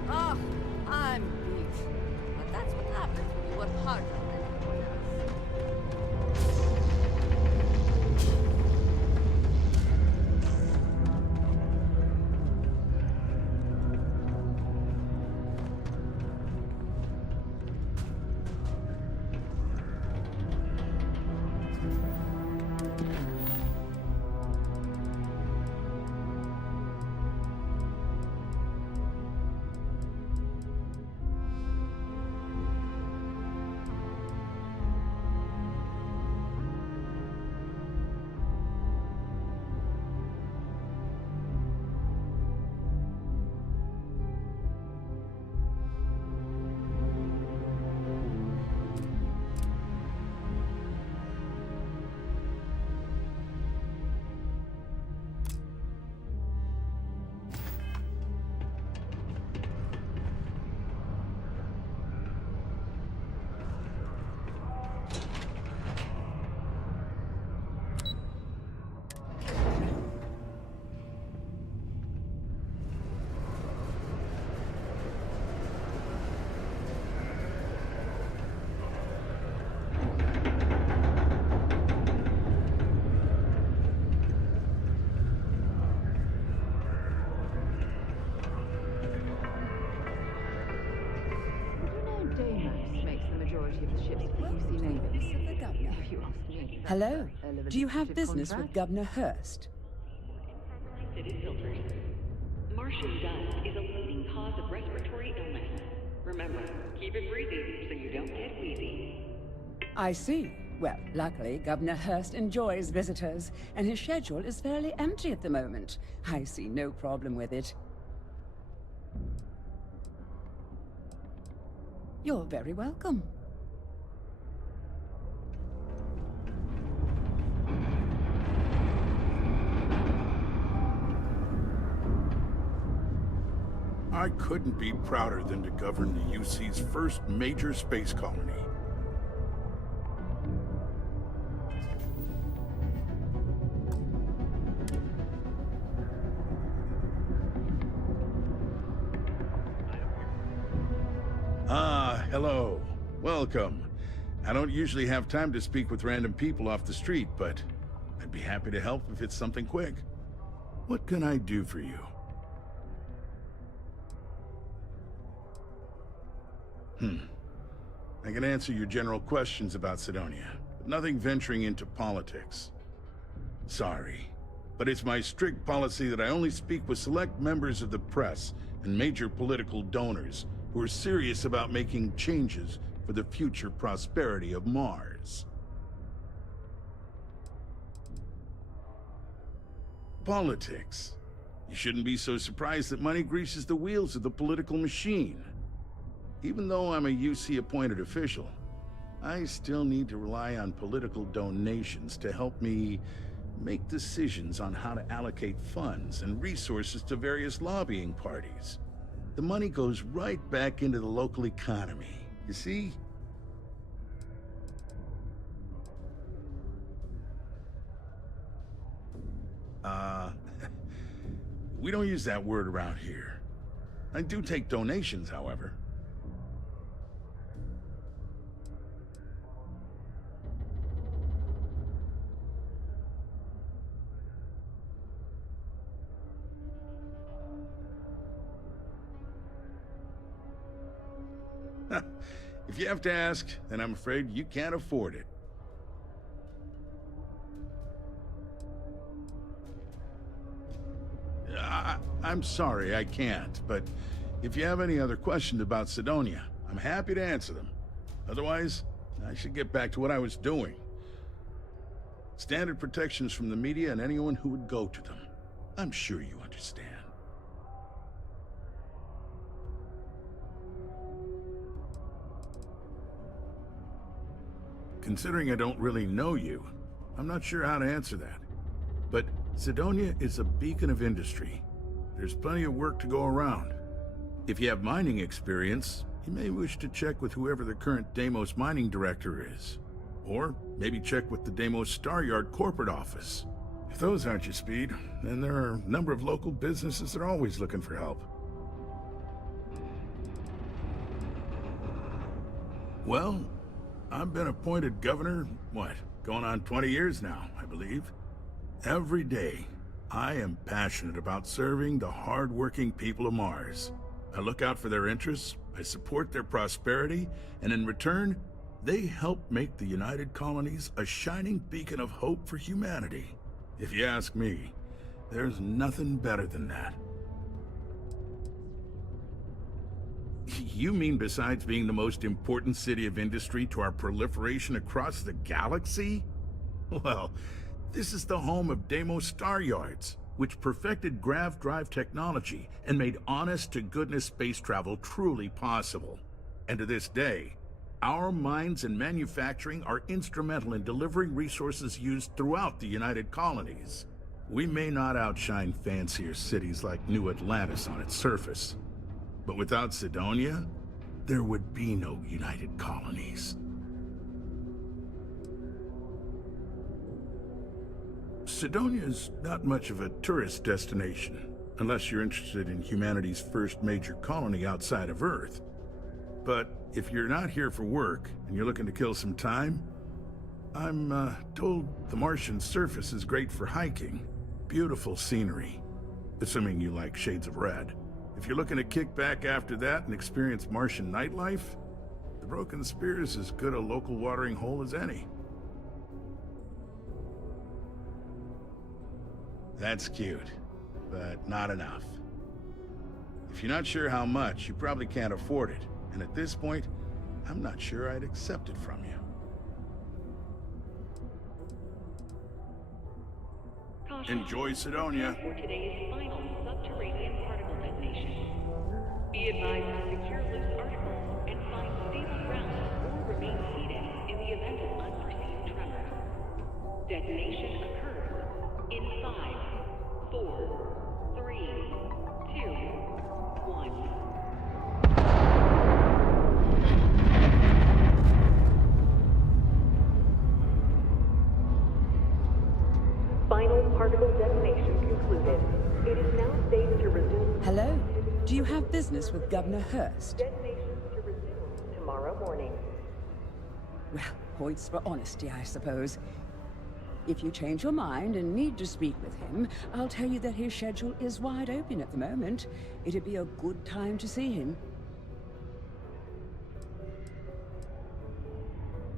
Oh, I'm weak. But that's what happens when you work harder than everyone else. Deimos makes the majority of the ships for the UC Navy. If you ask me. Hello. A Do you have lucrative business contract? with Governor Hurst? City filters. Martian dust is a leading cause of respiratory illness. Remember, keep it breezy so you don't get wheezy. I see. Well, luckily, Governor Hurst enjoys visitors, and his schedule is fairly empty at the moment. I see no problem with it. You're very welcome. I couldn't be prouder than to govern the UC's first major space colony. Ah, hello. Welcome. I don't usually have time to speak with random people off the street, but I'd be happy to help if it's something quick. What can I do for you? I can answer your general questions about Sidonia, but nothing venturing into politics. Sorry, but it's my strict policy that I only speak with select members of the press and major political donors who are serious about making changes for the future prosperity of Mars. Politics. You shouldn't be so surprised that money greases the wheels of the political machine. Even though I'm a UC-appointed official, I still need to rely on political donations to help me make decisions on how to allocate funds and resources to various lobbying parties. The money goes right back into the local economy, you see? We don't use that word around here. I do take donations, however. If you have to ask, then I'm afraid you can't afford it. I'm sorry, I can't, but if you have any other questions about Sidonia, I'm happy to answer them. Otherwise, I should get back to what I was doing. Standard protections from the media and anyone who would go to them. I'm sure you understand. Considering I don't really know you, I'm not sure how to answer that. But Sidonia is a beacon of industry. There's plenty of work to go around. If you have mining experience, you may wish to check with whoever the current Deimos mining director is. Or maybe check with the Deimos Star Yard corporate office. If those aren't your speed, then there are a number of local businesses that are always looking for help. Well, I've been appointed governor, going on 20 years now, I believe. Every day, I am passionate about serving the hard-working people of Mars. I look out for their interests, I support their prosperity, and in return, they help make the United Colonies a shining beacon of hope for humanity. If you ask me, there's nothing better than that. You mean besides being the most important city of industry to our proliferation across the galaxy? Well, this is the home of Deimos Star Yards, which perfected grav drive technology and made honest-to-goodness space travel truly possible. And to this day, our mines and manufacturing are instrumental in delivering resources used throughout the United Colonies. We may not outshine fancier cities like New Atlantis on its surface, but without Sidonia, there would be no United Colonies. Sidonia is not much of a tourist destination, unless you're interested in humanity's first major colony outside of Earth. But if you're not here for work, and you're looking to kill some time, I'm told the Martian surface is great for hiking. Beautiful scenery, assuming you like shades of red. If you're looking to kick back after that and experience Martian nightlife, the Broken Spear is as good a local watering hole as any. That's cute, but not enough. If you're not sure how much, you probably can't afford it. And at this point, I'm not sure I'd accept it from you. Enjoy Sidonia. For today's final subterranean particle detonation. Be advised to secure loose articles and find stable ground or remain seated in the event of unforeseen tremors. Detonation occurs in 5, 4, 3, 2, 1. Final particle detonation concluded. It is now safe to resume. Hello? Do you have business with Governor Hurst? Detonations to resume tomorrow morning. Well, points for honesty, I suppose. If you change your mind and need to speak with him, I'll tell you that his schedule is wide open at the moment. It'd be a good time to see him.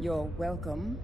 You're welcome.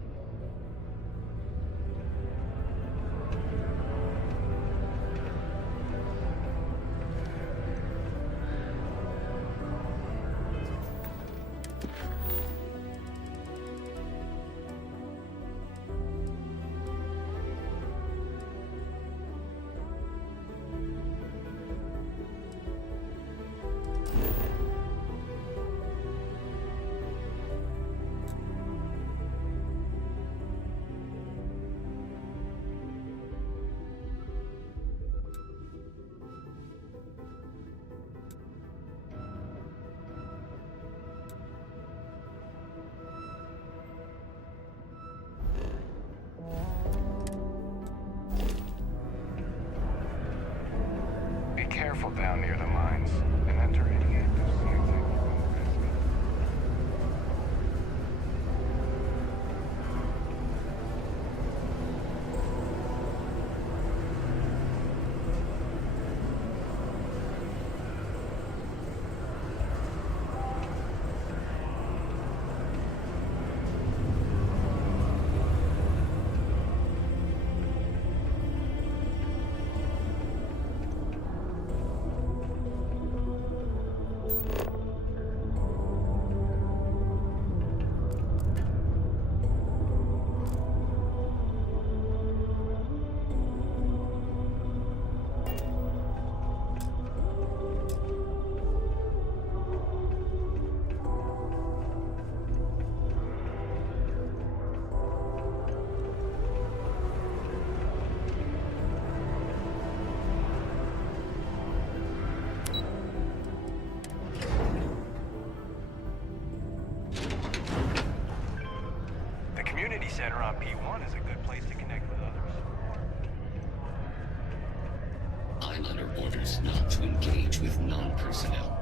community center on P1 is a good place to connect with others. I'm under orders not to engage with non-personnel.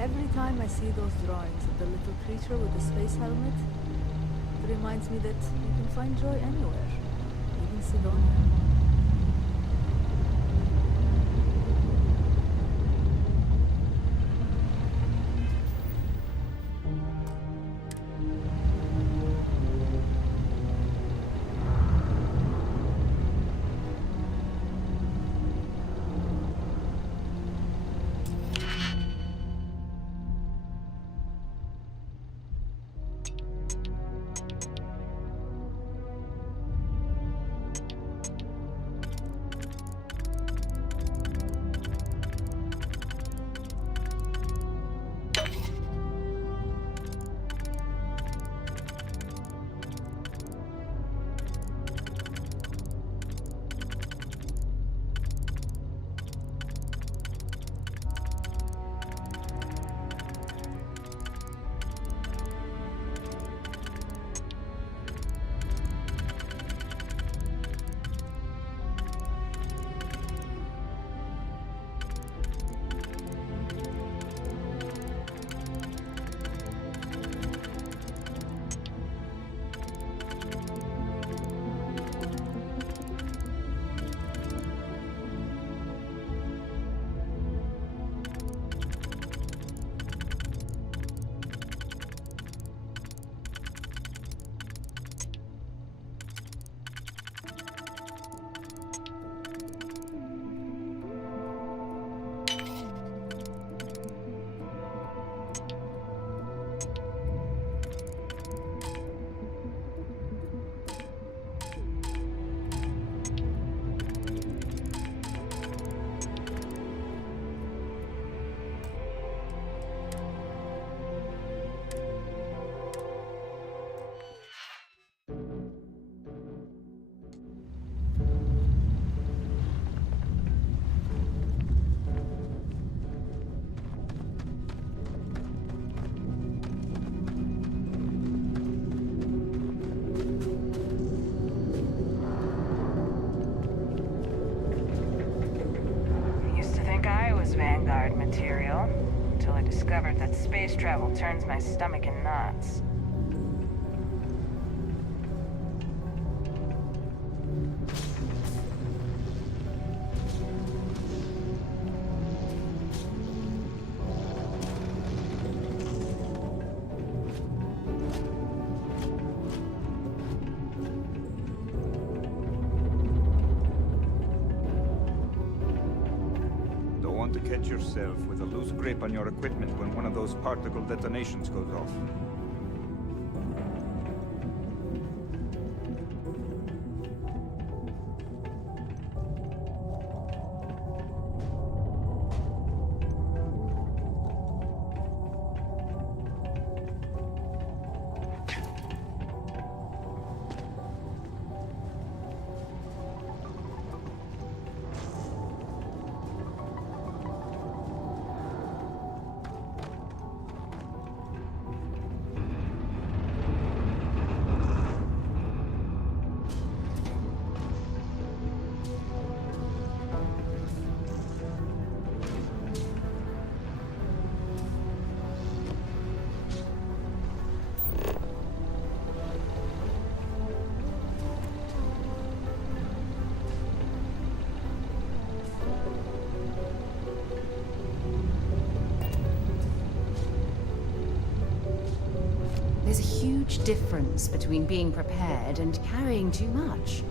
Every time I see those drawings of the little creature with the space helmet, it reminds me that you can find joy anywhere, even Sidonia. Vanguard material, until I discovered that space travel turns my stomach in knots. To catch yourself with a loose grip on your equipment when one of those particle detonations goes off. There's a huge difference between being prepared and carrying too much.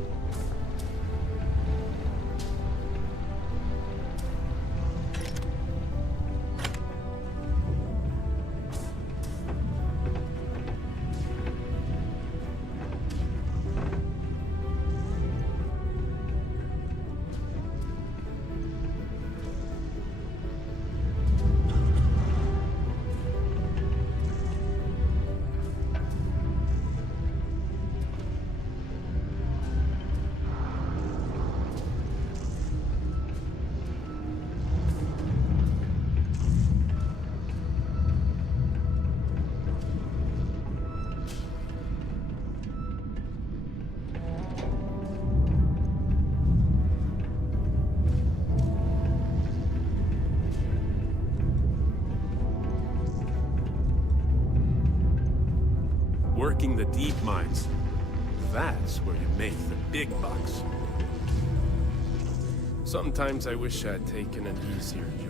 Working the deep mines. That's where you make the big bucks. Sometimes I wish I'd taken it easier, Joe.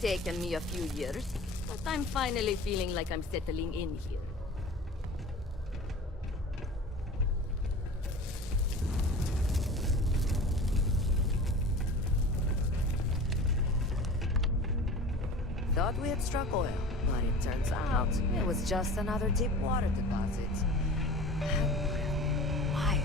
Taken me a few years, but I'm finally feeling like I'm settling in here. Thought we had struck oil, but it turns out it was just another deep water deposit. Wild.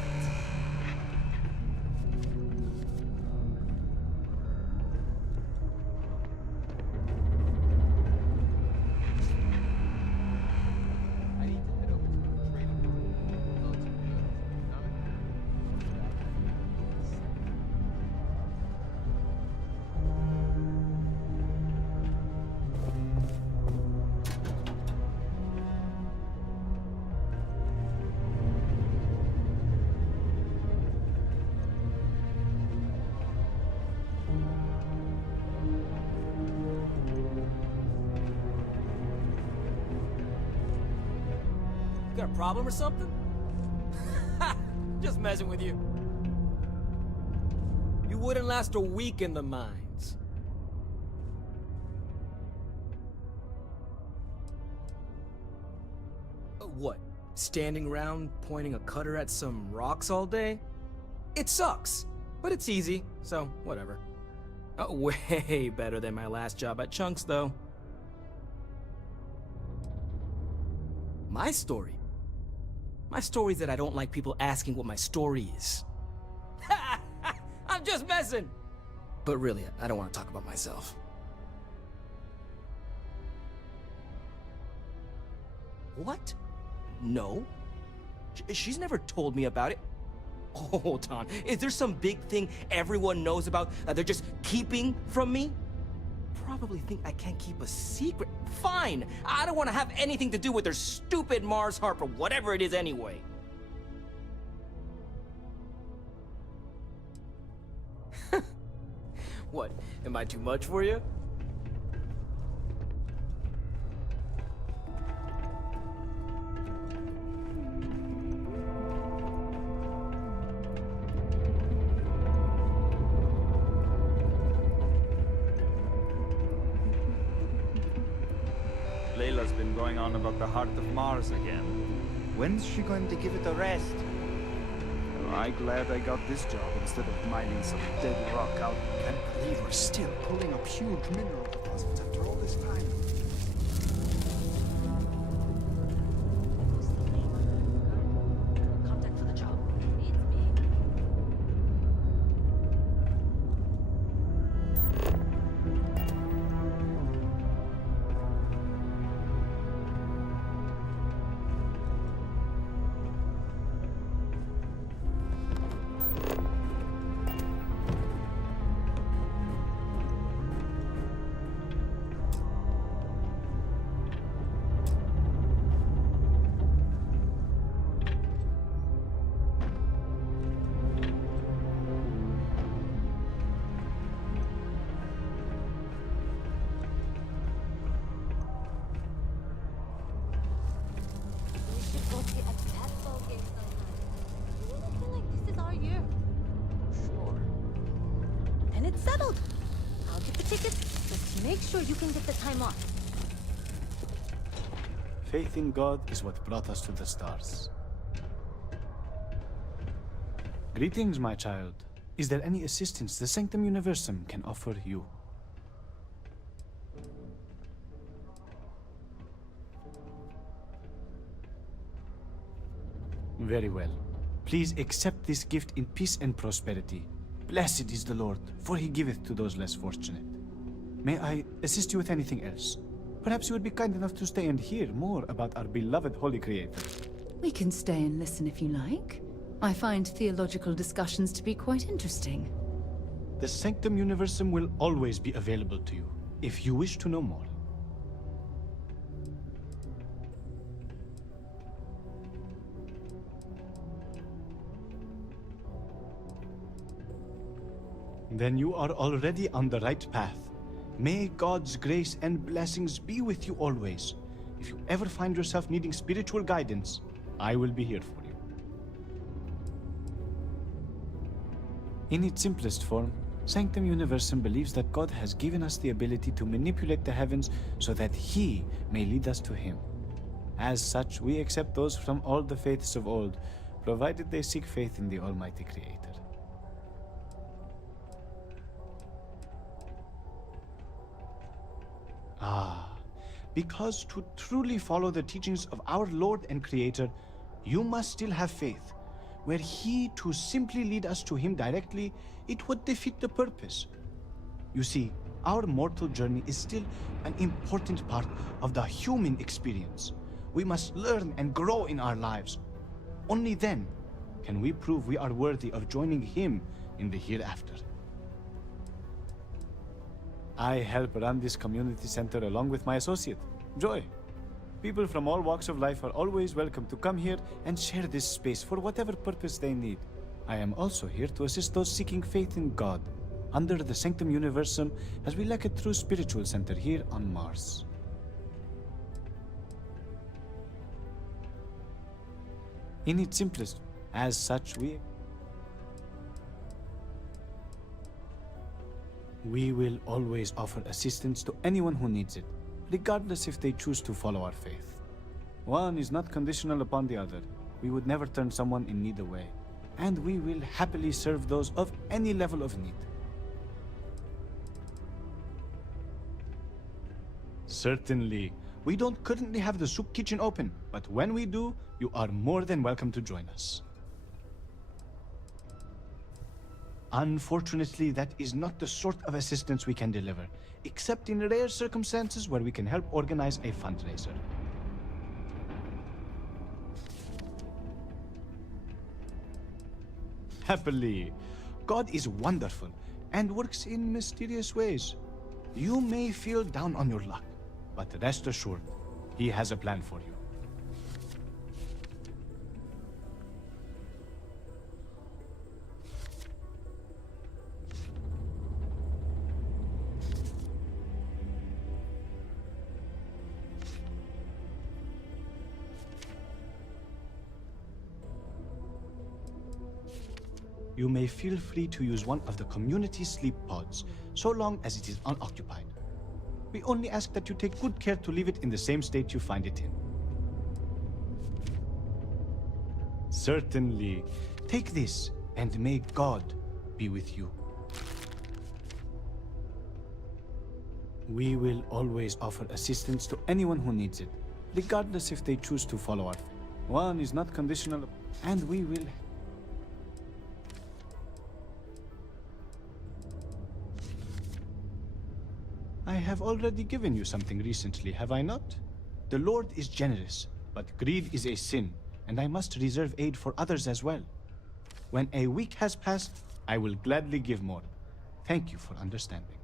Got a problem or something? Just messing with you. You wouldn't last a week in the mines. What? Standing around pointing a cutter at some rocks all day? It sucks, but it's easy, so whatever. Way better than my last job at Chunks, though. My story? My story is that I don't like people asking what my story is. I'm just messing! But really, I don't want to talk about myself. What? No. She's never told me about it. Hold on. Is there some big thing everyone knows about that they're just keeping from me? Probably think I can't keep a secret. Fine! I don't want to have anything to do with their stupid Mars harp or whatever it is anyway. What? Am I too much for you? Layla's been going on about the heart of Mars again. When's she going to give it a rest? I'm glad I got this job instead of mining some dead rock out. Can't believe we're still pulling up huge mineral deposits after all this time. Contact for the job. It's me. We should go see a basketball game sometime. I really feel like this is our year. Sure. Then it's settled. I'll get the tickets. Just make sure you can get the time off. Faith in God is what brought us to the stars. Greetings, my child. Is there any assistance the Sanctum Universum can offer you? Very well. Please accept this gift in peace and prosperity. Blessed is the Lord, for he giveth to those less fortunate. May I assist you with anything else? Perhaps you would be kind enough to stay and hear more about our beloved Holy Creator. We can stay and listen if you like. I find theological discussions to be quite interesting. The Sanctum Universum will always be available to you, if you wish to know more. Then you are already on the right path. May God's grace and blessings be with you always. If you ever find yourself needing spiritual guidance, I will be here for you. In its simplest form, Sanctum Universum believes that God has given us the ability to manipulate the heavens so that He may lead us to Him. As such, we accept those from all the faiths of old, provided they seek faith in the Almighty Creator. Because to truly follow the teachings of our Lord and Creator, you must still have faith. Were He to simply lead us to Him directly, it would defeat the purpose. You see, our mortal journey is still an important part of the human experience. We must learn and grow in our lives. Only then can we prove we are worthy of joining Him in the hereafter. I help run this community center along with my associate, Joy. People from all walks of life are always welcome to come here and share this space for whatever purpose they need. I am also here to assist those seeking faith in God, under the Sanctum Universum, as we lack a true spiritual center here on Mars. In its simplest, as such, we will always offer assistance to anyone who needs it, regardless if they choose to follow our faith. One is not conditional upon the other. We would never turn someone in need away, and we will happily serve those of any level of need. Certainly. We don't currently have the soup kitchen open, but when we do, you are more than welcome to join us. Unfortunately, that is not the sort of assistance we can deliver, except in rare circumstances where we can help organize a fundraiser. Happily, God is wonderful and works in mysterious ways. You may feel down on your luck, but rest assured, He has a plan for you. You may feel free to use one of the community sleep pods, so long as it is unoccupied. We only ask that you take good care to leave it in the same state you find it in. Certainly. Take this, and may God be with you. We will always offer assistance to anyone who needs it, regardless if they choose to follow us. One is not conditional, and we will... I have already given you something recently, have I not? The Lord is generous, but greed is a sin, and I must reserve aid for others as well. When a week has passed, I will gladly give more. Thank you for understanding.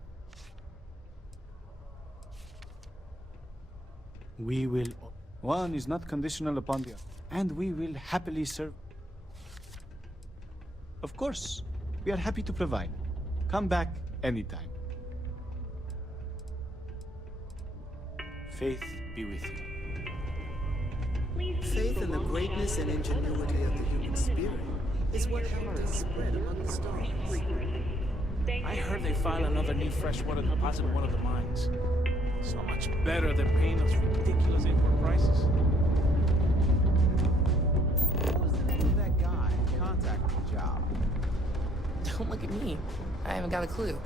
We will... One is not conditional upon the other, and we will happily serve. Of course, we are happy to provide. Come back anytime. Faith be with you. Faith in the greatness and ingenuity of the human spirit is what helped us spread among the stars. I heard they filed another new freshwater deposit in one of the mines. So much better than paying those ridiculous import prices. What was the name of that guy who contacted the job? Don't look at me. I haven't got a clue.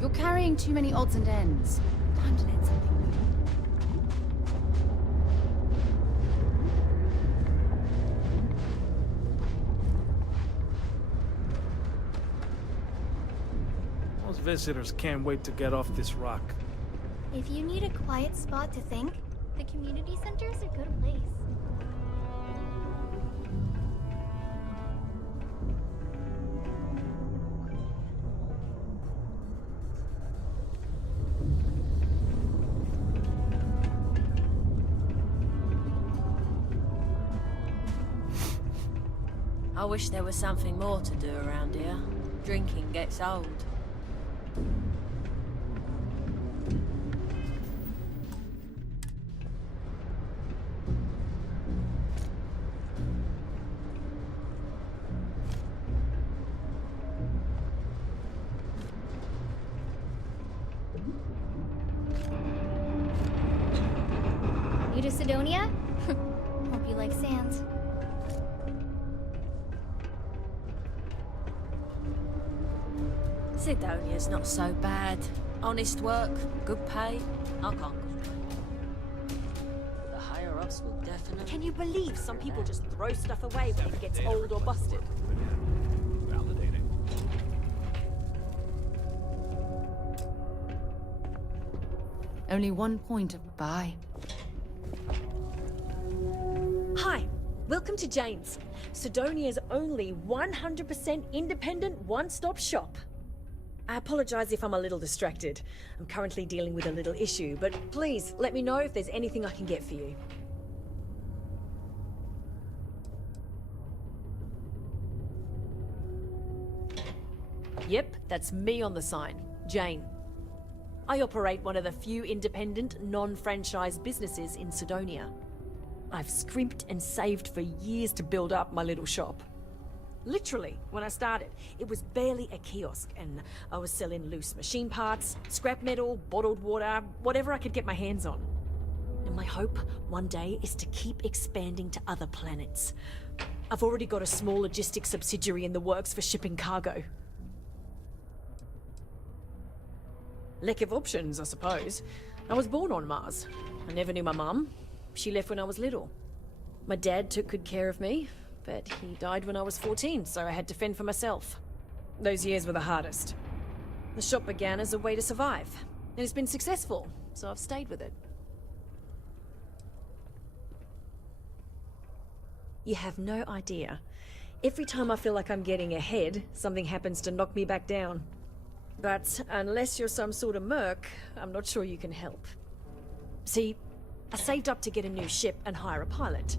You're carrying too many odds and ends. Time to learn something new. Most visitors can't wait to get off this rock. If you need a quiet spot to think, the community center is a good place. I wish there was something more to do around here. Drinking gets old. New to Sidonia? Hope you like sand. Sidonia's not so bad. Honest work, good pay. I can't complain. The higher-ups will definitely... Can you believe some people just throw stuff away when it gets old or busted? Validating. Only one point of bye. Hi, welcome to Jane's, Sidonia's only 100% independent one-stop shop. I apologize if I'm a little distracted. I'm currently dealing with a little issue, but please let me know if there's anything I can get for you. Yep, that's me on the sign, Jane. I operate one of the few independent, non-franchise businesses in Sidonia. I've scrimped and saved for years to build up my little shop. Literally, when I started, it was barely a kiosk, and I was selling loose machine parts, scrap metal, bottled water, whatever I could get my hands on. And my hope one day is to keep expanding to other planets. I've already got a small logistics subsidiary in the works for shipping cargo. Lack of options, I suppose. I was born on Mars. I never knew my mum. She left when I was little. My dad took good care of me, but he died when I was 14, so I had to fend for myself. Those years were the hardest. The shop began as a way to survive, and it's been successful, so I've stayed with it. You have no idea. Every time I feel like I'm getting ahead, something happens to knock me back down. But unless you're some sort of merc, I'm not sure you can help. See, I saved up to get a new ship and hire a pilot.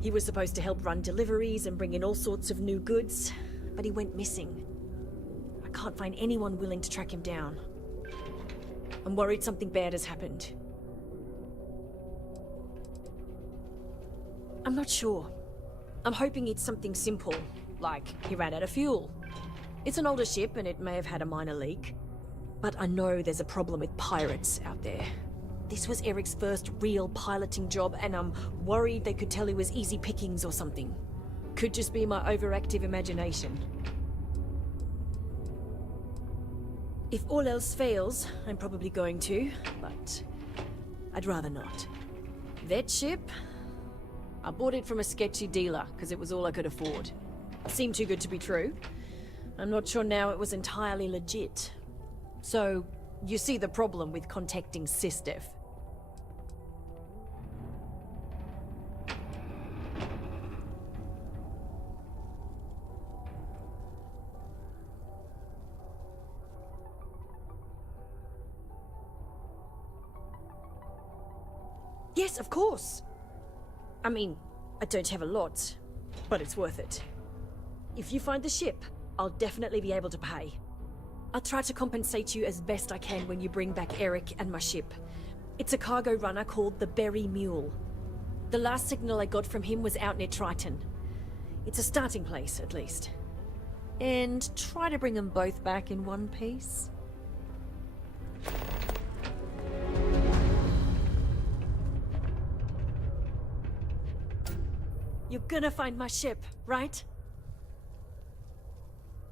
He was supposed to help run deliveries and bring in all sorts of new goods, but he went missing. I can't find anyone willing to track him down. I'm worried something bad has happened. I'm not sure. I'm hoping it's something simple, like he ran out of fuel. It's an older ship and it may have had a minor leak. But I know there's a problem with pirates out there. This was Eric's first real piloting job, and I'm worried they could tell he was easy pickings or something. Could just be my overactive imagination. If all else fails, I'm probably going to, but I'd rather not. That ship? I bought it from a sketchy dealer, because it was all I could afford. It seemed too good to be true. I'm not sure now it was entirely legit. So, you see the problem with contacting SysDef. Yes, of course. I mean, I don't have a lot, but it's worth it. If you find the ship, I'll definitely be able to pay. I'll try to compensate you as best I can when you bring back Eric and my ship. It's a cargo runner called the Berry Mule. The last signal I got from him was out near Triton. It's a starting place, at least. And try to bring them both back in one piece. You're gonna find my ship, right?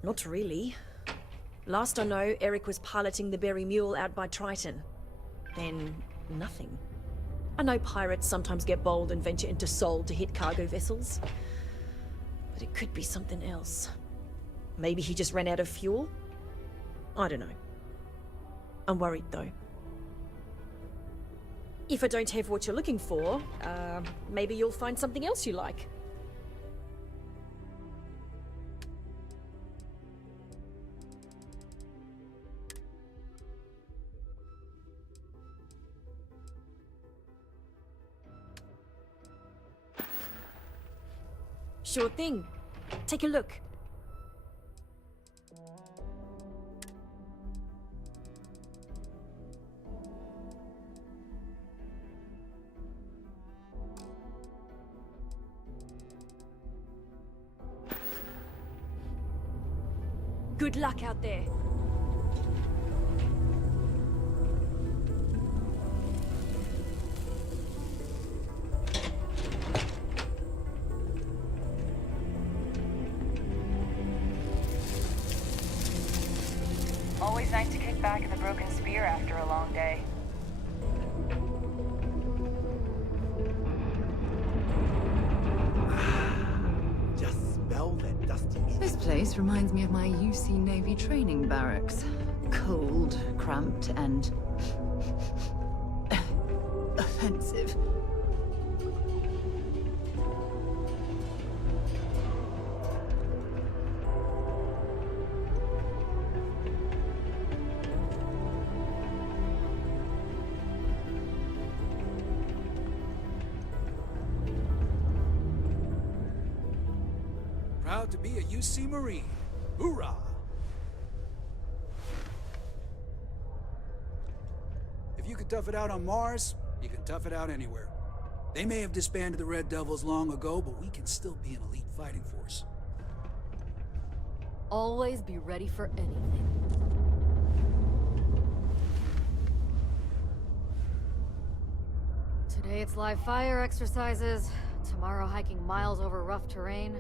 Not really. Last I know, Eric was piloting the Berry Mule out by Triton. Then, nothing. I know pirates sometimes get bold and venture into Sol to hit cargo vessels. But it could be something else. Maybe he just ran out of fuel? I don't know. I'm worried, though. If I don't have what you're looking for, maybe you'll find something else you like. Sure thing. Take a look. Good luck out there. Always nice to kick back at the Broken Spear after a long day. Just smell that dusty meat. This place reminds me of my UC Navy training barracks. Cold, cramped, and offensive. Proud to be a UC Marine. Hoorah! If you could tough it out on Mars, you can tough it out anywhere. They may have disbanded the Red Devils long ago, but we can still be an elite fighting force. Always be ready for anything. Today it's live fire exercises. Tomorrow hiking miles over rough terrain.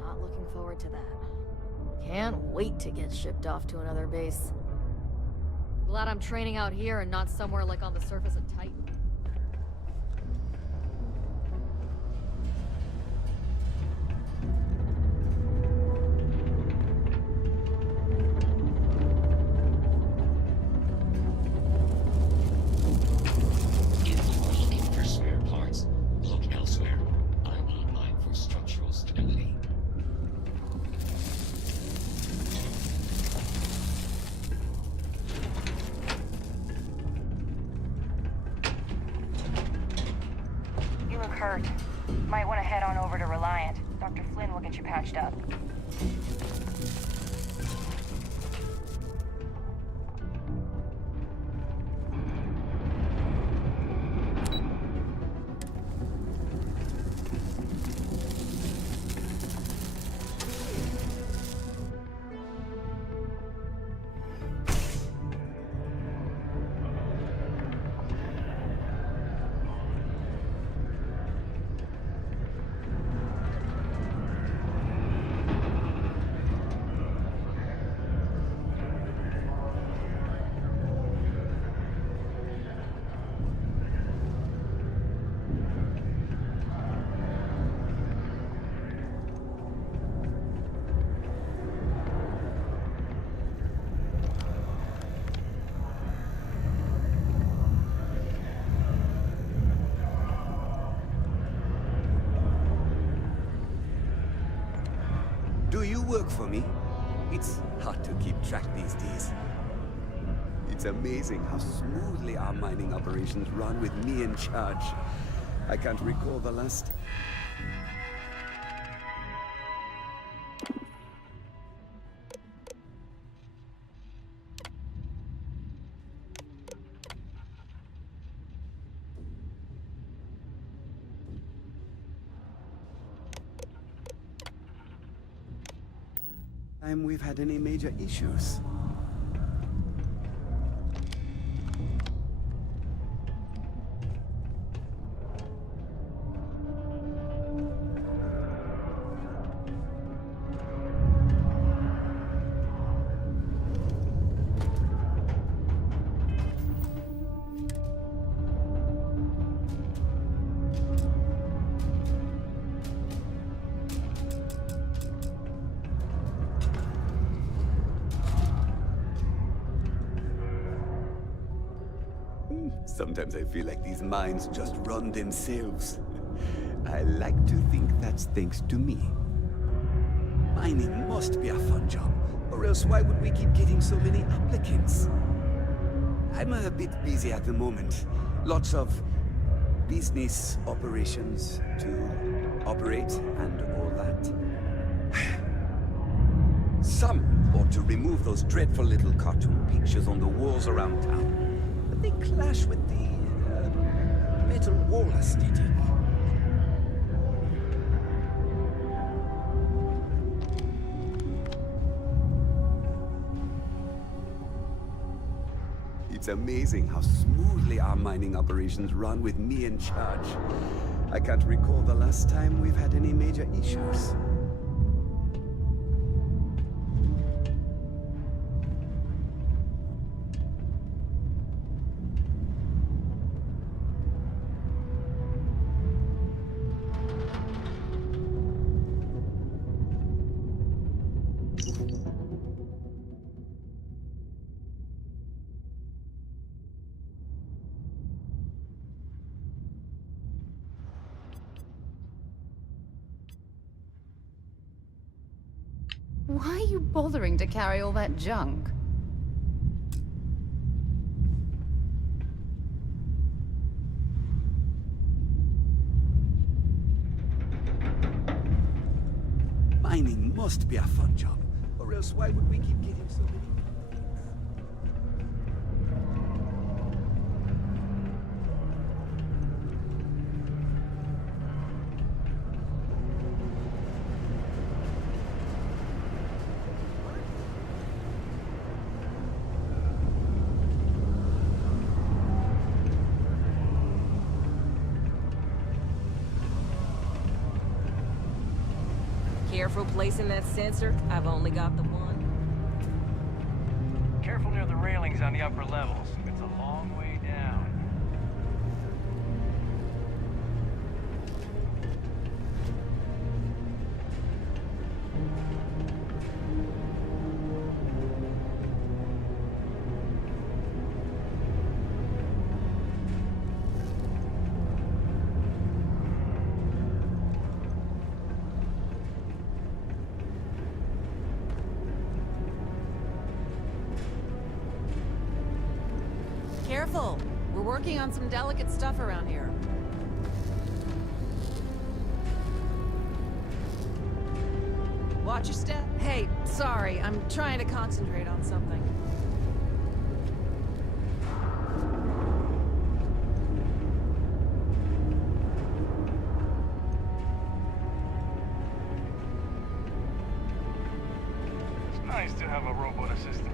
Not looking forward to that. Can't wait to get shipped off to another base. Glad I'm training out here and not somewhere like on the surface of Titan. get you patched up. Do you work for me? It's hard to keep track these days. It's amazing how smoothly our mining operations run with me in charge. I can't recall the last... time we've had any major issues. Sometimes I feel like these mines just run themselves. I like to think that's thanks to me. Mining must be a fun job, or else why would we keep getting so many applicants? I'm a bit busy at the moment. Lots of business operations to operate and all that. Some ought to remove those dreadful little cartoon pictures on the walls around town. But they clash with the metal wall aesthetic. It's amazing how smoothly our mining operations run with me in charge. I can't recall the last time we've had any major issues. Why are you bothering to carry all that junk? Mining must be a fun job, or else why would we keep getting so many? Careful placing that sensor. I've only got the one. Careful near the railings on the upper levels. It's a long way down. Careful! We're working on some delicate stuff around here. Watch your step. Hey, sorry, I'm trying to concentrate on something. It's nice to have a robot assistant.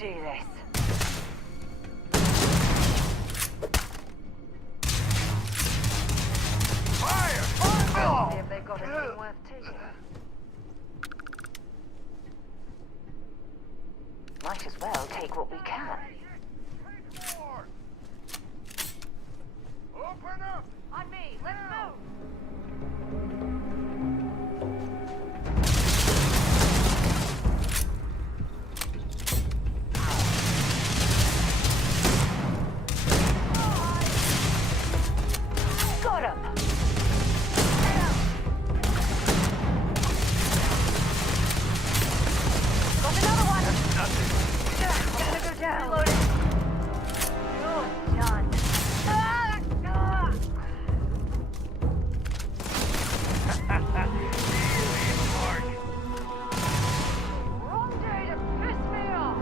do this. Fire! See if they've got anything worth taking. Might as well take what we can. Open up! On me, let's move! Got him! Got another one! Gonna go down. Reloading. You're done. Wrong day to piss me off!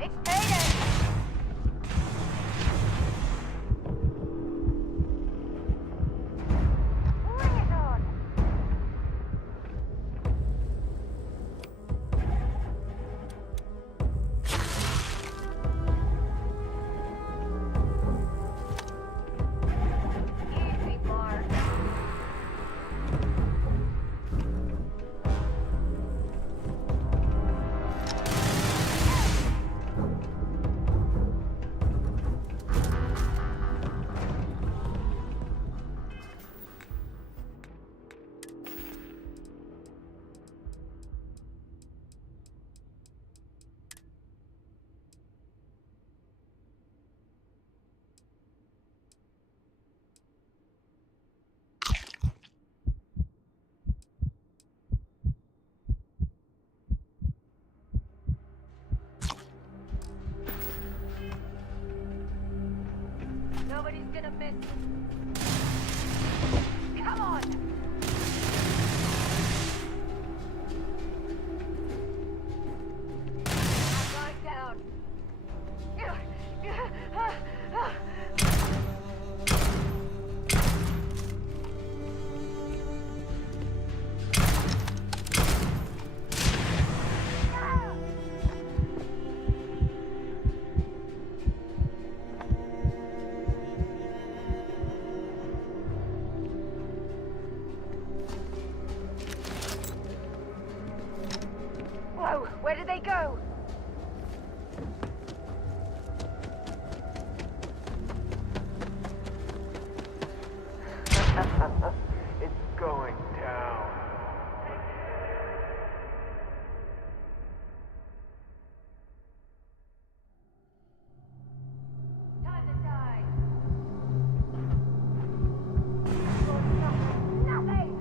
It's payday! Bring it on! Easy, Mark. Nobody's gonna miss. Come on! I'm going down. Whoa, where did they go? It's going down. Time to die. Nothing!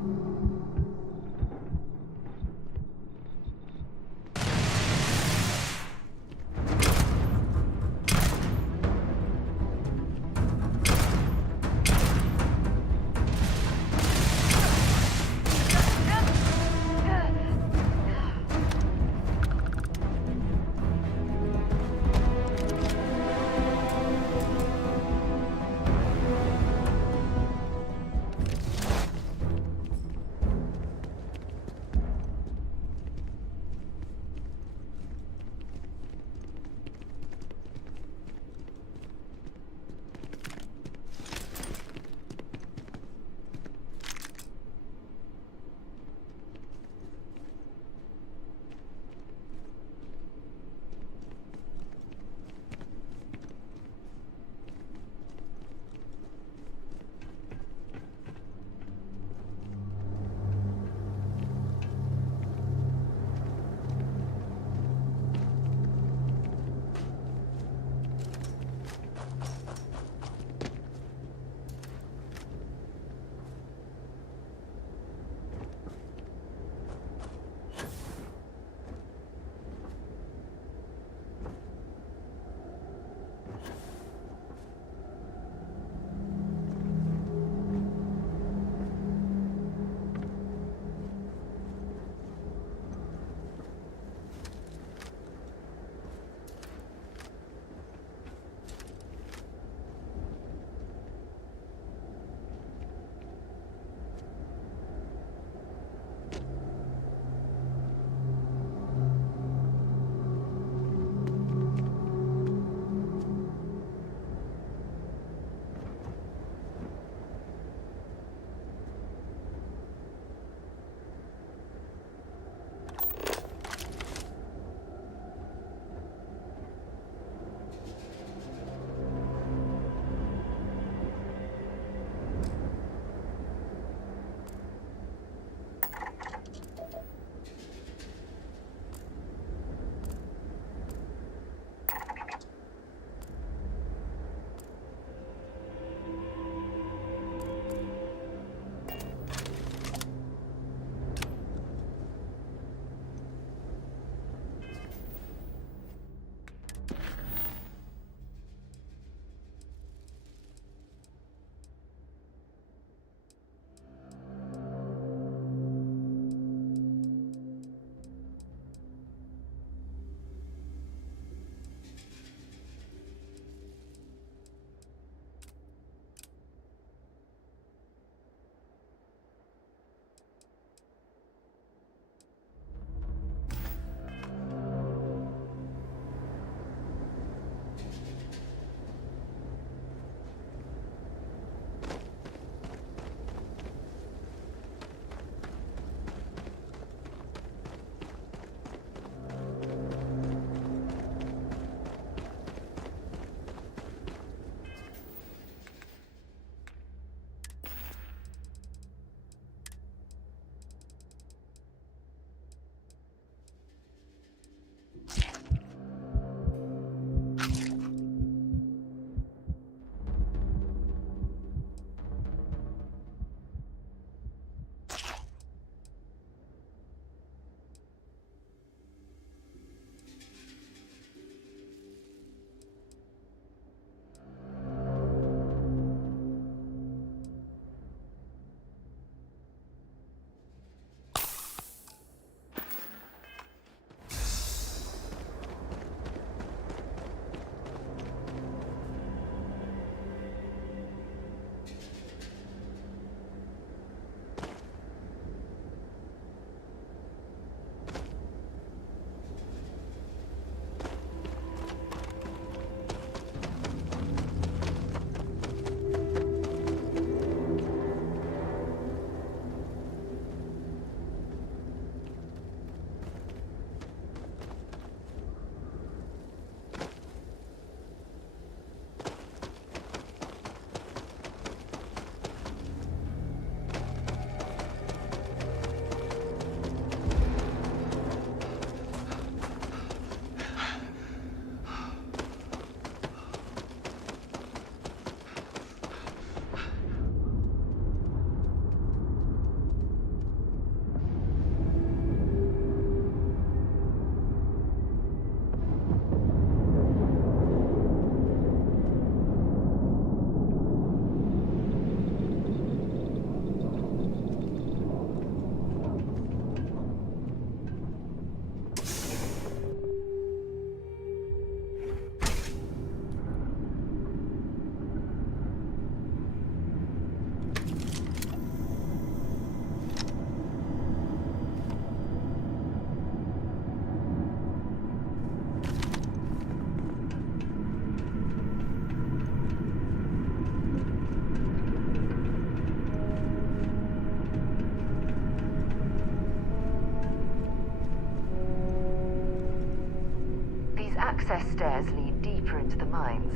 stairs lead deeper into the mines.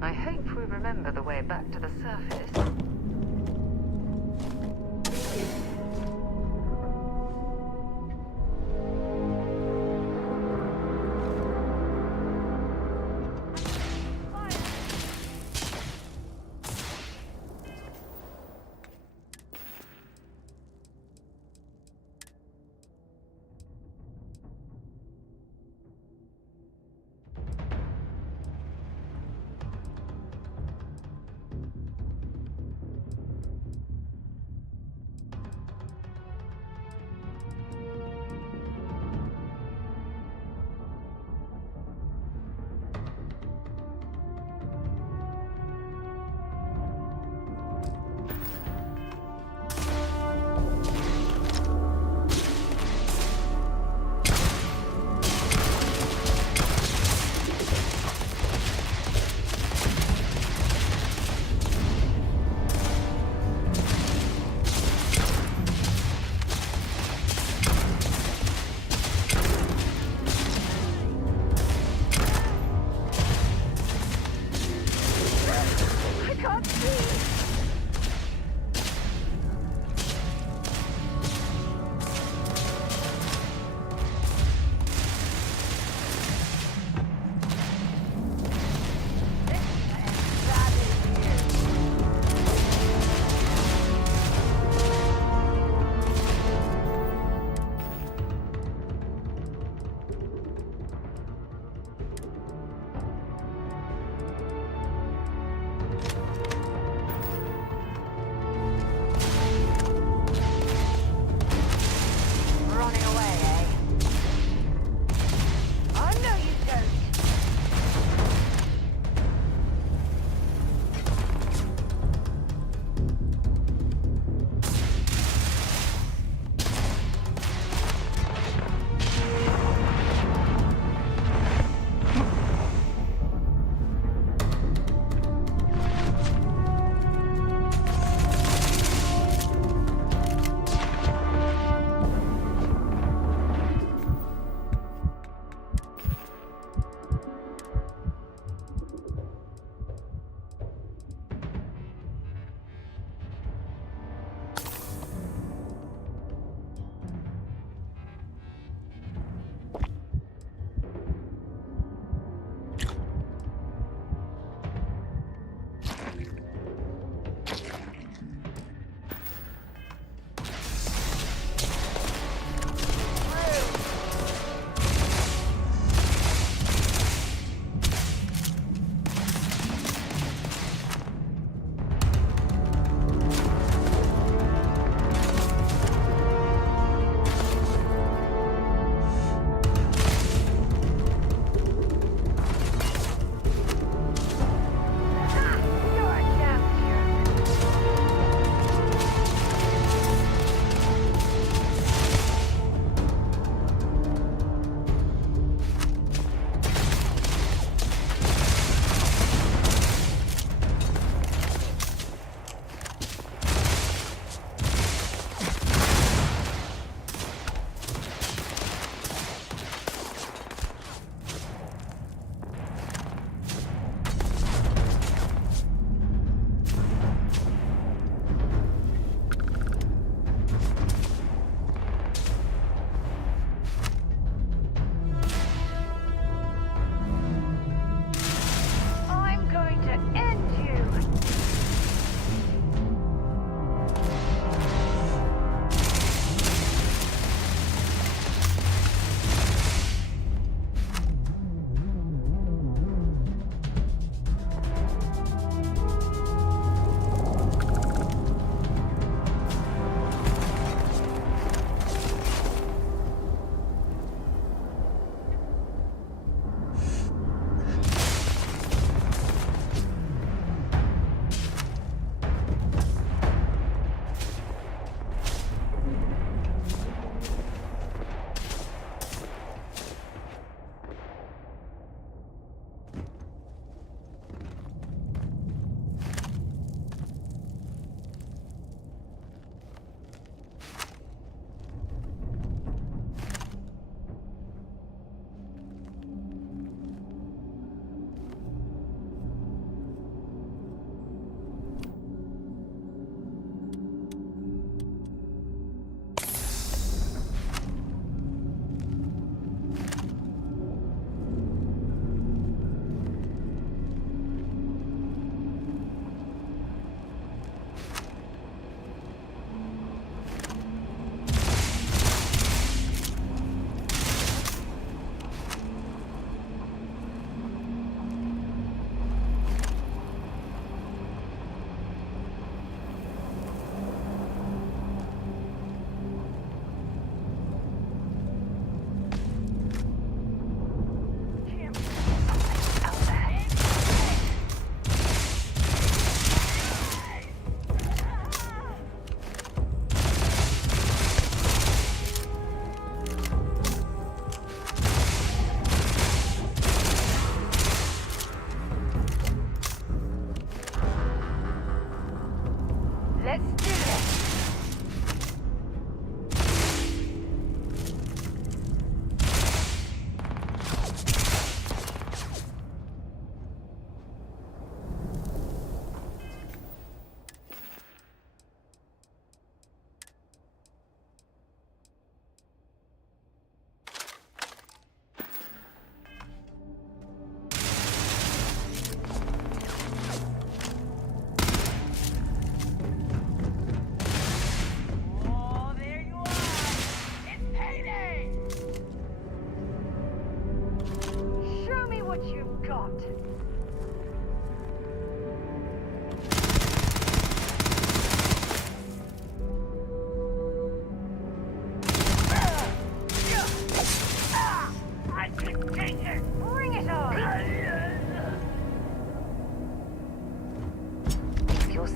I hope we remember the way back to the surface.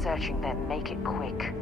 searching, then make it quick.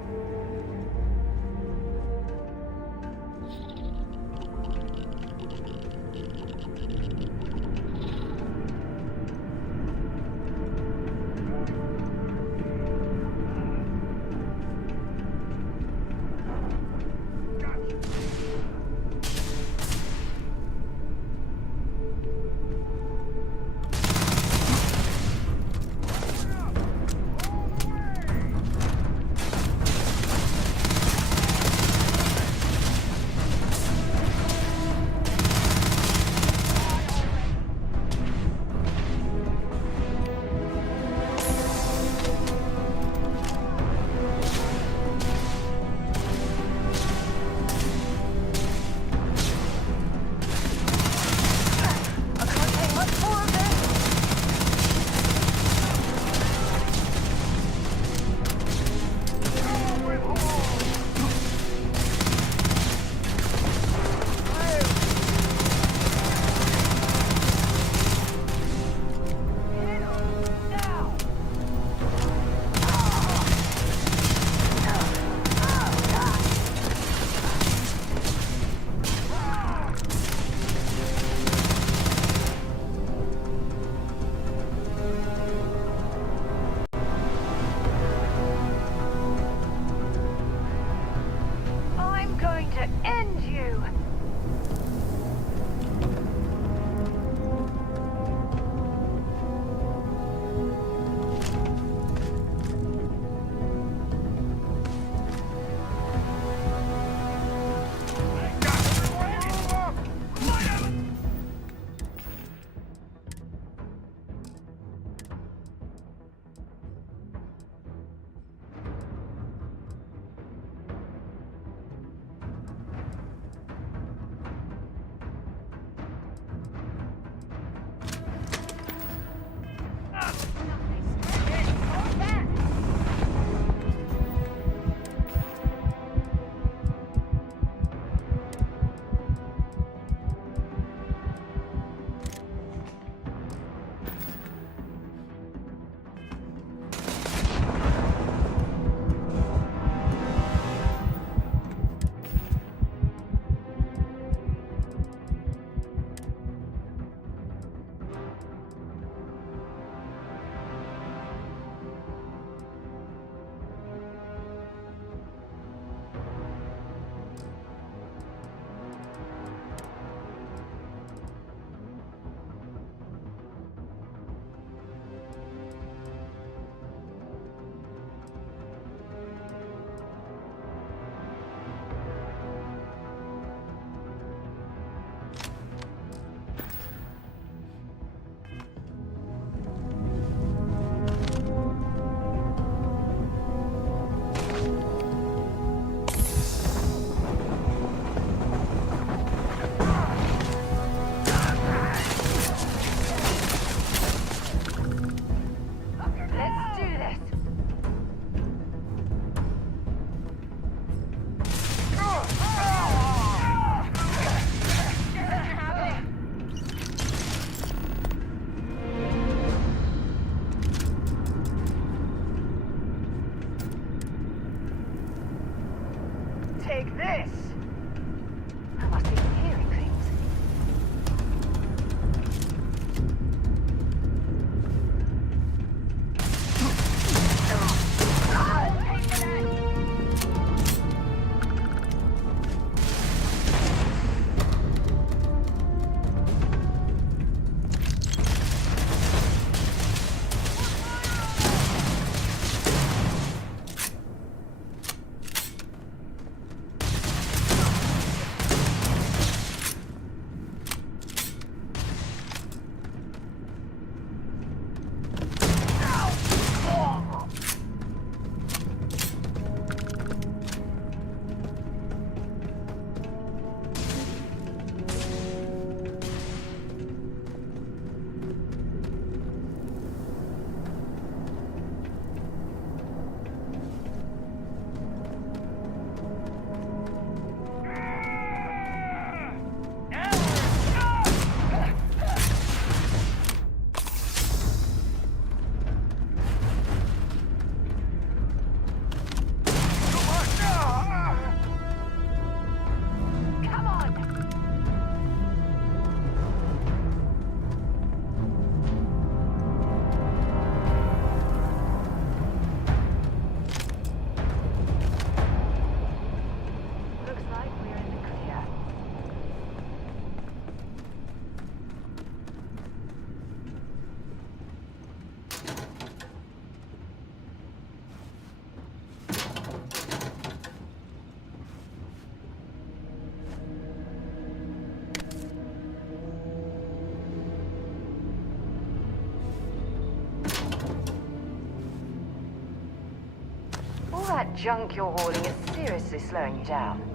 That junk you're hauling is seriously slowing you down.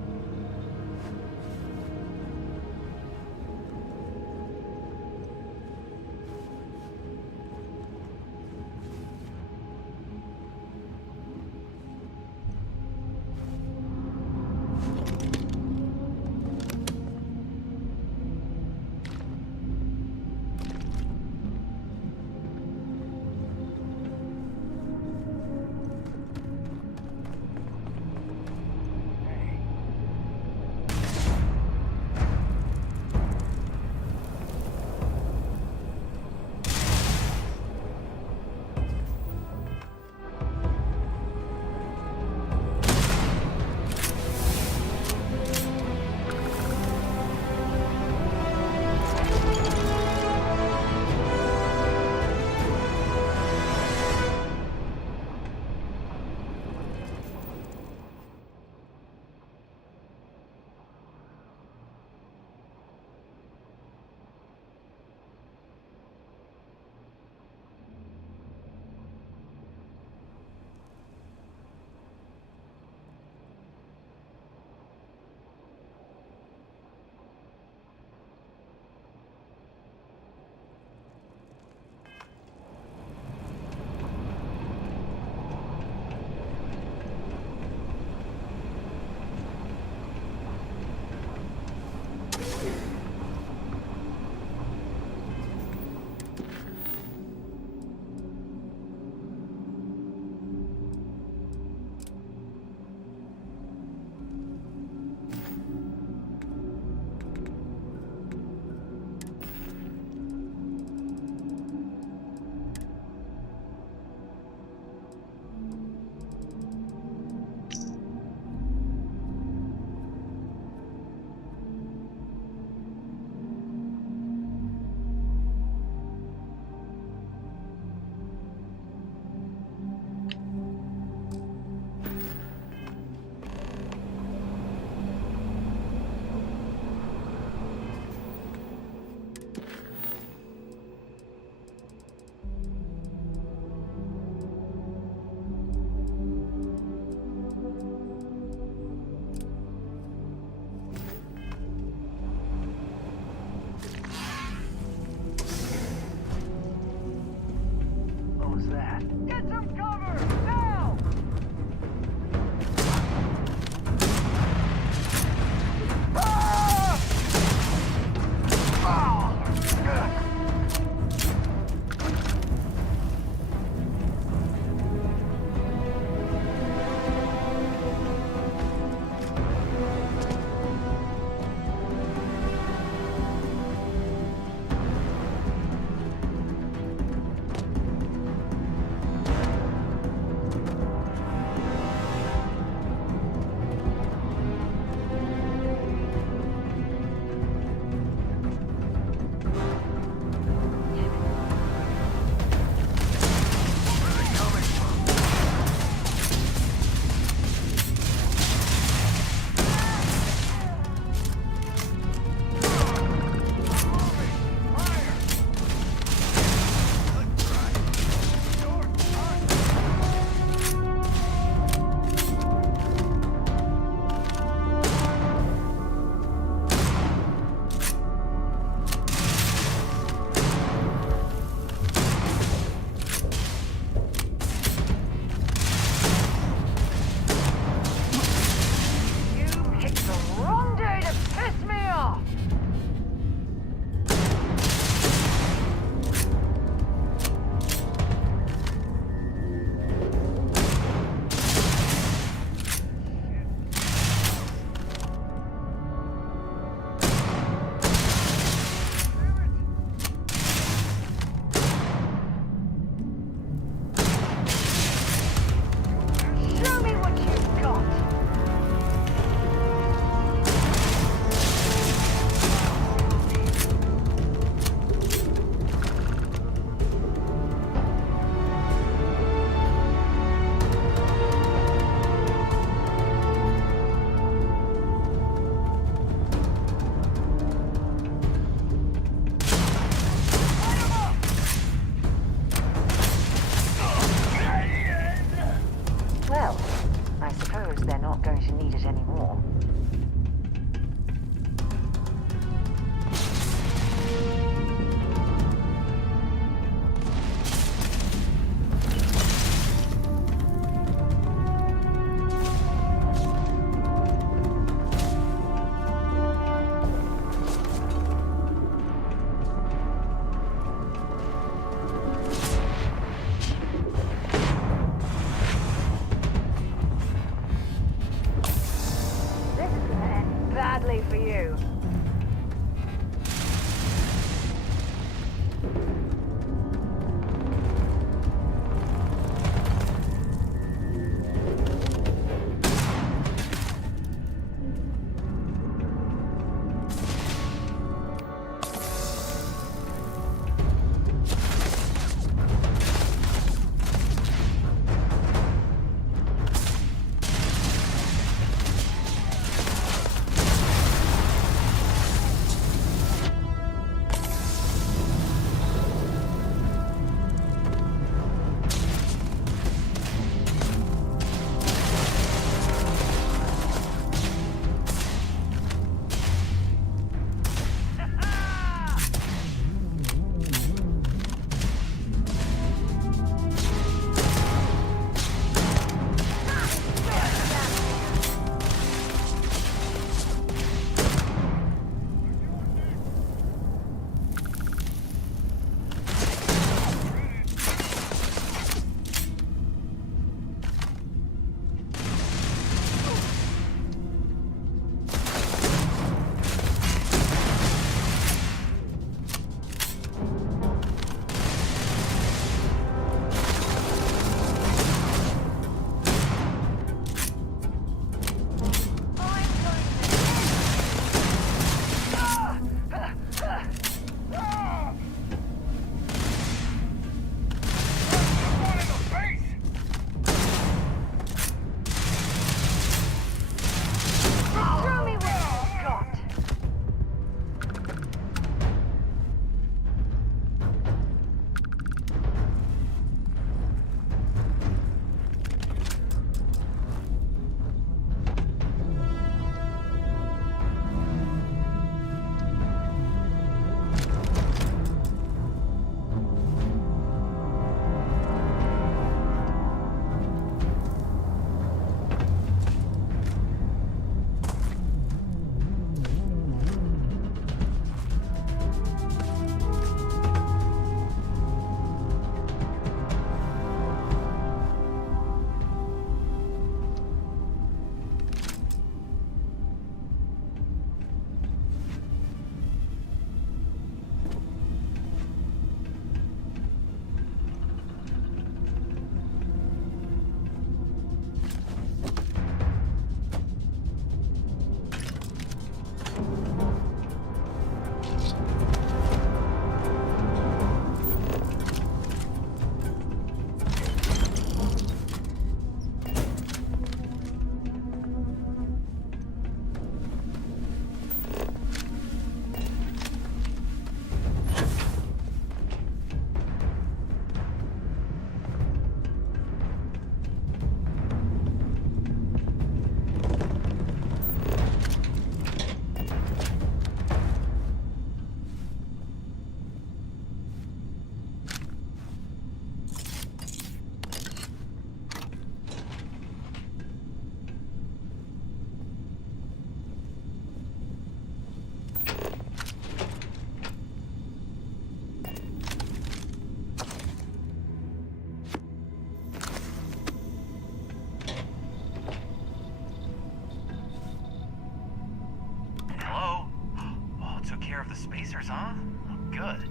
spacers, huh? Oh, good.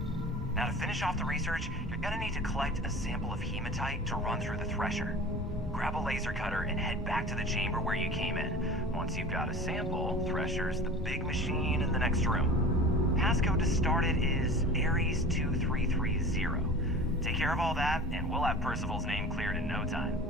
Now to finish off the research, you're gonna need to collect a sample of hematite to run through the thresher. Grab a laser cutter and head back to the chamber where you came in. Once you've got a sample, Thresher's the big machine in the next room. Passcode to start it is Ares 2330. Take care of all that, and we'll have Percival's name cleared in no time.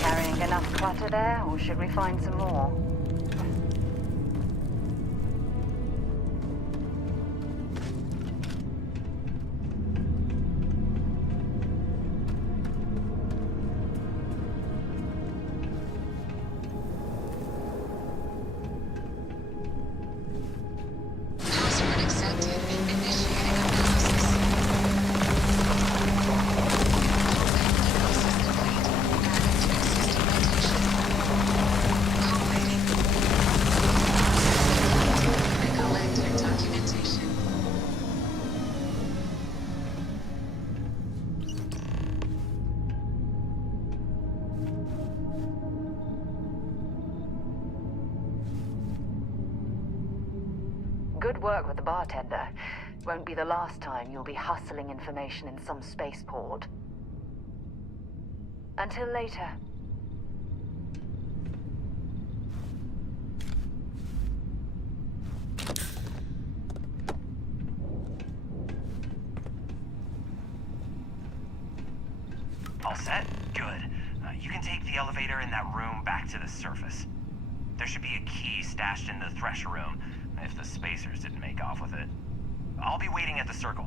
Carrying enough clutter there, or should we find some more? Password accepted. Initiating analysis. Analysis complete. Adding to system rotation. Collating. Collecting documentation. Good work with the bartender. Won't be the last time you'll be hustling information in some spaceport. Until later. All set? Good. You can take the elevator in that room back to the surface. There should be a key stashed in the Thresher room, if the spacers didn't make off with it. I'll be waiting at the circle.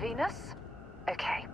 Venus? Okay.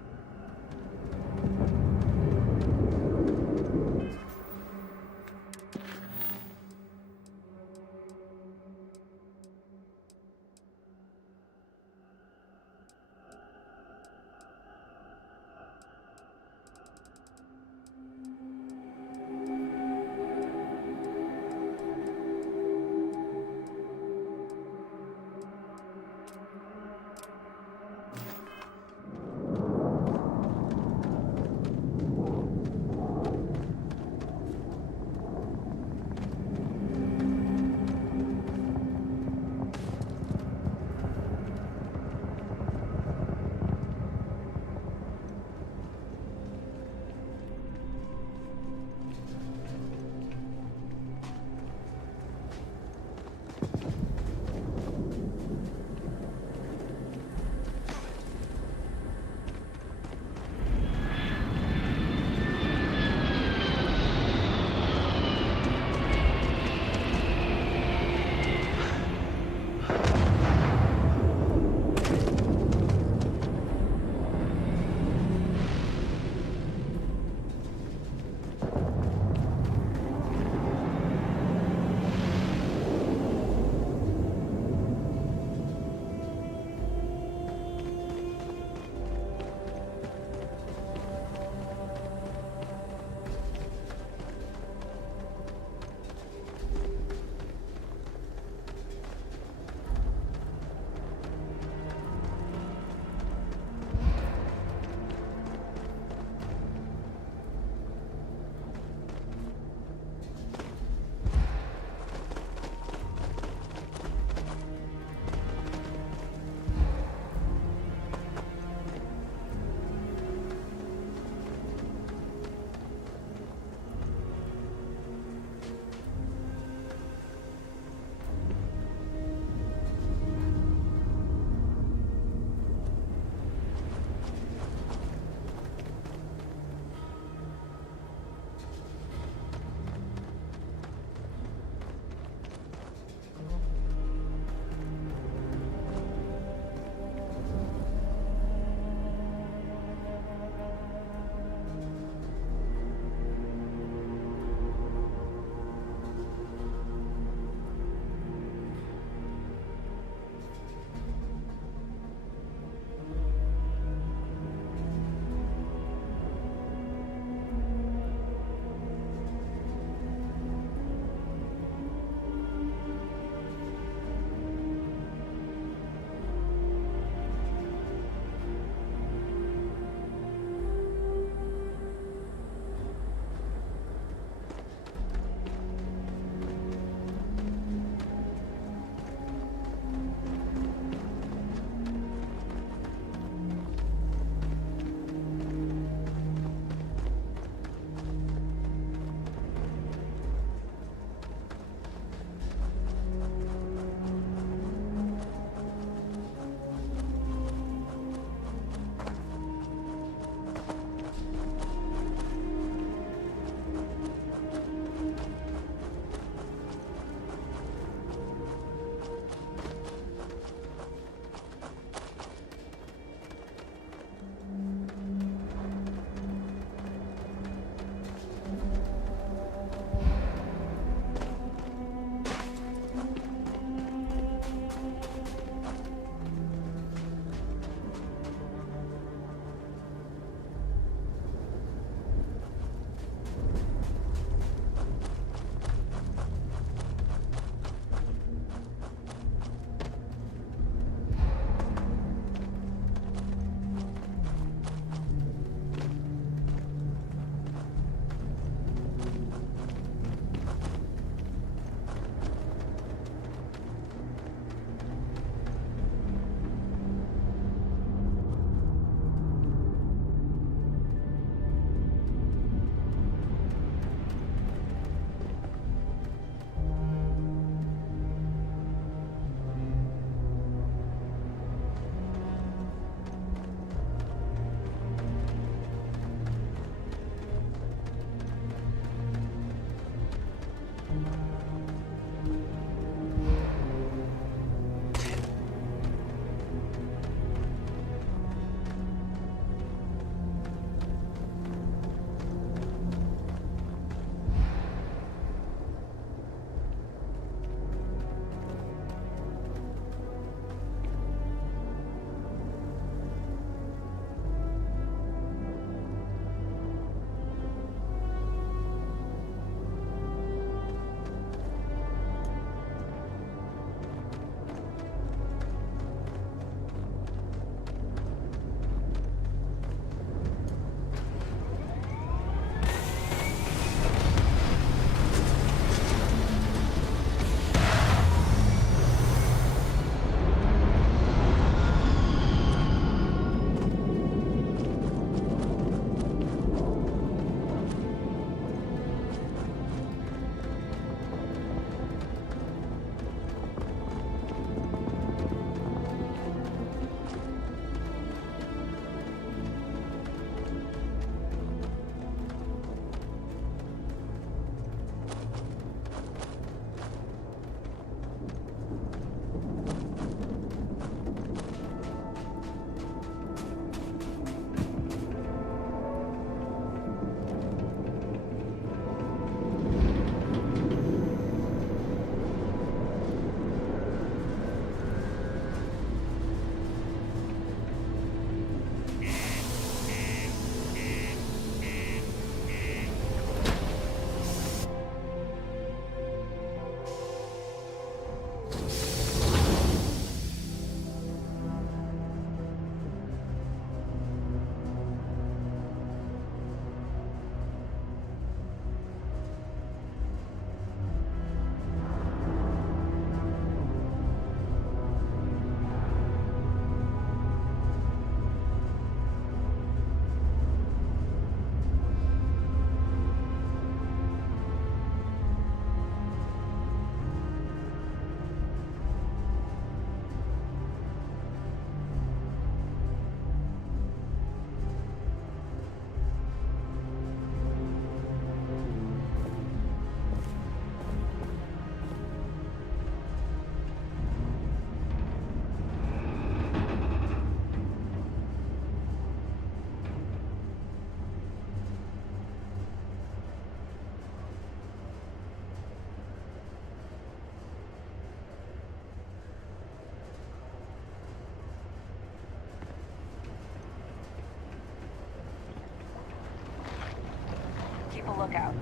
keep a lookout.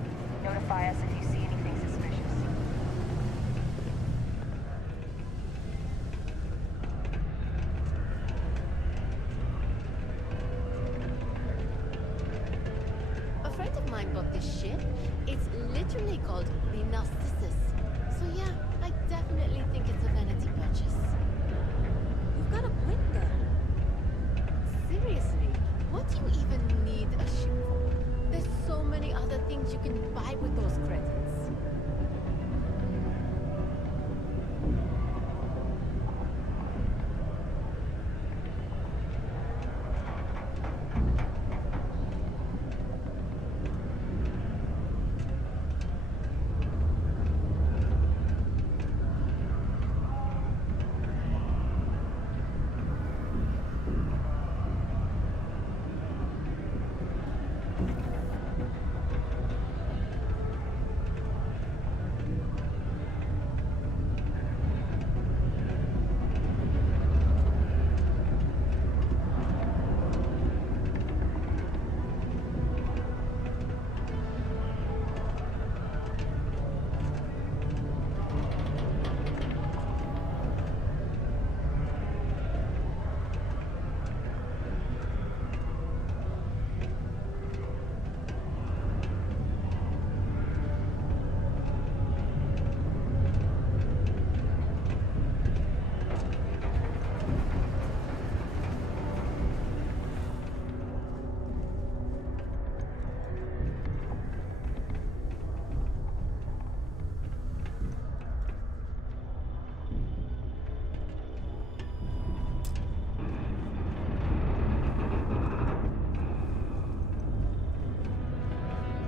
Notify us if you see anything suspicious. A friend of mine bought this ship. It's literally called the Narcissus. So yeah, I definitely think it's a vanity purchase. You've got a point there. Seriously, what do you even need a ship for? There's so many other things you can buy with those credits.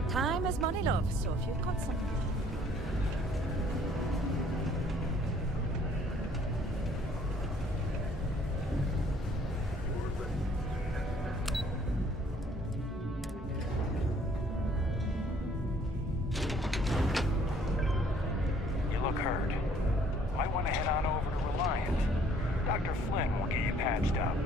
Time is money, love, so if you've got something... You look hurt. Might want to head on over to Reliant. Dr. Flynn will get you patched up.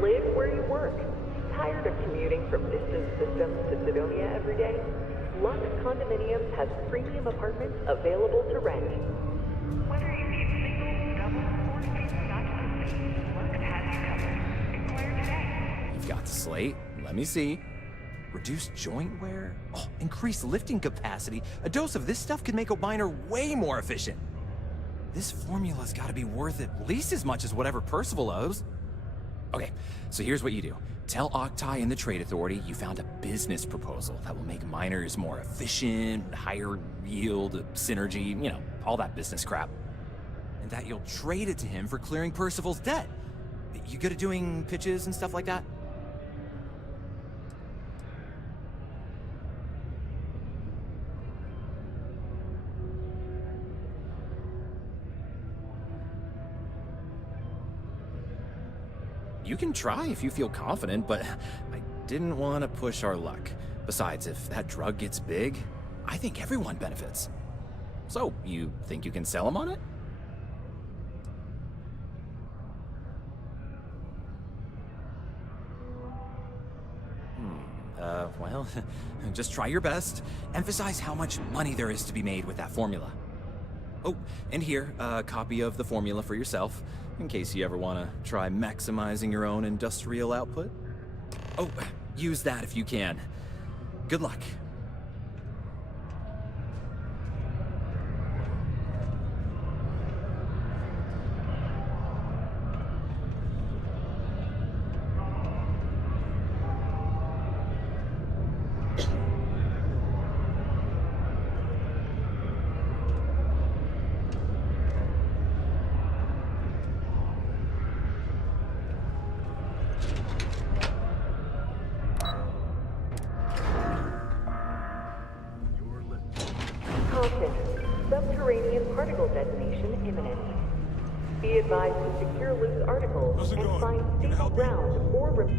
Live where you work. Tired of commuting from distant systems to Sidonia every day? Lux Condominiums has premium apartments available to rent. Whether you need single, double, or single occupancy, Lux has you covered. Inquire today. You've got the slate. Let me see. Reduced joint wear? Oh, increased lifting capacity. A dose of this stuff could make a miner way more efficient. This formula's gotta be worth at least as much as whatever Percival owes. Okay, so here's what you do. Tell Octai and the Trade Authority you found a business proposal that will make miners more efficient, higher yield, synergy, you know, all that business crap. And that you'll trade it to him for clearing Percival's debt. You good at doing pitches and stuff like that? You can try if you feel confident, but I didn't want to push our luck. Besides, if that drug gets big, I think everyone benefits. So, you think you can sell them on it? Well, just try your best. Emphasize how much money there is to be made with that formula. Oh, and here, a copy of the formula for yourself, in case you ever want to try maximizing your own industrial output. Oh, use that if you can. Good luck. Subterranean particle detonation imminent. Be advised to secure loose articles and find stable ground or...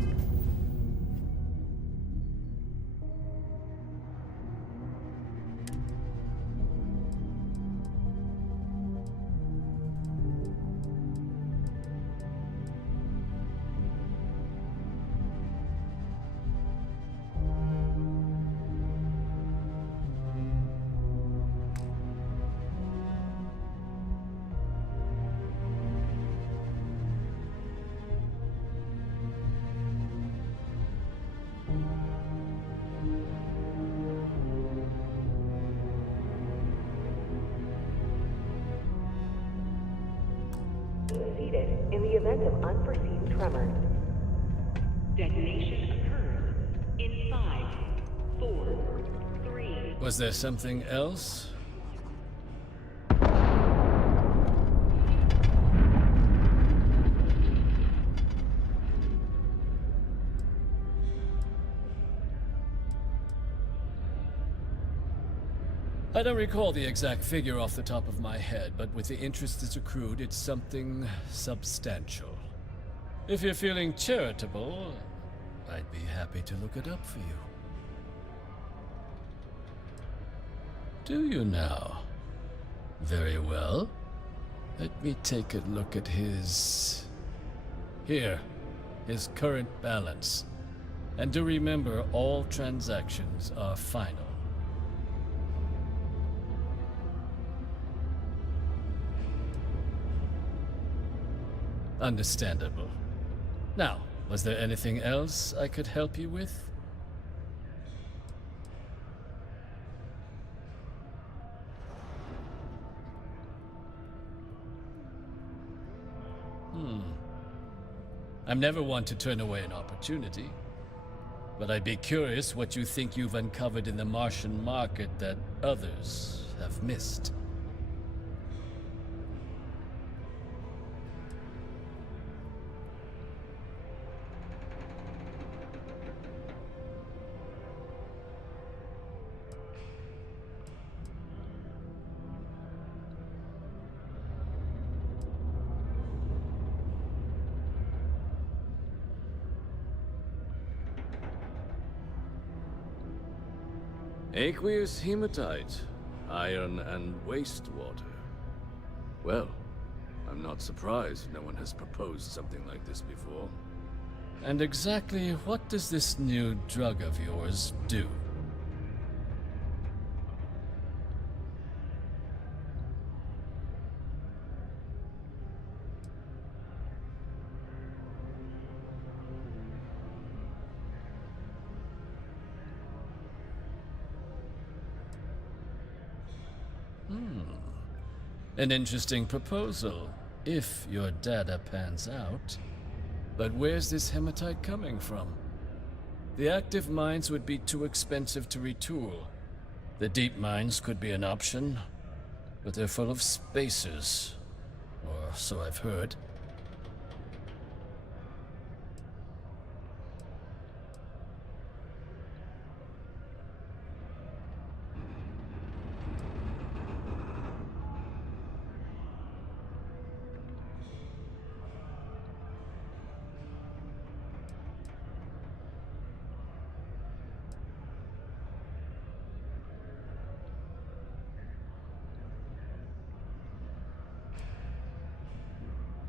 needed in the event of unforeseen tremors. Detonation occurs in 5, 4, 3... Was there something else? I don't recall the exact figure off the top of my head, but with the interest that's accrued, it's something substantial. If you're feeling charitable, I'd be happy to look it up for you. Do you now? Very well. Let me take a look at his... Here, his current balance. And do remember, all transactions are final. Understandable. Now, was there anything else I could help you with? I'm never one to turn away an opportunity, but I'd be curious what you think you've uncovered in the Martian market that others have missed. Aqueous hematite, iron and wastewater. Well, I'm not surprised no one has proposed something like this before. And exactly what does this new drug of yours do? An interesting proposal, if your data pans out. But where's this hematite coming from? The active mines would be too expensive to retool. The deep mines could be an option, but they're full of spacers, or so I've heard.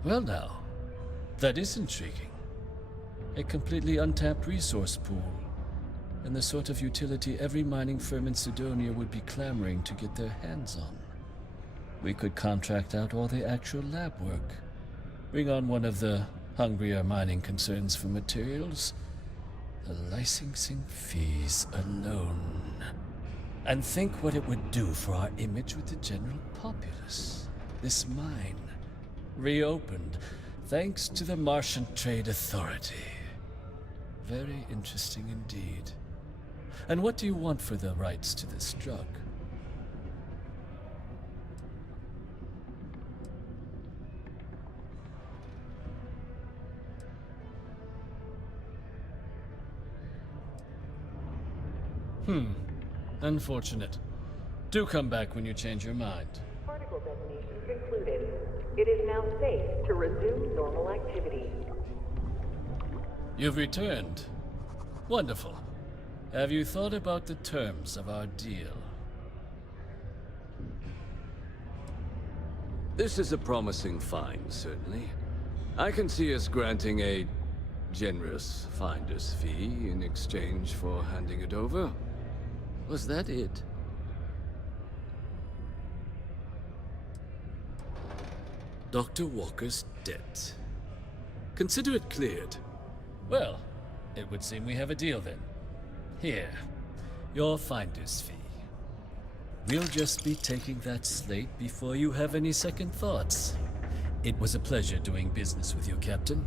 Well now, that is intriguing. A completely untapped resource pool, and the sort of utility every mining firm in Sidonia would be clamoring to get their hands on. We could contract out all the actual lab work, bring on one of the hungrier mining concerns for materials, the licensing fees alone. And think what it would do for our image with the general populace. This mine, reopened, thanks to the Martian Trade Authority. Very interesting indeed. And what do you want for the rights to this drug? Unfortunate. Do come back when you change your mind. Particle detonation concluded. It is now safe to resume normal activity. You've returned. Wonderful. Have you thought about the terms of our deal? This is a promising find, certainly. I can see us granting a generous finder's fee in exchange for handing it over. Was that it? Dr. Walker's debt. Consider it cleared. Well, it would seem we have a deal then. Here, your finder's fee. We'll just be taking that slate before you have any second thoughts. It was a pleasure doing business with you, Captain.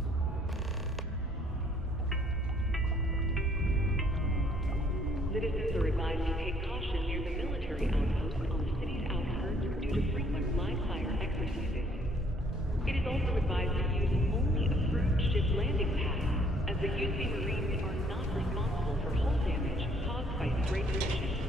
Citizens are advised to take caution near the military outposts on the city's outskirts due to frequent live-fire exercises. It is also advised to use only approved ship landing pads, as the UC Marines are not responsible for hull damage caused by stray munitions.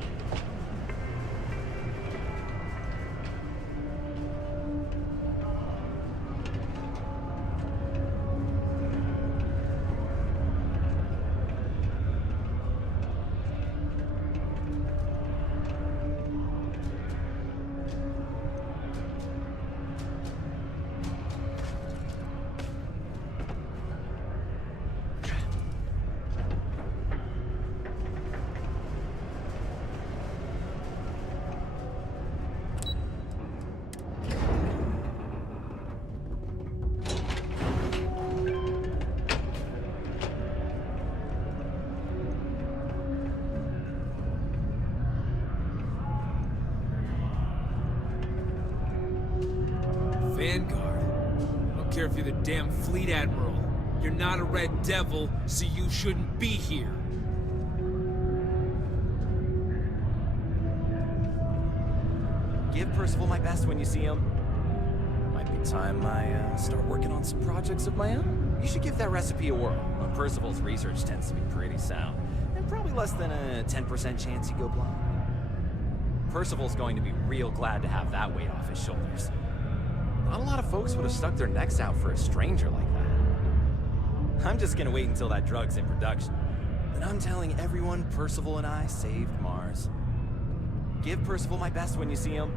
Vanguard? I don't care if you're the damn fleet admiral. You're not a Red Devil, so you shouldn't be here. Give Percival my best when you see him. Might be time I start working on some projects of my own. You should give that recipe a whirl. Percival's research tends to be pretty sound, and probably less than a 10% chance you go blind. Percival's going to be real glad to have that weight off his shoulders. Not a lot of folks would have stuck their necks out for a stranger like that. I'm just gonna wait until that drug's in production. Then I'm telling everyone Percival and I saved Mars. Give Percival my best when you see him.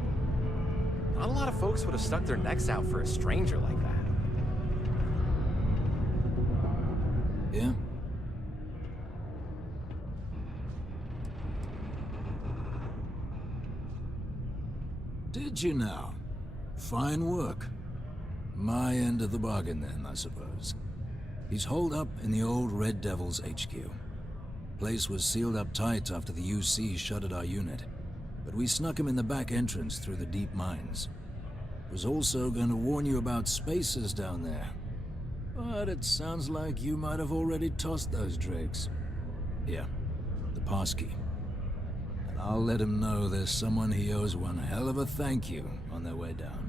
Not a lot of folks would have stuck their necks out for a stranger like that. Yeah? Did you now? Fine work. My end of the bargain then, I suppose. He's holed up in the old Red Devil's HQ. Place was sealed up tight after the UC shuttered our unit, but we snuck him in the back entrance through the deep mines. Was also going to warn you about spacers down there. But it sounds like you might have already tossed those drakes. Here, the passkey. And I'll let him know there's someone he owes one hell of a thank you on their way down.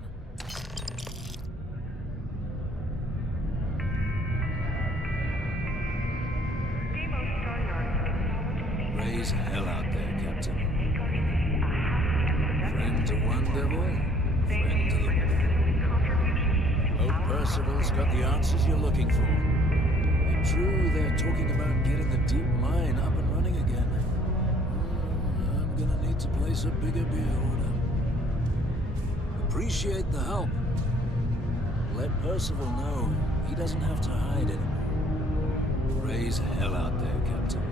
Raise hell out there, Captain. Friend to one devil, friend to the more. Hope Percival's got the answers you're looking for. And true, they're talking about getting the deep mine up and running again. I'm gonna need to place a bigger beer order. Appreciate the help. Let Percival know he doesn't have to hide anymore. Raise hell out there, Captain.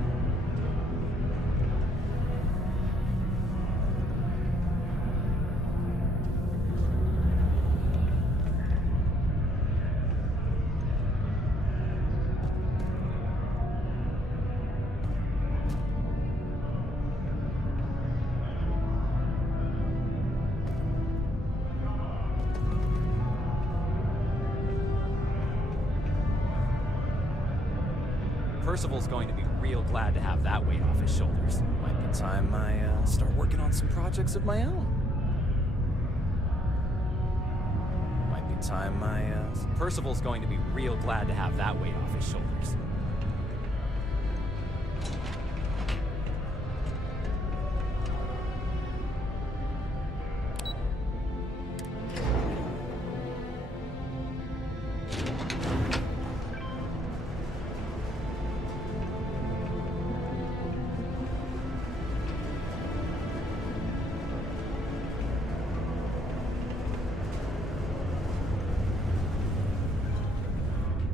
Percival's going to be real glad to have that weight off his shoulders. Might be time I start working on some projects of my own. Might be time Percival's going to be real glad to have that weight off his shoulders.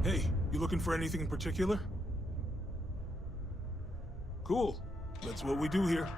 Hey, you looking for anything in particular? Cool. That's what we do here.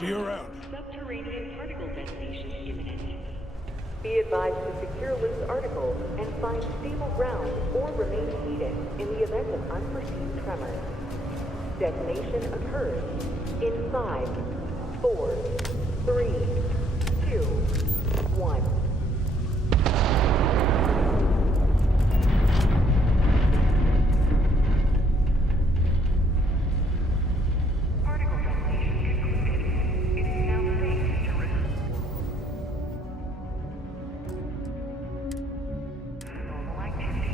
See you around. Subterranean particle detonation imminent. Be advised to secure loose articles and find stable ground or remain seated in the event of unforeseen tremors. Detonation occurs in 5, 4, 3, 2, 1. Particle detonation concluded. It is now safe to resume normal activity.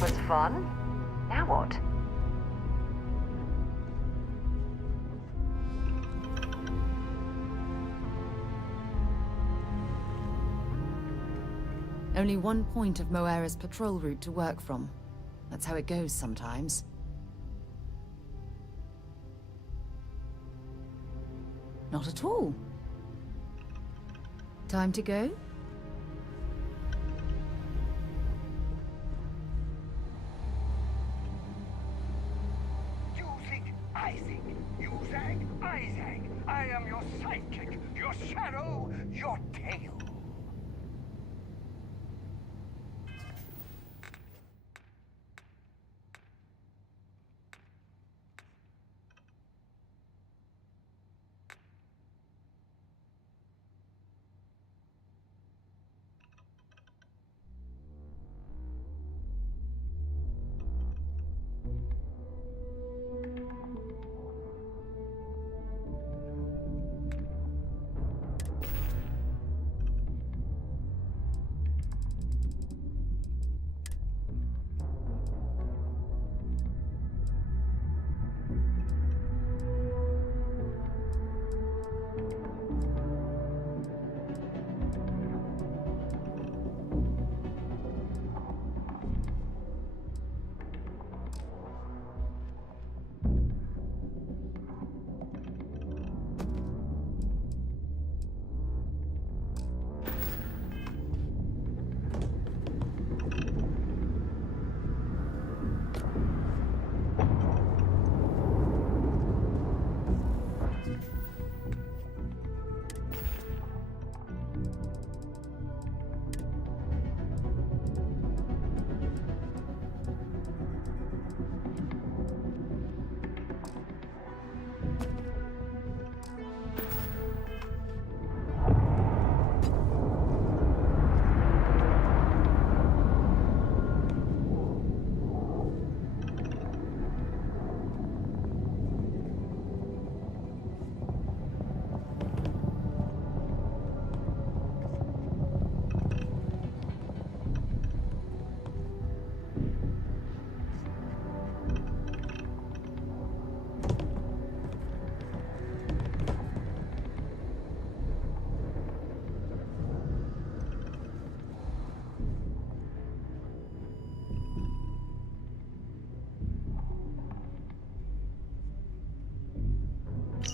Was fun? Now what? Only one point of Moera's patrol route to work from. That's how it goes sometimes. Not at all. Time to go? Isaac, you zag, I zag. I am your sidekick, your shadow, your tail.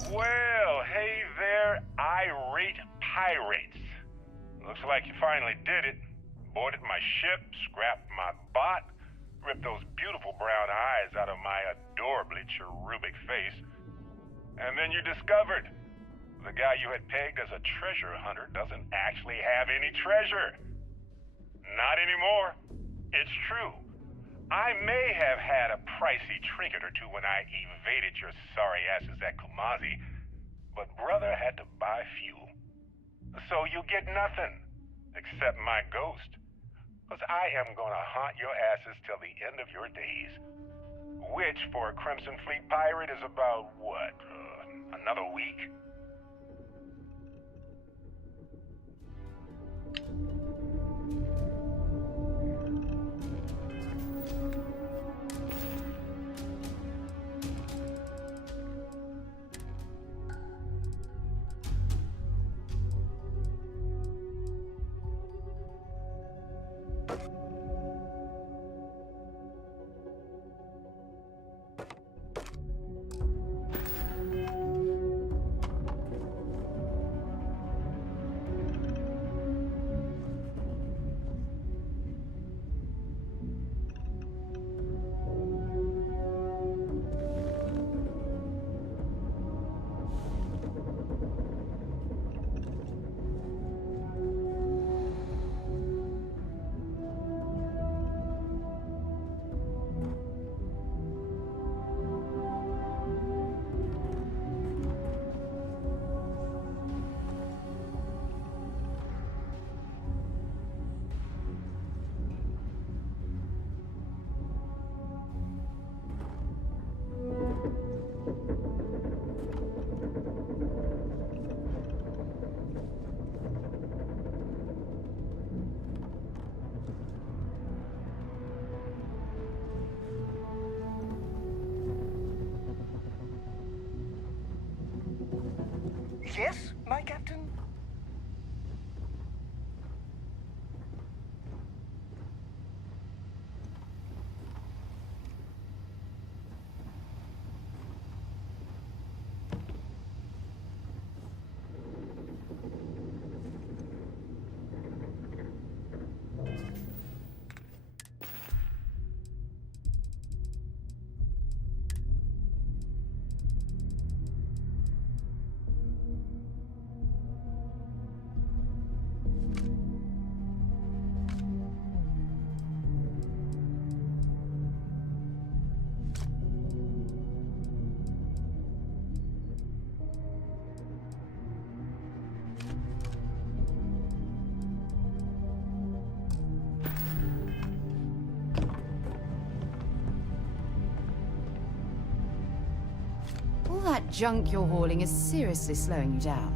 Well, hey there, irate pirates. Looks like you finally did it. Boarded my ship, scrapped my bot, ripped those beautiful brown eyes out of my adorably cherubic face. And then you discovered the guy you had pegged as a treasure hunter doesn't actually have any treasure. Not anymore. It's true. I may have had a pricey trinket or two when I evaded your sorry asses at Kumazi, but brother had to buy fuel. So you get nothing, except my ghost. Because I am gonna haunt your asses till the end of your days. Which, for a Crimson Fleet pirate, is about, what, another week? Yes, my captain? That junk you're hauling is seriously slowing you down.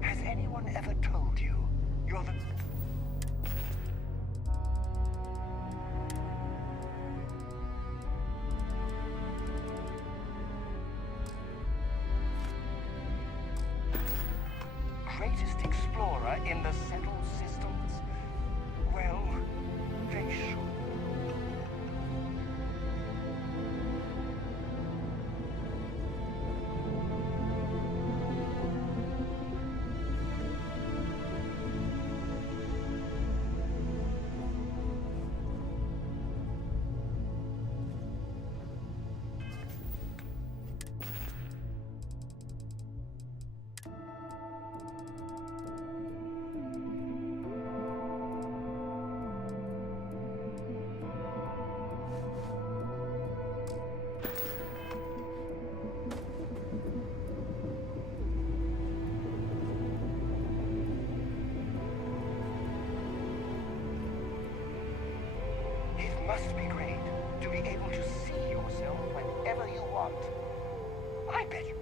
Has anyone ever told you you're the... greatest explorer in the settled systems? Well, they should. It must be great to be able to see yourself whenever you want. I bet you...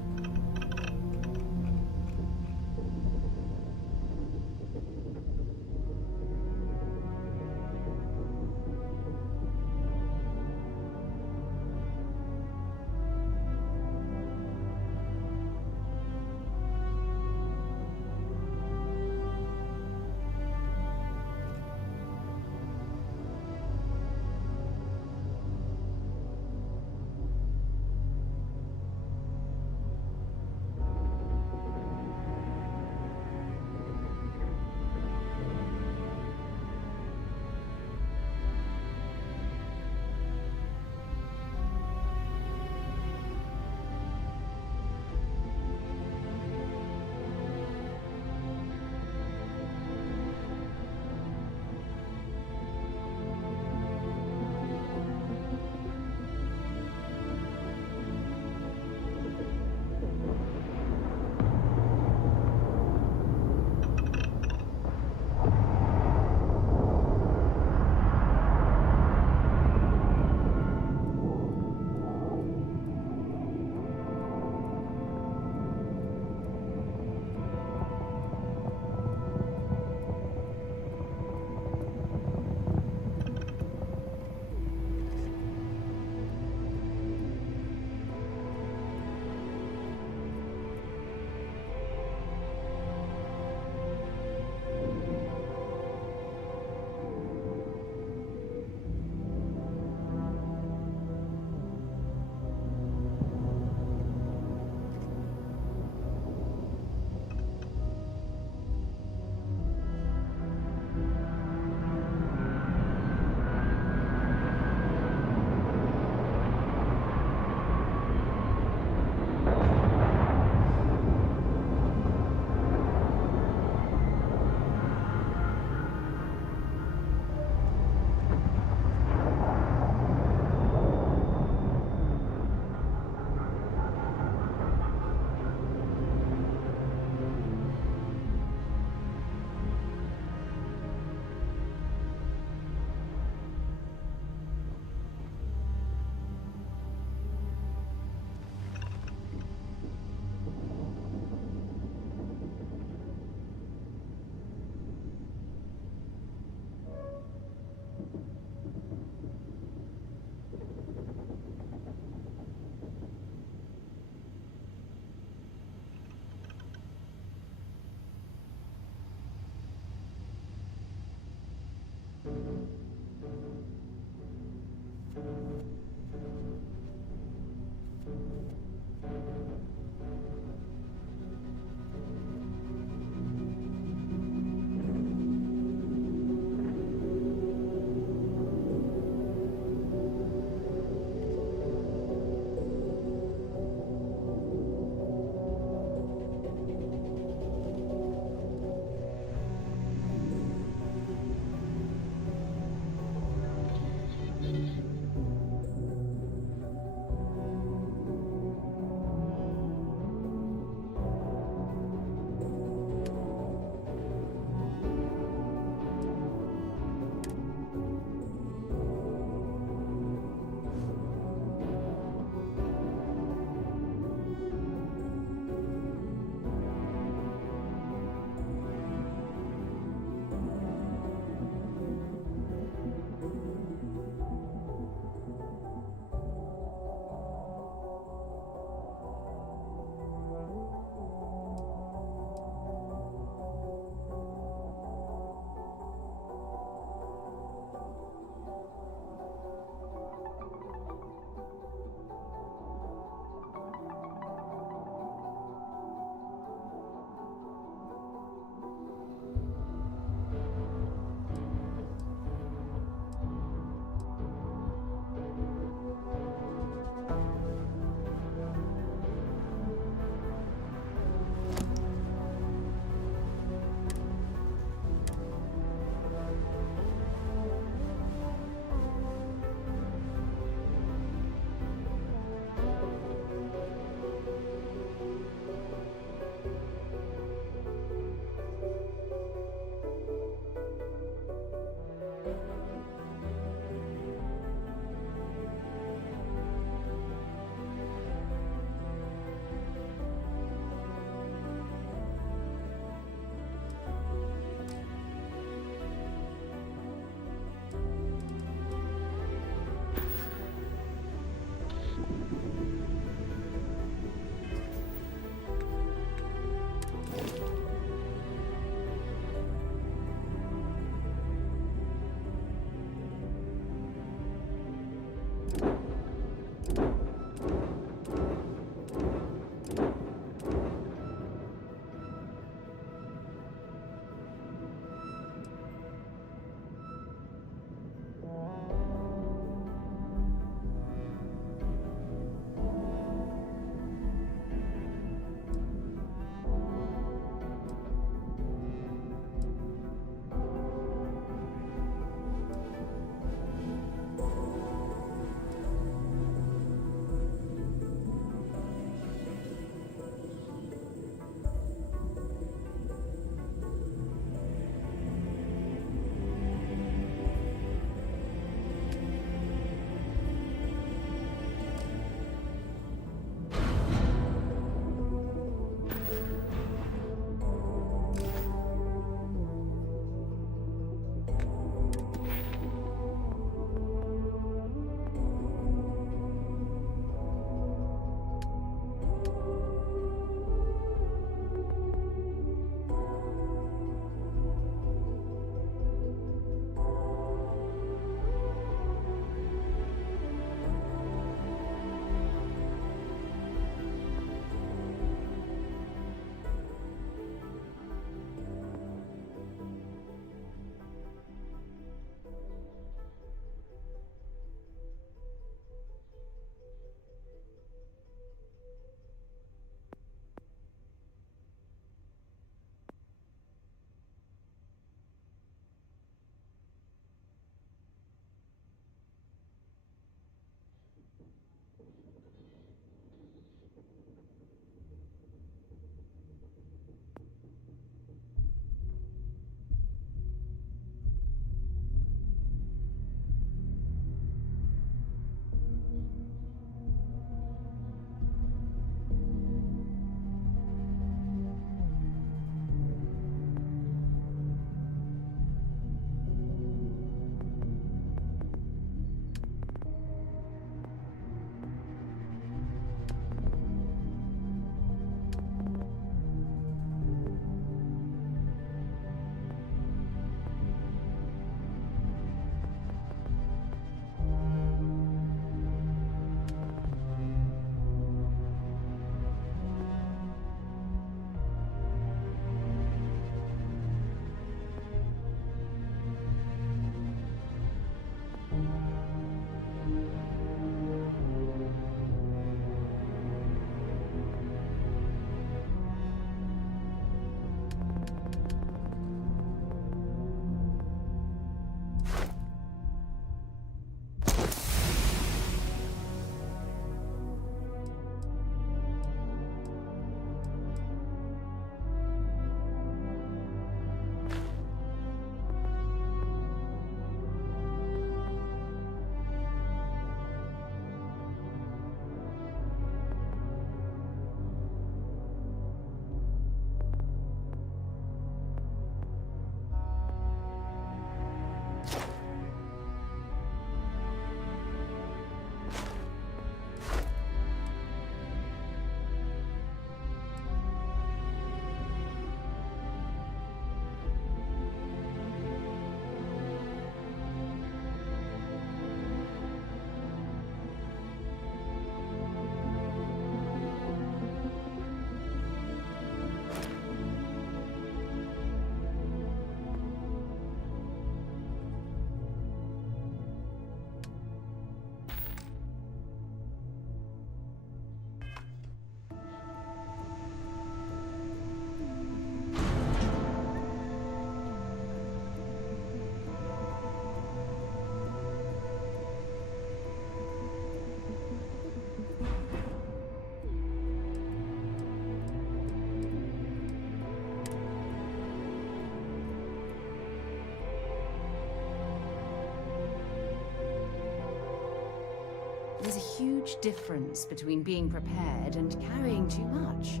huge difference between being prepared and carrying too much.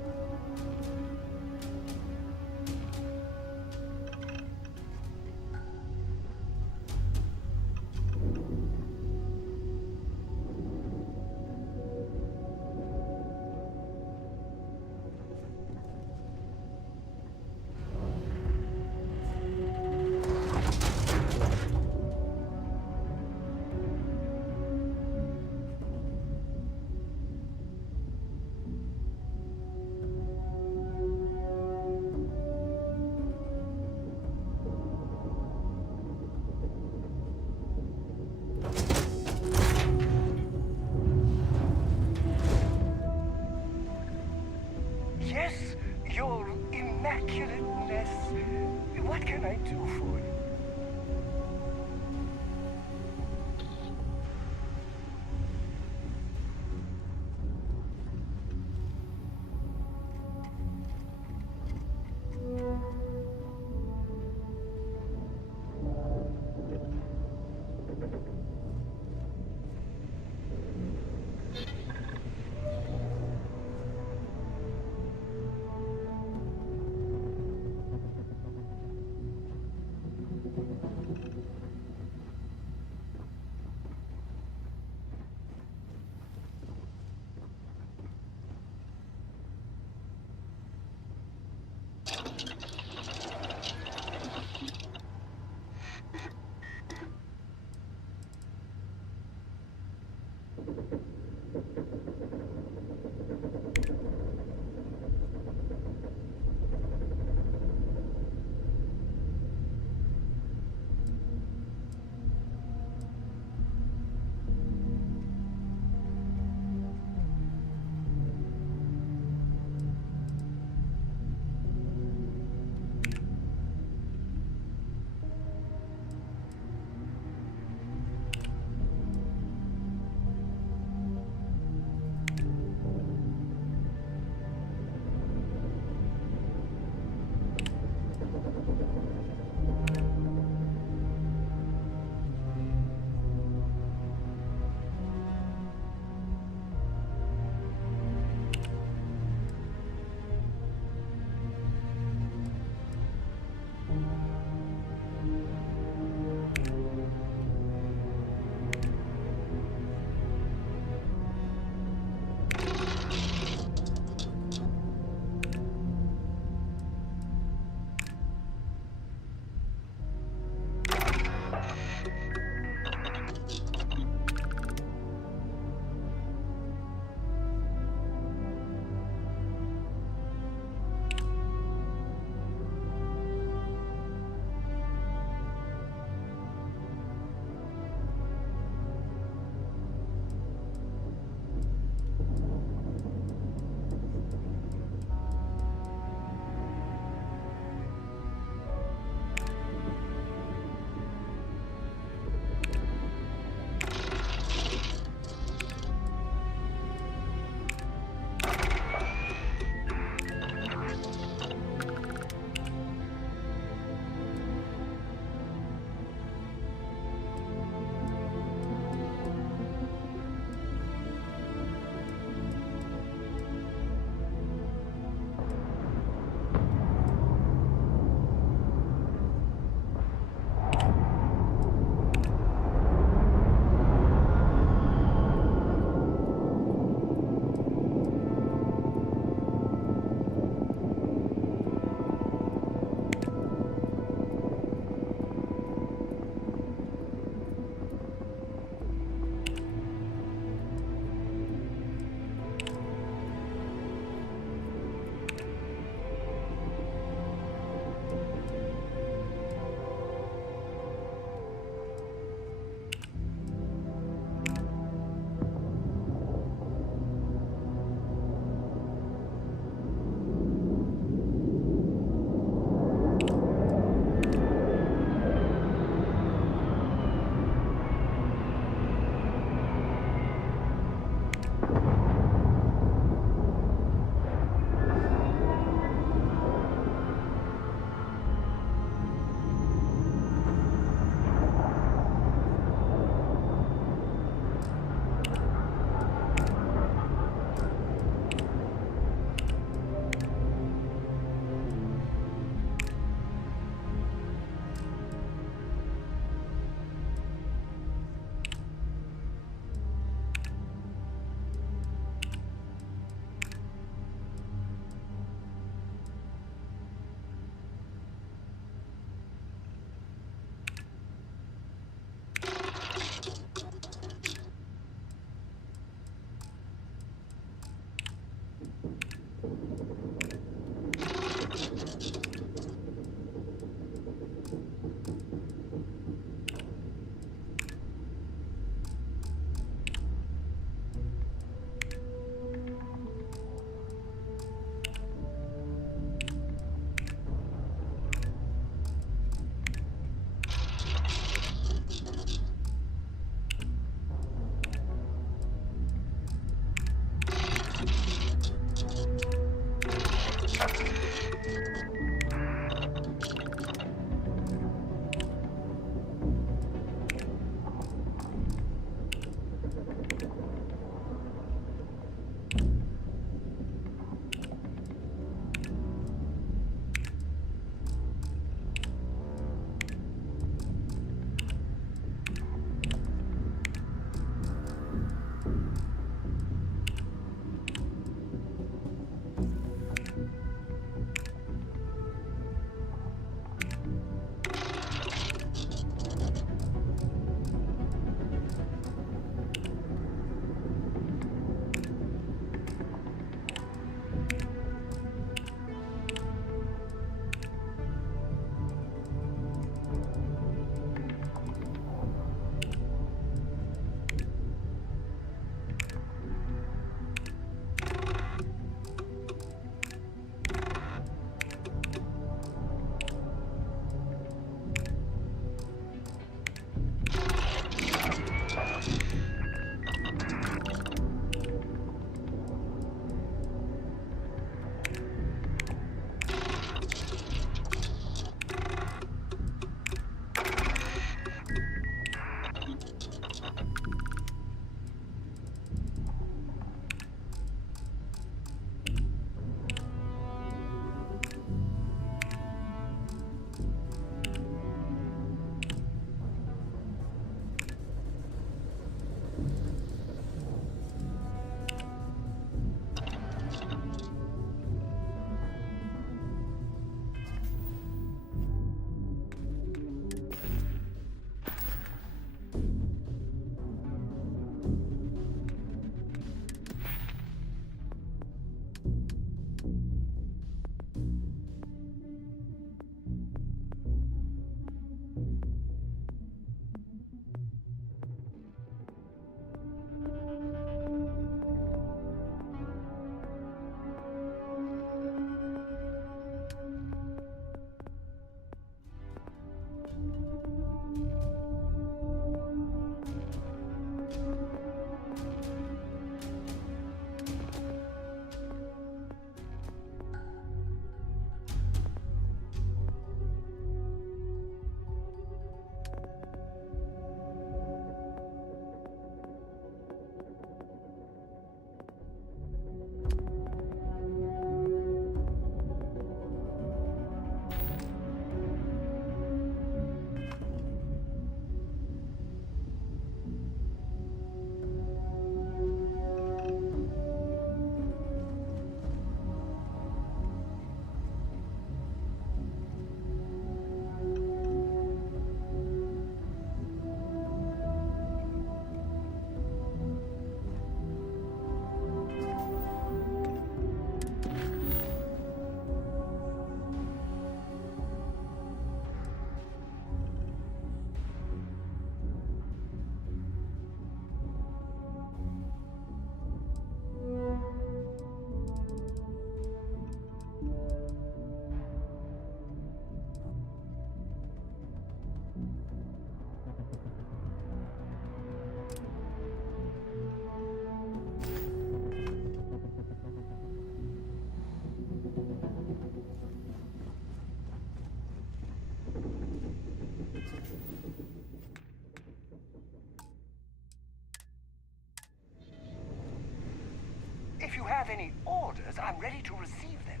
any orders, I'm ready to receive them.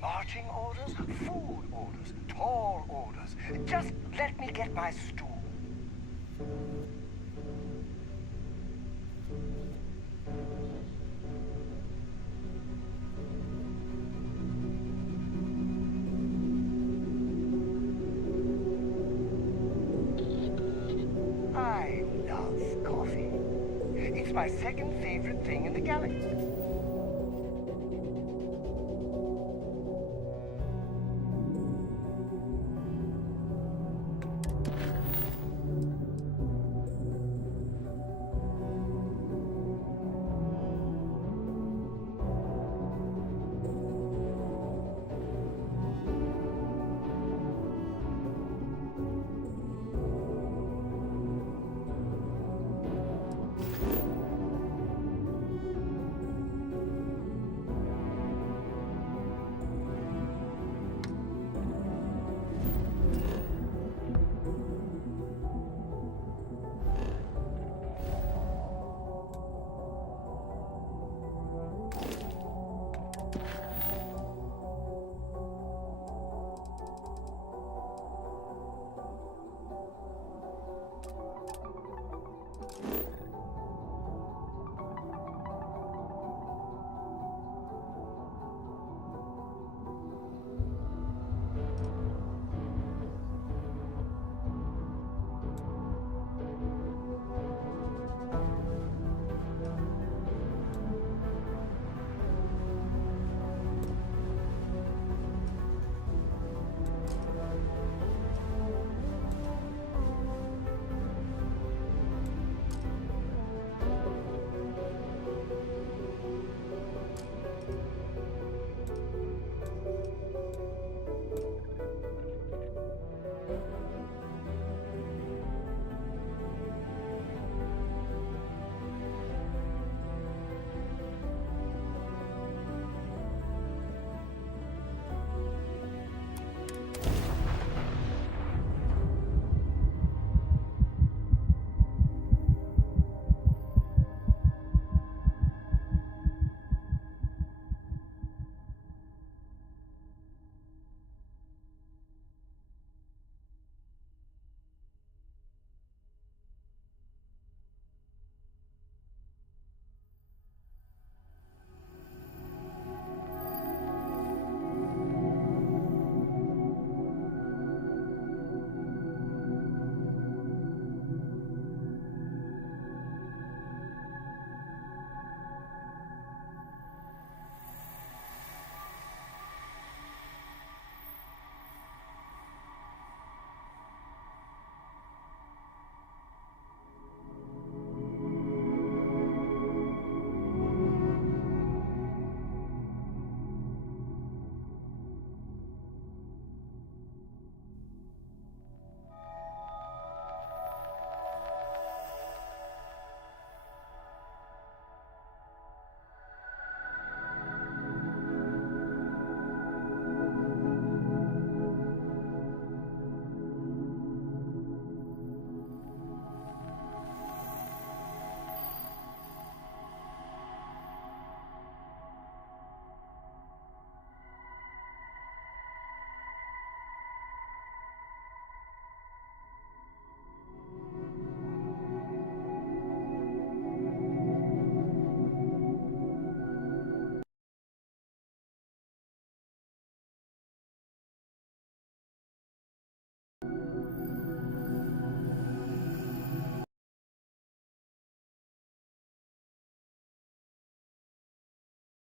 Marching orders, food orders, tall orders. Just let me get my stool. I love coffee. It's my second favorite thing in the galaxy.